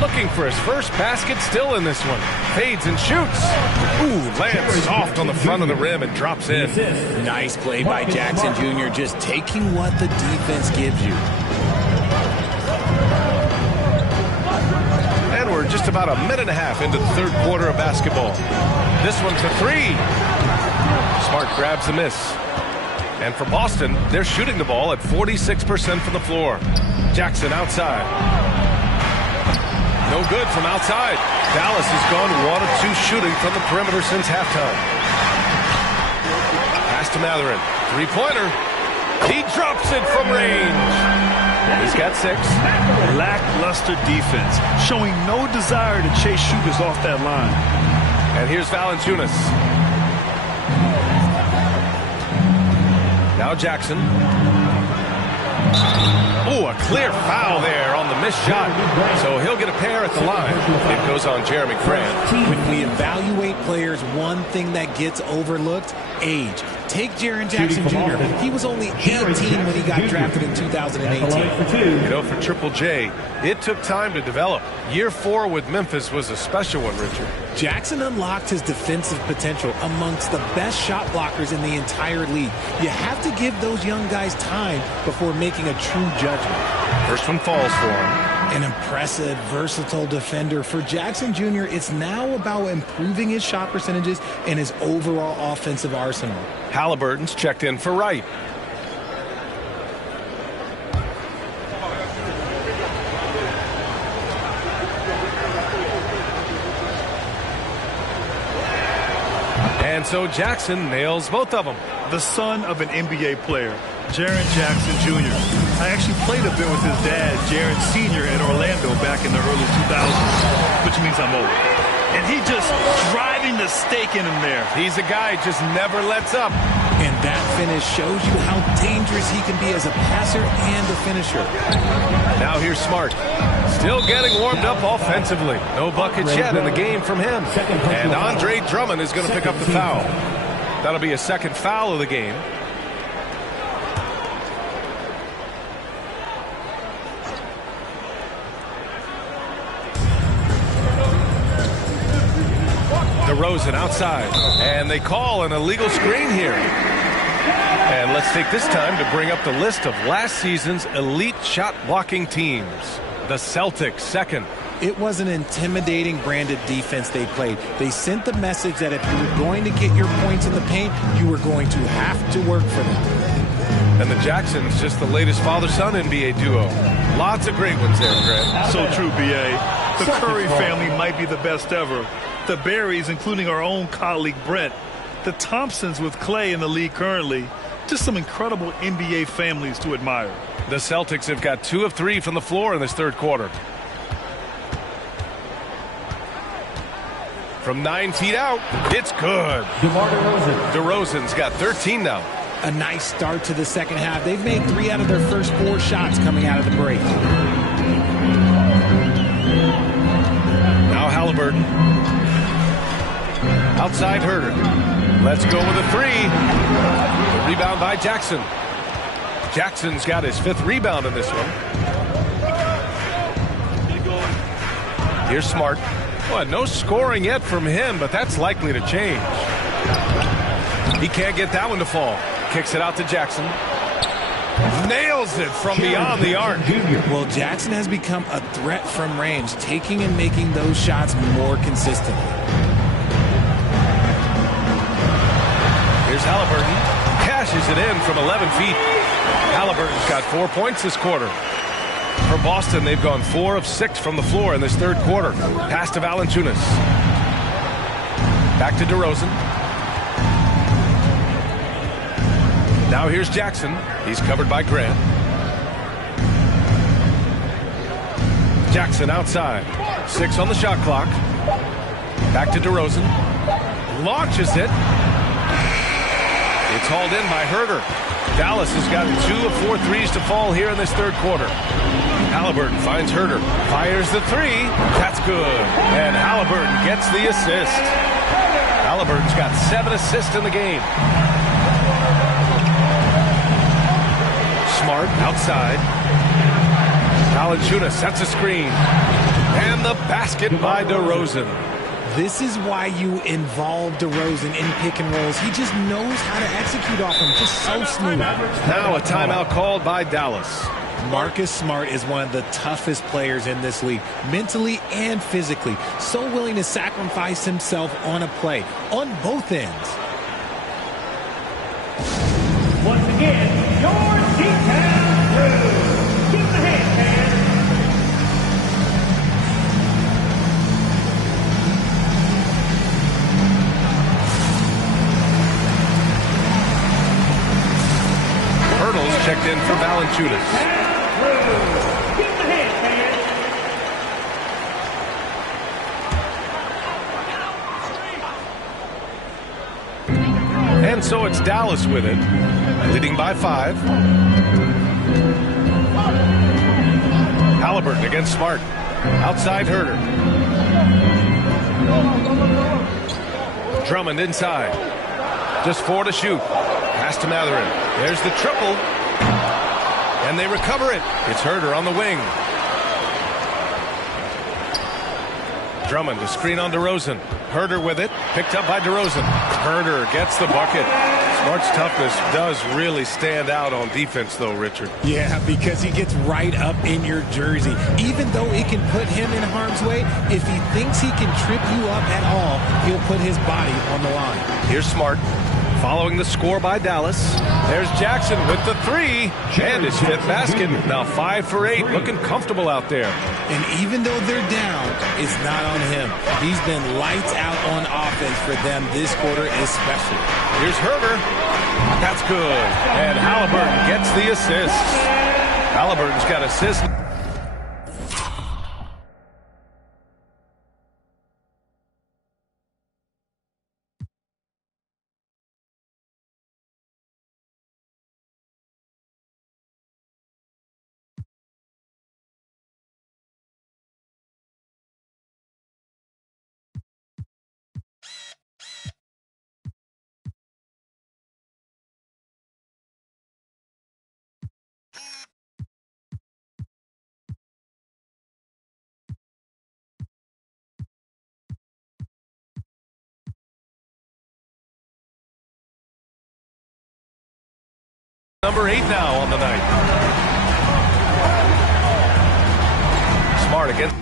looking for his first basket, still in this one. Fades and shoots. Ooh, lands soft on the front of the rim and drops in. Nice play by Jackson Jr., just taking what the defense gives you. And we're just about a minute and a half into the third quarter of basketball. This one for three. Smart grabs a miss. And for Boston, they're shooting the ball at 46% from the floor. Jackson outside. No good from outside. Dallas has gone 1 of 2 shooting from the perimeter since halftime. Pass to Mathurin. Three-pointer. He drops it from range. He's got 6. Lackluster defense, showing no desire to chase shooters off that line. And here's Valanciunas. Now Jackson. Oh, a clear foul there on the missed shot. So he'll get a pair at the line. It goes on Jeremy Grant. When we evaluate players, one thing that gets overlooked, age. Take Jaren Jackson Jr. He was only 18 when he got drafted in 2018. You know, for Triple J, it took time to develop. Year 4 with Memphis was a special one, Richard. Jackson unlocked his defensive potential amongst the best shot blockers in the entire league. You have to give those young guys time before making a true judgment. First one falls for him. An impressive, versatile defender. For Jackson Jr., it's now about improving his shot percentages and his overall offensive arsenal. Halliburton's checked in for Wright. And so Jackson nails both of them. The son of an NBA player, Jaren Jackson Jr. I actually played a bit with his dad, Jaren Sr. in Orlando back in the early 2000s, which means I'm old. And he just driving the stake in him there. He's a guy just never lets up. And that finish shows you how dangerous he can be as a passer and a finisher. Now here's Smart. Still getting warmed up offensively. No buckets yet in the game from him. And Andre Drummond is going to pick up the foul. That'll be a second foul of the game. DeRozan outside. And they call an illegal screen here. And let's take this time to bring up the list of last season's elite shot blocking teams. The Celtics second. It was an intimidating branded defense they played. They sent the message that if you were going to get your points in the paint, you were going to have to work for them. And the Jacksons, just the latest father-son NBA duo. Lots of great ones there, Grant. So true, B.A. The Curry family might be the best ever. The Berries, including our own colleague Brent. The Thompsons with Clay in the league currently. Just some incredible NBA families to admire. The Celtics have got 2 of 3 from the floor in this third quarter. From 9 feet out, it's good. DeMar DeRozan. DeRozan's got 13 now. A nice start to the second half. They've made 3 out of their first 4 shots coming out of the break. Now Halliburton. Outside Herter. Let's go with a 3. The rebound by Jackson. Jackson's got his 5th rebound in this one. Here's Smart. Well, no scoring yet from him, but that's likely to change. He can't get that one to fall. Kicks it out to Jackson. Nails it from beyond the arc. Well, Jackson has become a threat from range, taking and making those shots more consistently. Here's Halliburton. Cashes it in from 11 feet. Halliburton's got 4 points this quarter. For Boston, they've gone 4 of 6 from the floor in this third quarter. Pass to Valanciunas. Back to DeRozan. Now here's Jackson. He's covered by Grant. Jackson outside. 6 on the shot clock. Back to DeRozan. Launches it. It's hauled in by Herter. Dallas has got 2 of 4 threes to fall here in this third quarter. Halliburton finds Herter. Fires the 3. That's good. And Halliburton gets the assist. Halliburton's got 7 assists in the game. Smart outside. Valanciunas sets a screen. And the basket by DeRozan. This is why you involve DeRozan in pick and rolls. He just knows how to execute off them, just so smooth. Now a timeout called by Dallas. Marcus Smart is one of the toughest players in this league, mentally and physically. So willing to sacrifice himself on a play, on both ends. Once again, your D-Town crew. Give the hand, man. Hurdles checked in for Valanciunas. Give the hand, man. And so it's Dallas with it, leading by 5. Halliburton against Smart. Outside Herter. Drummond inside. Just 4 to shoot. Pass to Mathurin. There's the triple. And they recover it. It's Herter on the wing. Drummond, a screen on DeRozan. Herter with it. Picked up by DeRozan. Herter gets the bucket. Smart's toughness does really stand out on defense, though, Richard. Yeah, because he gets right up in your jersey. Even though it can put him in harm's way, if he thinks he can trip you up at all, he'll put his body on the line. Here's Smart. Following the score by Dallas. There's Jackson with the 3. And his 5th basket. Now 5 for 8. Looking comfortable out there. And even though they're down, it's not on him. He's been lights out on offense for them this quarter especially. Here's Herter. That's good. And Halliburton gets the assist. Halliburton's got assists. Number 8 now on the night. Smart again.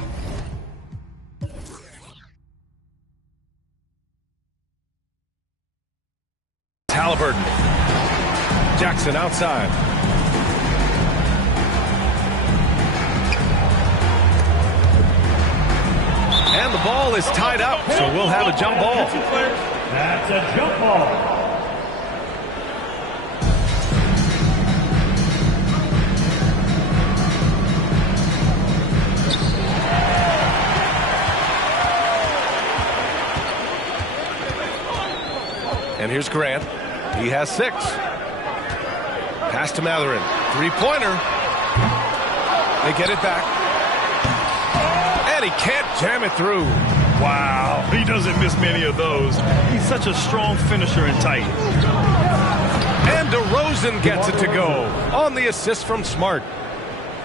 Halliburton. Jackson outside. And the ball is tied up, so we'll have a jump ball. That's a jump ball. And here's Grant. He has 6. Pass to Mathurin. 3-pointer. They get it back. And he can't jam it through. Wow, he doesn't miss many of those. He's such a strong finisher and tight. And DeRozan gets it to go on the assist from Smart.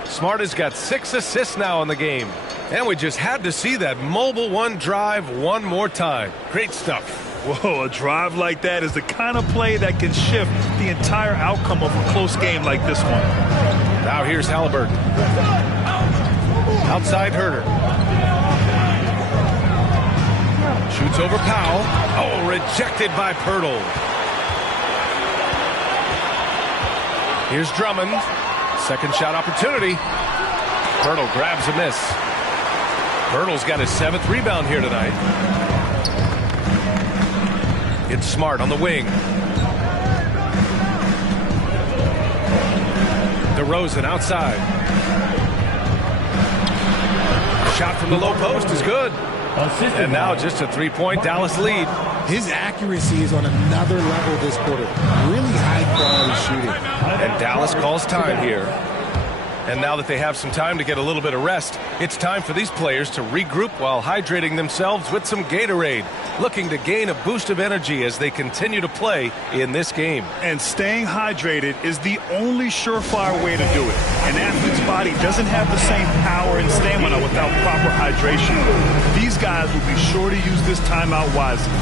Smart has got 6 assists now in the game. And we just had to see that mobile 1 drive one more time. Great stuff. Whoa, a drive like that is the kind of play that can shift the entire outcome of a close game like this one. Now here's Halliburton. Outside Herter. Shoots over Powell. Oh, rejected by Pirtle. Here's Drummond. Second shot opportunity. Pirtle grabs a miss. Pirtle's got his 7th rebound here tonight. It's Smart on the wing. DeRozan outside. Shot from the low post is good. And now just a 3-point Dallas lead. His accuracy is on another level this quarter. Really high quality shooting. And Dallas calls time here. And now that they have some time to get a little bit of rest, it's time for these players to regroup while hydrating themselves with some Gatorade, looking to gain a boost of energy as they continue to play in this game. And staying hydrated is the only surefire way to do it. An athlete's body doesn't have the same power and stamina without proper hydration. These guys will be sure to use this timeout wisely.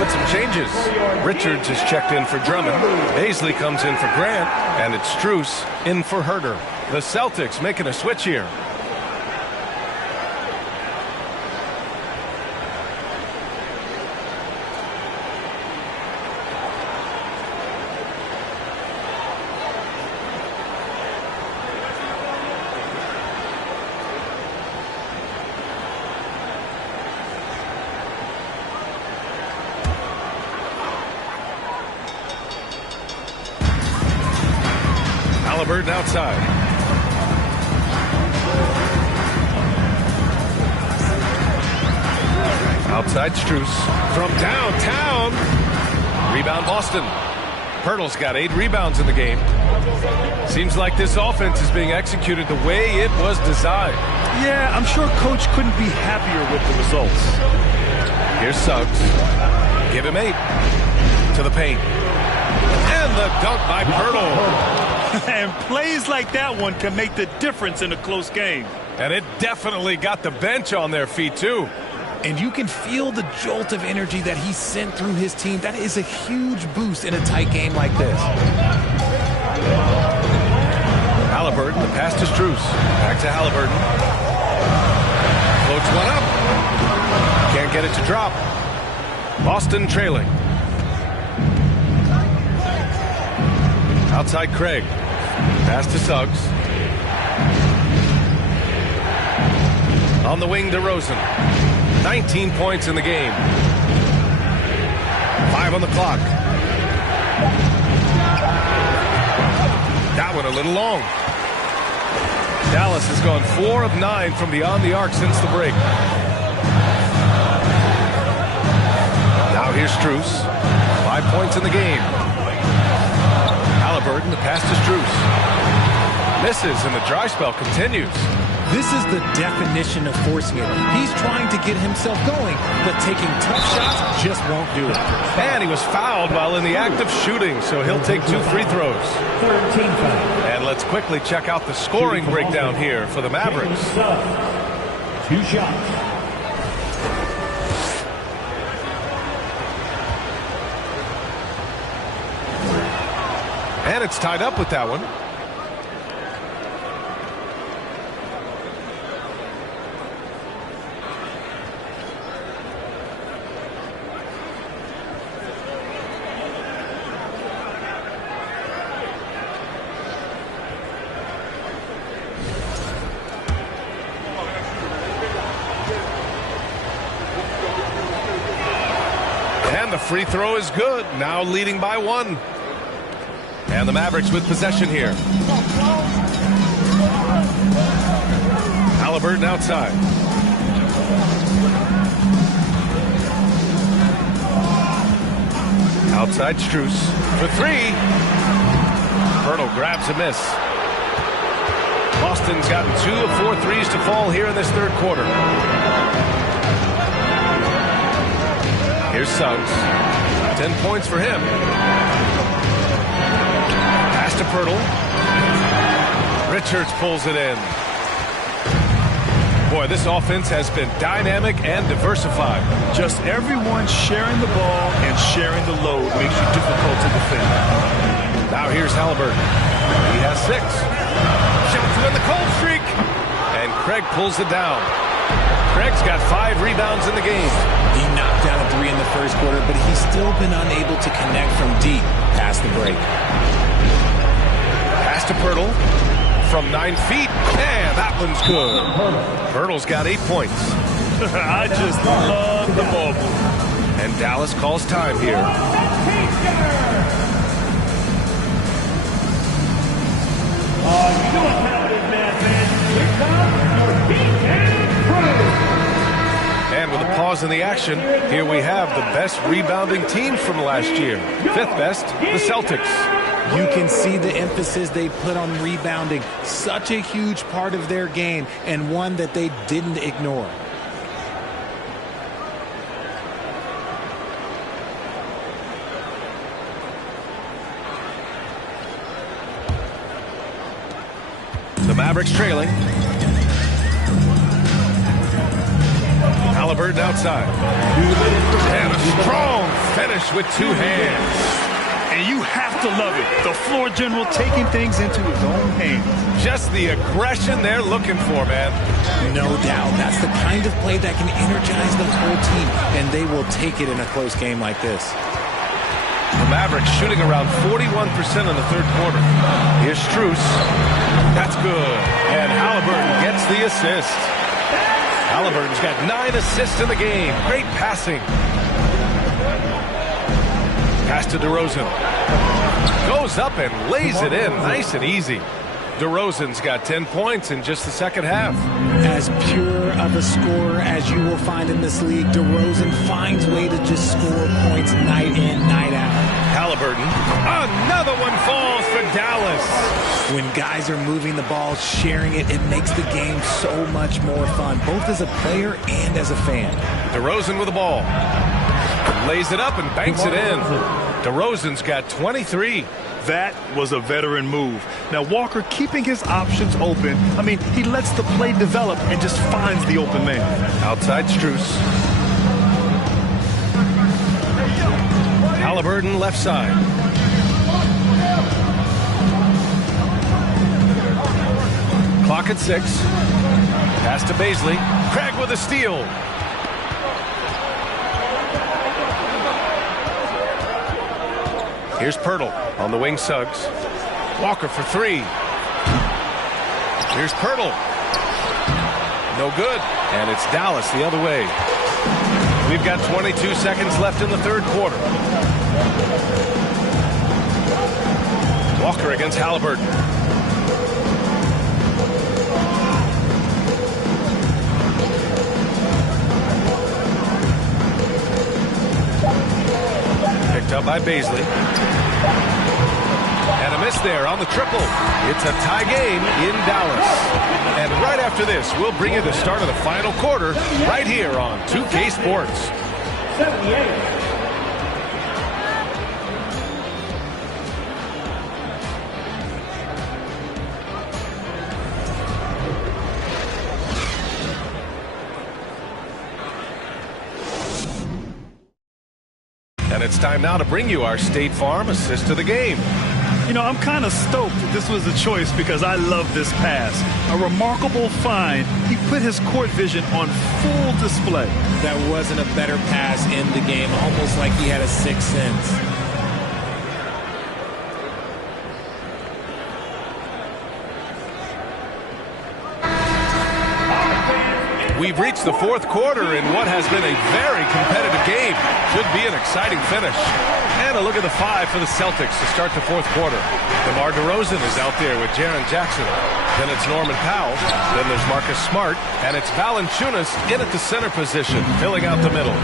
With some changes. Richards is checked in for Drummond. Paisley comes in for Grant, and it's Strus in for Herter. The Celtics making a switch here. Halliburton outside. Outside Strus from downtown. Rebound Boston. Pirtle's got 8 rebounds in the game. Seems like this offense is being executed the way it was designed. Yeah, I'm sure Coach couldn't be happier with the results. Here's Suggs. Give him 8. To the paint. And the dunk by Pirtle. And plays like that one can make the difference in a close game. And it definitely got the bench on their feet, too. And you can feel the jolt of energy that he sent through his team. That is a huge boost in a tight game like this. Halliburton, the pass to Strus. Back to Halliburton. Floats one up. Can't get it to drop. Boston trailing. Outside Craig. Pass to Suggs. On the wing, DeRozan. 19 points in the game. 5 on the clock. That one a little long. Dallas has gone 4 of 9 from beyond the arc since the break. Now here's Strus. 5 points in the game. Halliburton, the pass to Strus. Misses, and the dry spell continues. This is the definition of forcing it. He's trying to get himself going, but taking tough shots just won't do it. And he was fouled while in the act of shooting, so he'll take 2 free throws. And let's quickly check out the scoring breakdown here for the Mavericks. 2 shots. And it's tied up with that one. And the free throw is good, now leading by 1. And the Mavericks with possession here. Halliburton outside. Outside Strus for 3. Pirtle grabs a miss. Boston's gotten 2 of 4 threes to fall here in this third quarter. Here's Suggs. 10 points for him. Pass to Pirtle. Richards pulls it in. Boy, this offense has been dynamic and diversified. Just everyone sharing the ball and sharing the load makes you difficult to defend. Now here's Halliburton. He has 6. Shoots to win the cold streak. And Craig pulls it down. Craig's got 5 rebounds in the game. He knocked down a 3 in the first quarter, but he's still been unable to connect from deep past the break. Pass to Pirtle from 9 feet, and that one's good. Pirtle's got 8 points. I just love the ball. And Dallas calls time here. And with a pause in the action, here we have the best rebounding team from last year. Fifth best, the Celtics. You can see the emphasis they put on rebounding. Such a huge part of their game, and one that they didn't ignore. The Mavericks trailing. Halliburton outside. And a strong finish with two hands. And you have to love it. The floor general taking things into his own hands. Just the aggression they're looking for, man. No doubt. That's the kind of play that can energize the whole team, and they will take it in a close game like this. The Mavericks shooting around 41% in the third quarter. Here's Strus. That's good. And Halliburton gets the assist. Halliburton's got 9 assists in the game. Great passing. Pass to DeRozan. Goes up and lays it in. Nice and easy. DeRozan's got 10 points in just the second half. As pure of a scorer as you will find in this league, DeRozan finds way to just score points night in, night out. Halliburton. Another one falls for Dallas. When guys are moving the ball, sharing it, it makes the game so much more fun, both as a player and as a fan. DeRozan with the ball. Lays it up and banks it in. DeRozan's got 23. That was a veteran move. Now, Walker keeping his options open. I mean, he lets the play develop and just finds the open man. Outside Strus. Halliburton left side. Clock at 6. Pass to Bazley. Craig with a steal. Here's Pirtle on the wing. Suggs. Walker for 3. Here's Pirtle. No good. And it's Dallas the other way. We've got 22 seconds left in the third quarter. Walker against Halliburton. Picked up by Bazley. And a miss there on the triple. It's a tie game in Dallas. And right after this, we'll bring you the start of the final quarter right here on 2K Sports. 78. And it's time now to bring you our State Farm assist of the game. You know, I'm kind of stoked that this was a choice because I love this pass. A remarkable find. He put his court vision on full display. That wasn't a better pass in the game, almost like he had a sixth sense. We've reached the fourth quarter in what has been a very competitive game. Should be an exciting finish. And a look at the 5 for the Celtics to start the fourth quarter. DeMar DeRozan is out there with Jaren Jackson. Then it's Norman Powell. Then there's Marcus Smart. And it's Valanciunas in at the center position, filling out the middle.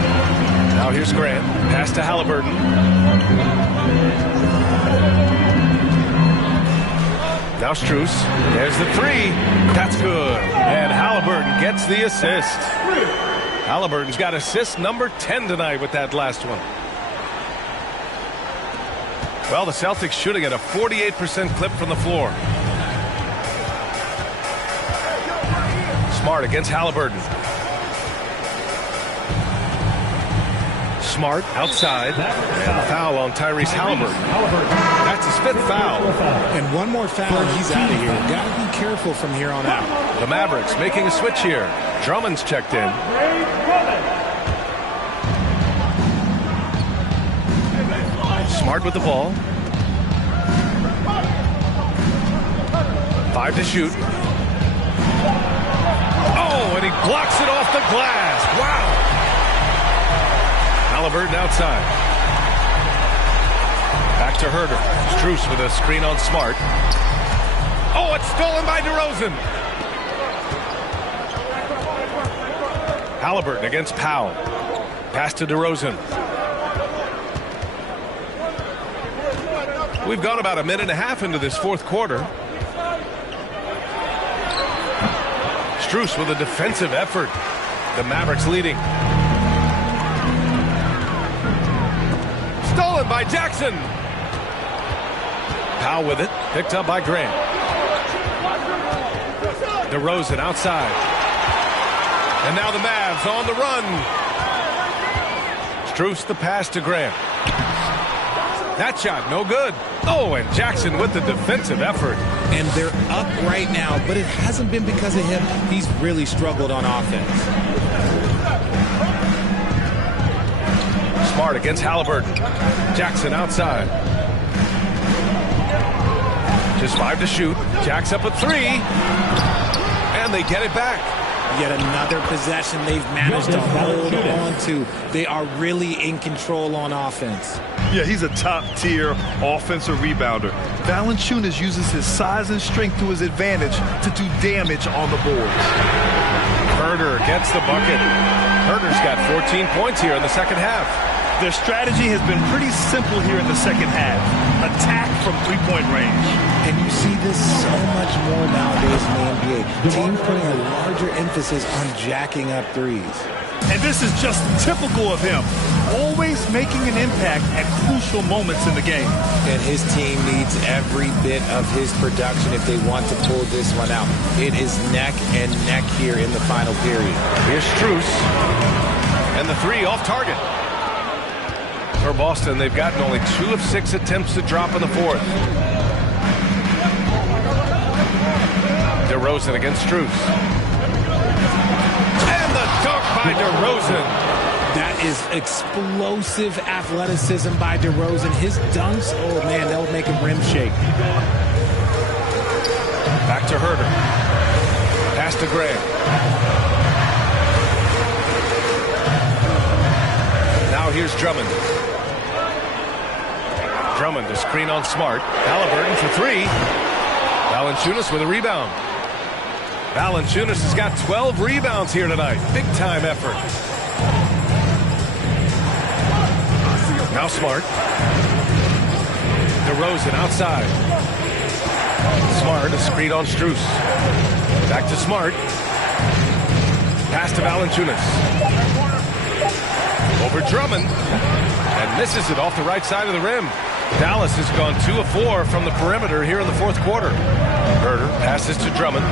Now here's Grant. Pass to Halliburton. Now Strus. There's the 3. That's good. And Halliburton gets the assist. Halliburton's got assist number 10 tonight with that last one. Well, the Celtics shooting at a 48% clip from the floor. Smart against Halliburton. Smart outside. And a foul on Tyrese Halliburton. That's his 5th foul. And one more foul and he's out of here. Got to be careful from here on out. The Mavericks making a switch here. Drummond's checked in. Smart with the ball. 5 to shoot. Oh, and he blocks it off the glass. Wow. Halliburton outside. Back to Herter. Strus with a screen on Smart. Oh, it's stolen by DeRozan. Halliburton against Powell. Pass to DeRozan. We've gone about a minute and a half into this fourth quarter. Strus with a defensive effort. The Mavericks leading. Stolen by Jackson. Powell with it. Picked up by Grant. DeRozan outside. And now the Mavs on the run. Strus the pass to Grant. That shot no good. Oh, and Jackson with the defensive effort. And they're up right now, but it hasn't been because of him. He's really struggled on offense. Smart against Halliburton. Jackson outside. Just 5 to shoot. Jack's up a 3. And they get it back. Yet another possession they've managed to hold on to. They are really in control on offense. Yeah, he's a top-tier offensive rebounder. Valanciunas uses his size and strength to his advantage to do damage on the boards. Herder gets the bucket. Herder's got 14 points here in the second half. Their strategy has been pretty simple here in the second half. Attack from three-point range. And you see this so much more nowadays in the NBA. Teams putting a larger emphasis on jacking up threes. And this is just typical of him. Always making an impact at crucial moments in the game. And his team needs every bit of his production if they want to pull this one out. It is neck and neck here in the final period. Here's Strus. And the 3 off target. For Boston, they've gotten only 2 of 6 attempts to drop in the fourth. DeRozan against Strus. And the dunk by DeRozan. That is explosive athleticism by DeRozan. His dunks, oh man, that would make a rim shake. Back to Herder. Pass to Grant. Now here's Drummond. Drummond to screen on Smart. Halliburton for 3. Valanciunas with a rebound. Valanciunas has got 12 rebounds here tonight. Big time effort. Now Smart. DeRozan outside. Smart to screen on Strus. Back to Smart. Pass to Valanciunas. Over Drummond. And misses it off the right side of the rim. Dallas has gone 2 of 4 from the perimeter here in the fourth quarter. Herder passes to Drummond.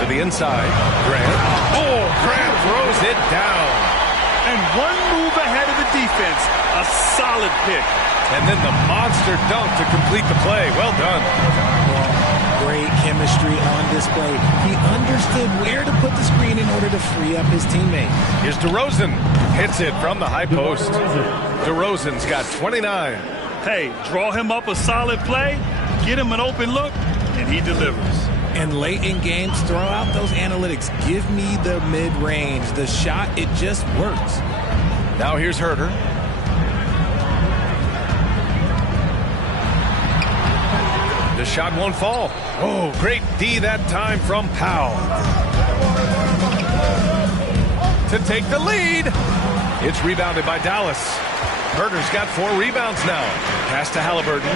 To the inside. Grant. Oh, Grant throws it down. And one move ahead of the defense. A solid pick. And then the monster dunk to complete the play. Well done. Great chemistry on display. He understood where to put the screen in order to free up his teammate. Here's DeRozan. Hits it from the high post. DeRozan's got 29. Hey, draw him up a solid play, get him an open look, and he delivers. And late in games, throw out those analytics. Give me the mid-range. The shot, it just works. Now here's Herder. The shot won't fall. Oh, great D that time from Powell. To take the lead. It's rebounded by Dallas. Herder's got 4 rebounds now. Pass to Halliburton.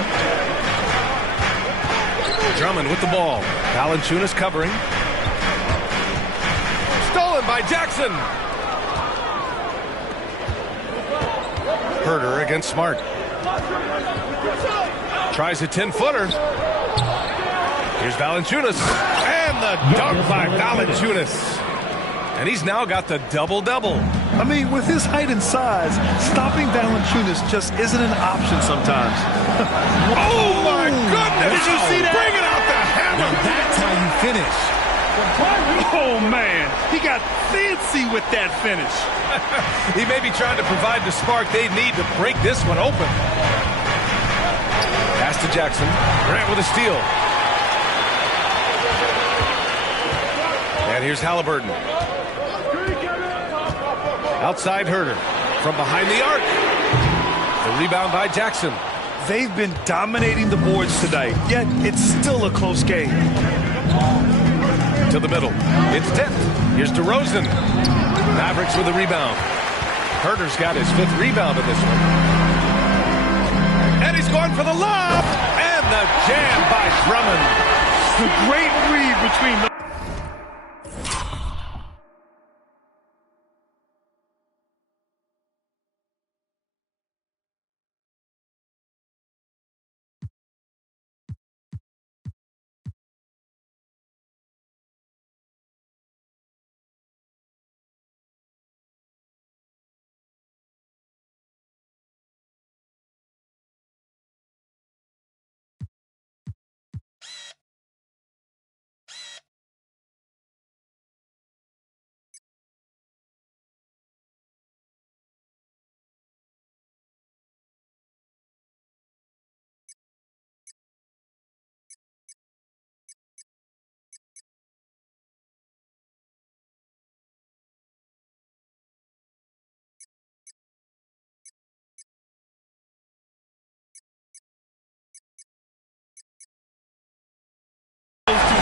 Drummond with the ball. Valanciunas covering. Stolen by Jackson. Herder against Smart. Tries a 10-footer. Here's Valanciunas. And the dunk by Valanciunas. And he's now got the double-double. I mean, with his height and size, stopping Valanciunas just isn't an option sometimes. Oh, my goodness! Did you see that? Bring it out the hammer! Now that's how you finish. Oh, man. He got fancy with that finish. He may be trying to provide the spark they need to break this one open. Pass to Jackson. Grant with a steal. And here's Halliburton. Outside Herder from behind the arc. The rebound by Jackson. They've been dominating the boards tonight, yet it's still a close game. To the middle. It's tipped. Here's DeRozan. Mavericks with a rebound. Herter's got his 5th rebound in this one. And he's going for the lob. And the jam by Drummond. The great read between the...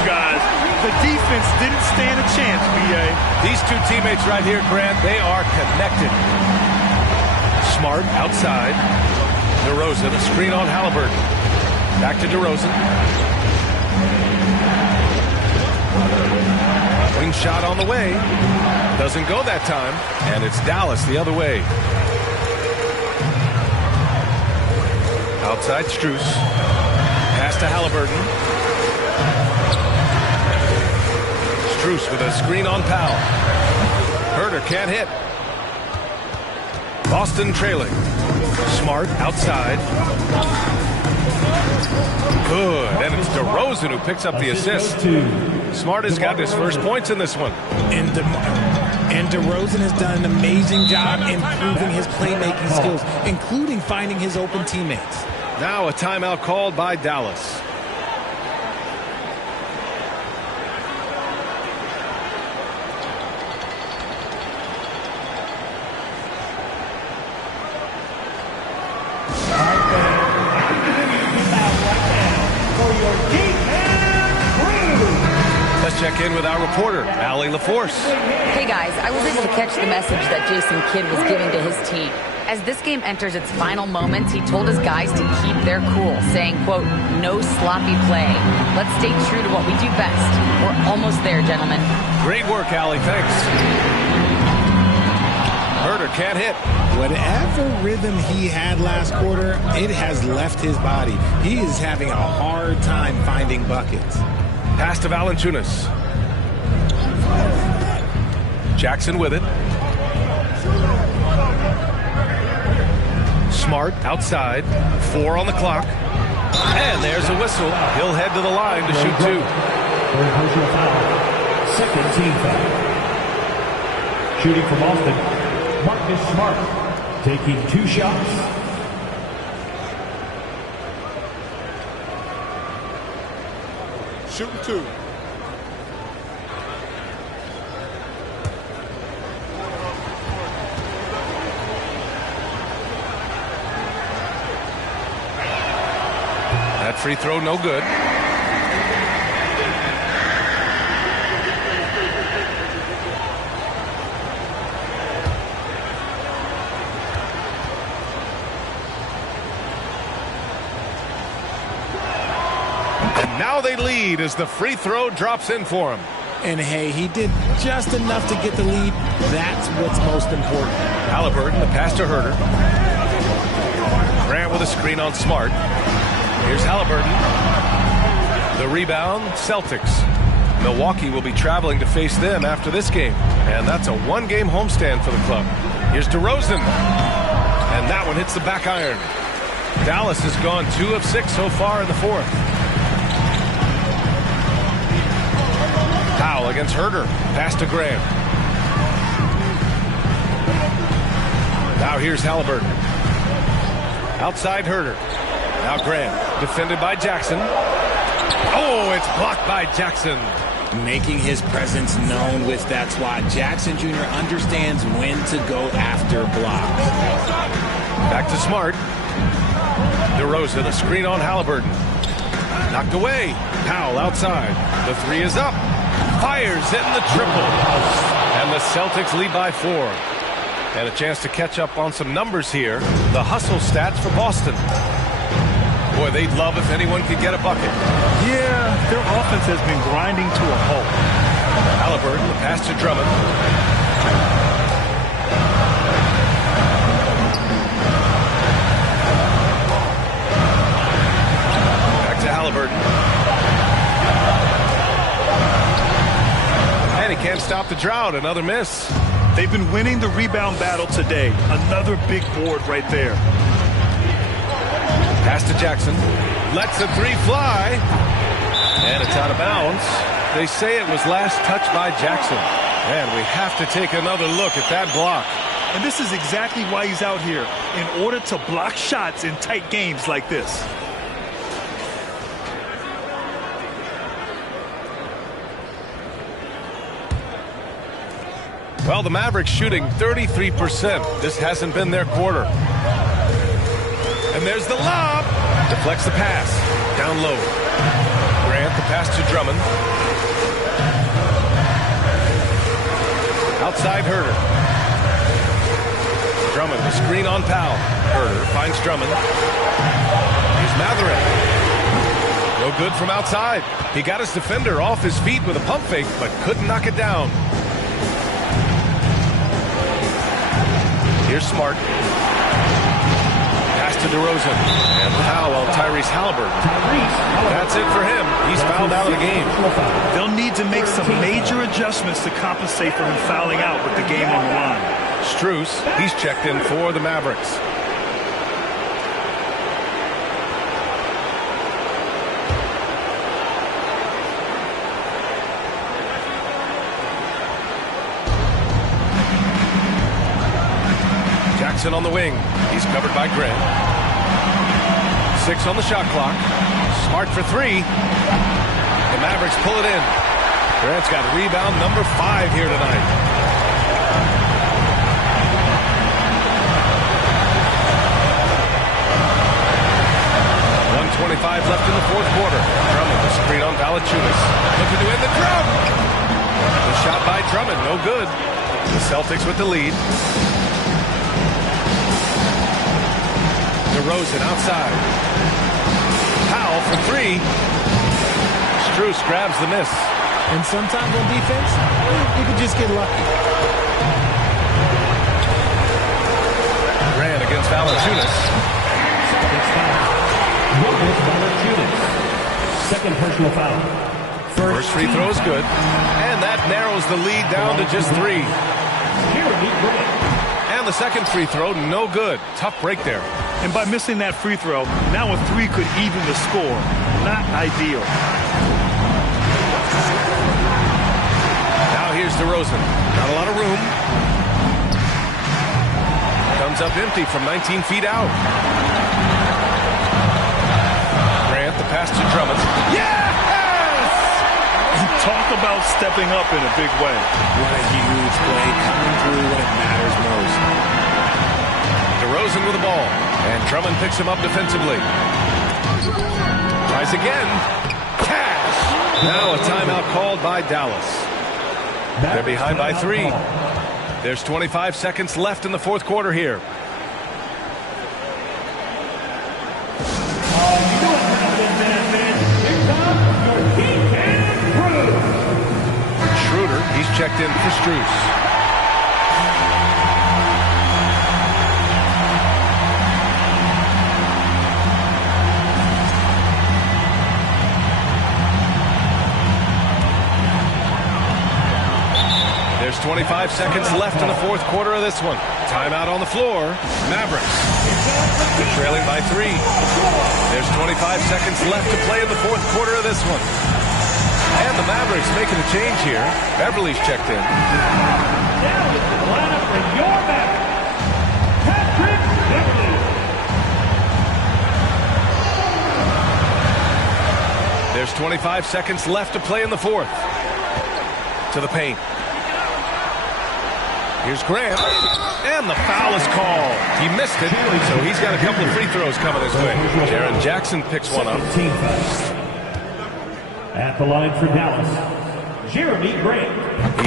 Guys, the defense didn't stand a chance, B.A. These two teammates right here, Grant, they are connected. Smart outside. DeRozan, a screen on Halliburton. Back to DeRozan. Wing shot on the way. Doesn't go that time. And it's Dallas the other way. Outside Strus. Pass to Halliburton. Strus with a screen on Powell. Herter can't hit. Boston trailing. Smart outside. Good. And it's DeRozan who picks up the assist. Smart has got his first points in this one. And DeRozan has done an amazing job improving his playmaking skills, including finding his open teammates. Now a timeout called by Dallas. Check in with our reporter, Allie LaForce. Hey guys, I was able to catch the message that Jason Kidd was giving to his team. As this game enters its final moments, he told his guys to keep their cool, saying, quote, no sloppy play. Let's stay true to what we do best. We're almost there, gentlemen. Great work, Allie. Thanks. Herter can't hit. Whatever rhythm he had last quarter, it has left his body. He is having a hard time finding buckets. Pass to Valanciunas. Jackson with it. Smart outside. 4 on the clock. And there's a whistle. He'll head to the line to shoot 2. Third personal foul. Second team foul. Shooting from Boston, Marcus Smart. Taking 2 shots. Shooting 2. That free throw no good. Now they lead as the free throw drops in for him. And hey, he did just enough to get the lead. That's what's most important. Halliburton, the pass to Herter. Grant with a screen on Smart. Here's Halliburton. The rebound, Celtics. Milwaukee will be traveling to face them after this game. And that's a 1-game homestand for the club. Here's DeRozan. And that one hits the back iron. Dallas has gone 2 of 6 so far in the 4th. Powell against Herter. Pass to Graham. Now here's Halliburton. Outside Herter. Now Graham. Defended by Jackson. Oh, it's blocked by Jackson. Making his presence known with that swat. Jackson Jr. understands when to go after blocks. Back to Smart. DeRozan, a screen on Halliburton. Knocked away. Powell outside. The three is up. Fires in the triple. And the Celtics lead by 4. And a chance to catch up on some numbers here. The hustle stats for Boston. Boy, they'd love if anyone could get a bucket. Yeah, their offense has been grinding to a halt. Halliburton, the pass to Drummond. Back to Halliburton. And he can't stop the drought. Another miss. They've been winning the rebound battle today. Another big board right there. Pass to Jackson. Lets the three fly. And it's out of bounds. They say it was last touched by Jackson. And we have to take another look at that block. And this is exactly why he's out here, in order to block shots in tight games like this. Well, the Mavericks shooting 33%. This hasn't been their quarter. And there's the lob. Deflects the pass. Down low. Grant, the pass to Drummond. Outside Herter. Drummond, the screen on Powell. Herter finds Drummond. Here's Mathurin. No good from outside. He got his defender off his feet with a pump fake, but couldn't knock it down. Here's Smart. Pass to DeRozan. And foul on Tyrese Halliburton. That's it for him. He's fouled out of the game. They'll need to make some major adjustments to compensate for him fouling out with the game on the line. Strus, he's checked in for the Mavericks. Jackson on the wing. He's covered by Grant. 6 on the shot clock. Smart for 3. The Mavericks pull it in. Grant's got rebound number 5 here tonight. .125 left in the fourth quarter. Drummond, the screen on Valanciunas. Looking to win the drum. The shot by Drummond, no good. The Celtics with the lead. DeRozan outside. Powell for 3. Strus grabs the miss. And sometimes on defense, you can just get lucky. Grant against Valanciunas. Second personal foul. First free throw is good. And that narrows the lead down to just 3. And the second free throw, no good. Tough break there. And by missing that free throw, now a 3 could even the score. Not ideal. Now here's DeRozan. Not a lot of room. Comes up empty from 19 feet out. Grant, the pass to Drummond. Yes! Talk about stepping up in a big way. What a huge play, coming through when it matters most. DeRozan with the ball. And Drummond picks him up defensively. Tries again. Cash! Now a timeout called by Dallas. They're behind by 3. There's 25 seconds left in the fourth quarter here. Schroeder, he's checked in for Strus. There's 25 seconds left in the fourth quarter of this one. Timeout on the floor. Mavericks. They're trailing by 3. There's 25 seconds left to play in the fourth quarter of this one. And the Mavericks making a change here. Beverly's checked in. Now is the lineup for your Mavericks. Patrick Beverly. There's 25 seconds left to play in the fourth. To the paint. Here's Grant. And And the foul is called. He missed it, so he's got a couple of free throws coming his way. Jaren Jackson picks one up. At the line for Dallas, Jeremy Grant.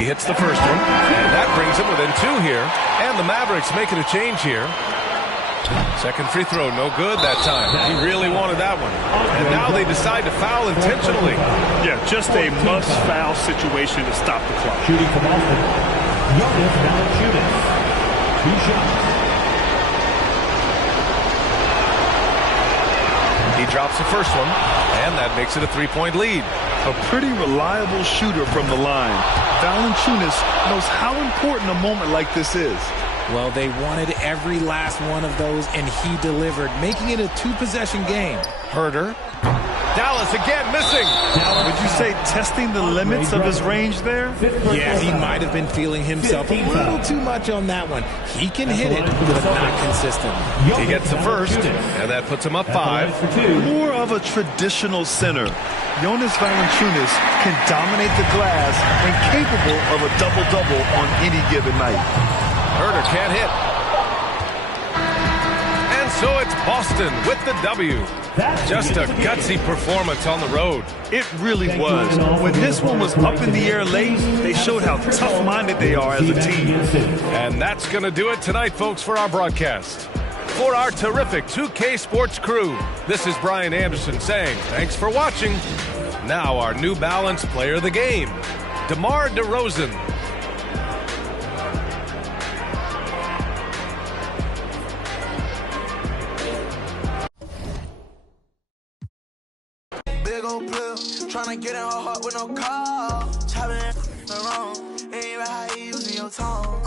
He hits the first one, and that brings him within 2 here. And the Mavericks making a change here. Second free throw, no good that time. He really wanted that one. And now they decide to foul intentionally. Yeah, just a must-foul situation to stop the clock. Shooting from Austin, Jonas Valanciunas. 2 shots. He drops the first one, and that makes it a 3-point lead. A pretty reliable shooter from the line. Valanciunas knows how important a moment like this is. Well, they wanted every last one of those, and he delivered, making it a 2-possession game. Herder. Dallas again missing. Would you say testing the limits of his range there? Yeah, he might have been feeling himself a little too much on that one. He can hit it, but not consistently. He gets the first, and that puts him up 5. More of a traditional center. Jonas Valanciunas can dominate the glass and capable of a double-double on any given night. Herder can't hit. And so it's Boston with the W. Just a gutsy performance on the road. It really was. When this one was up in the air late, they showed how tough-minded they are as a team. And that's going to do it tonight, folks, for our broadcast. For our terrific 2K Sports crew, this is Brian Anderson saying thanks for watching. Now our New Balance player of the game, DeMar DeRozan. Tryna get in her heart with no call. Chopping around. Ain't right how you using your tongue.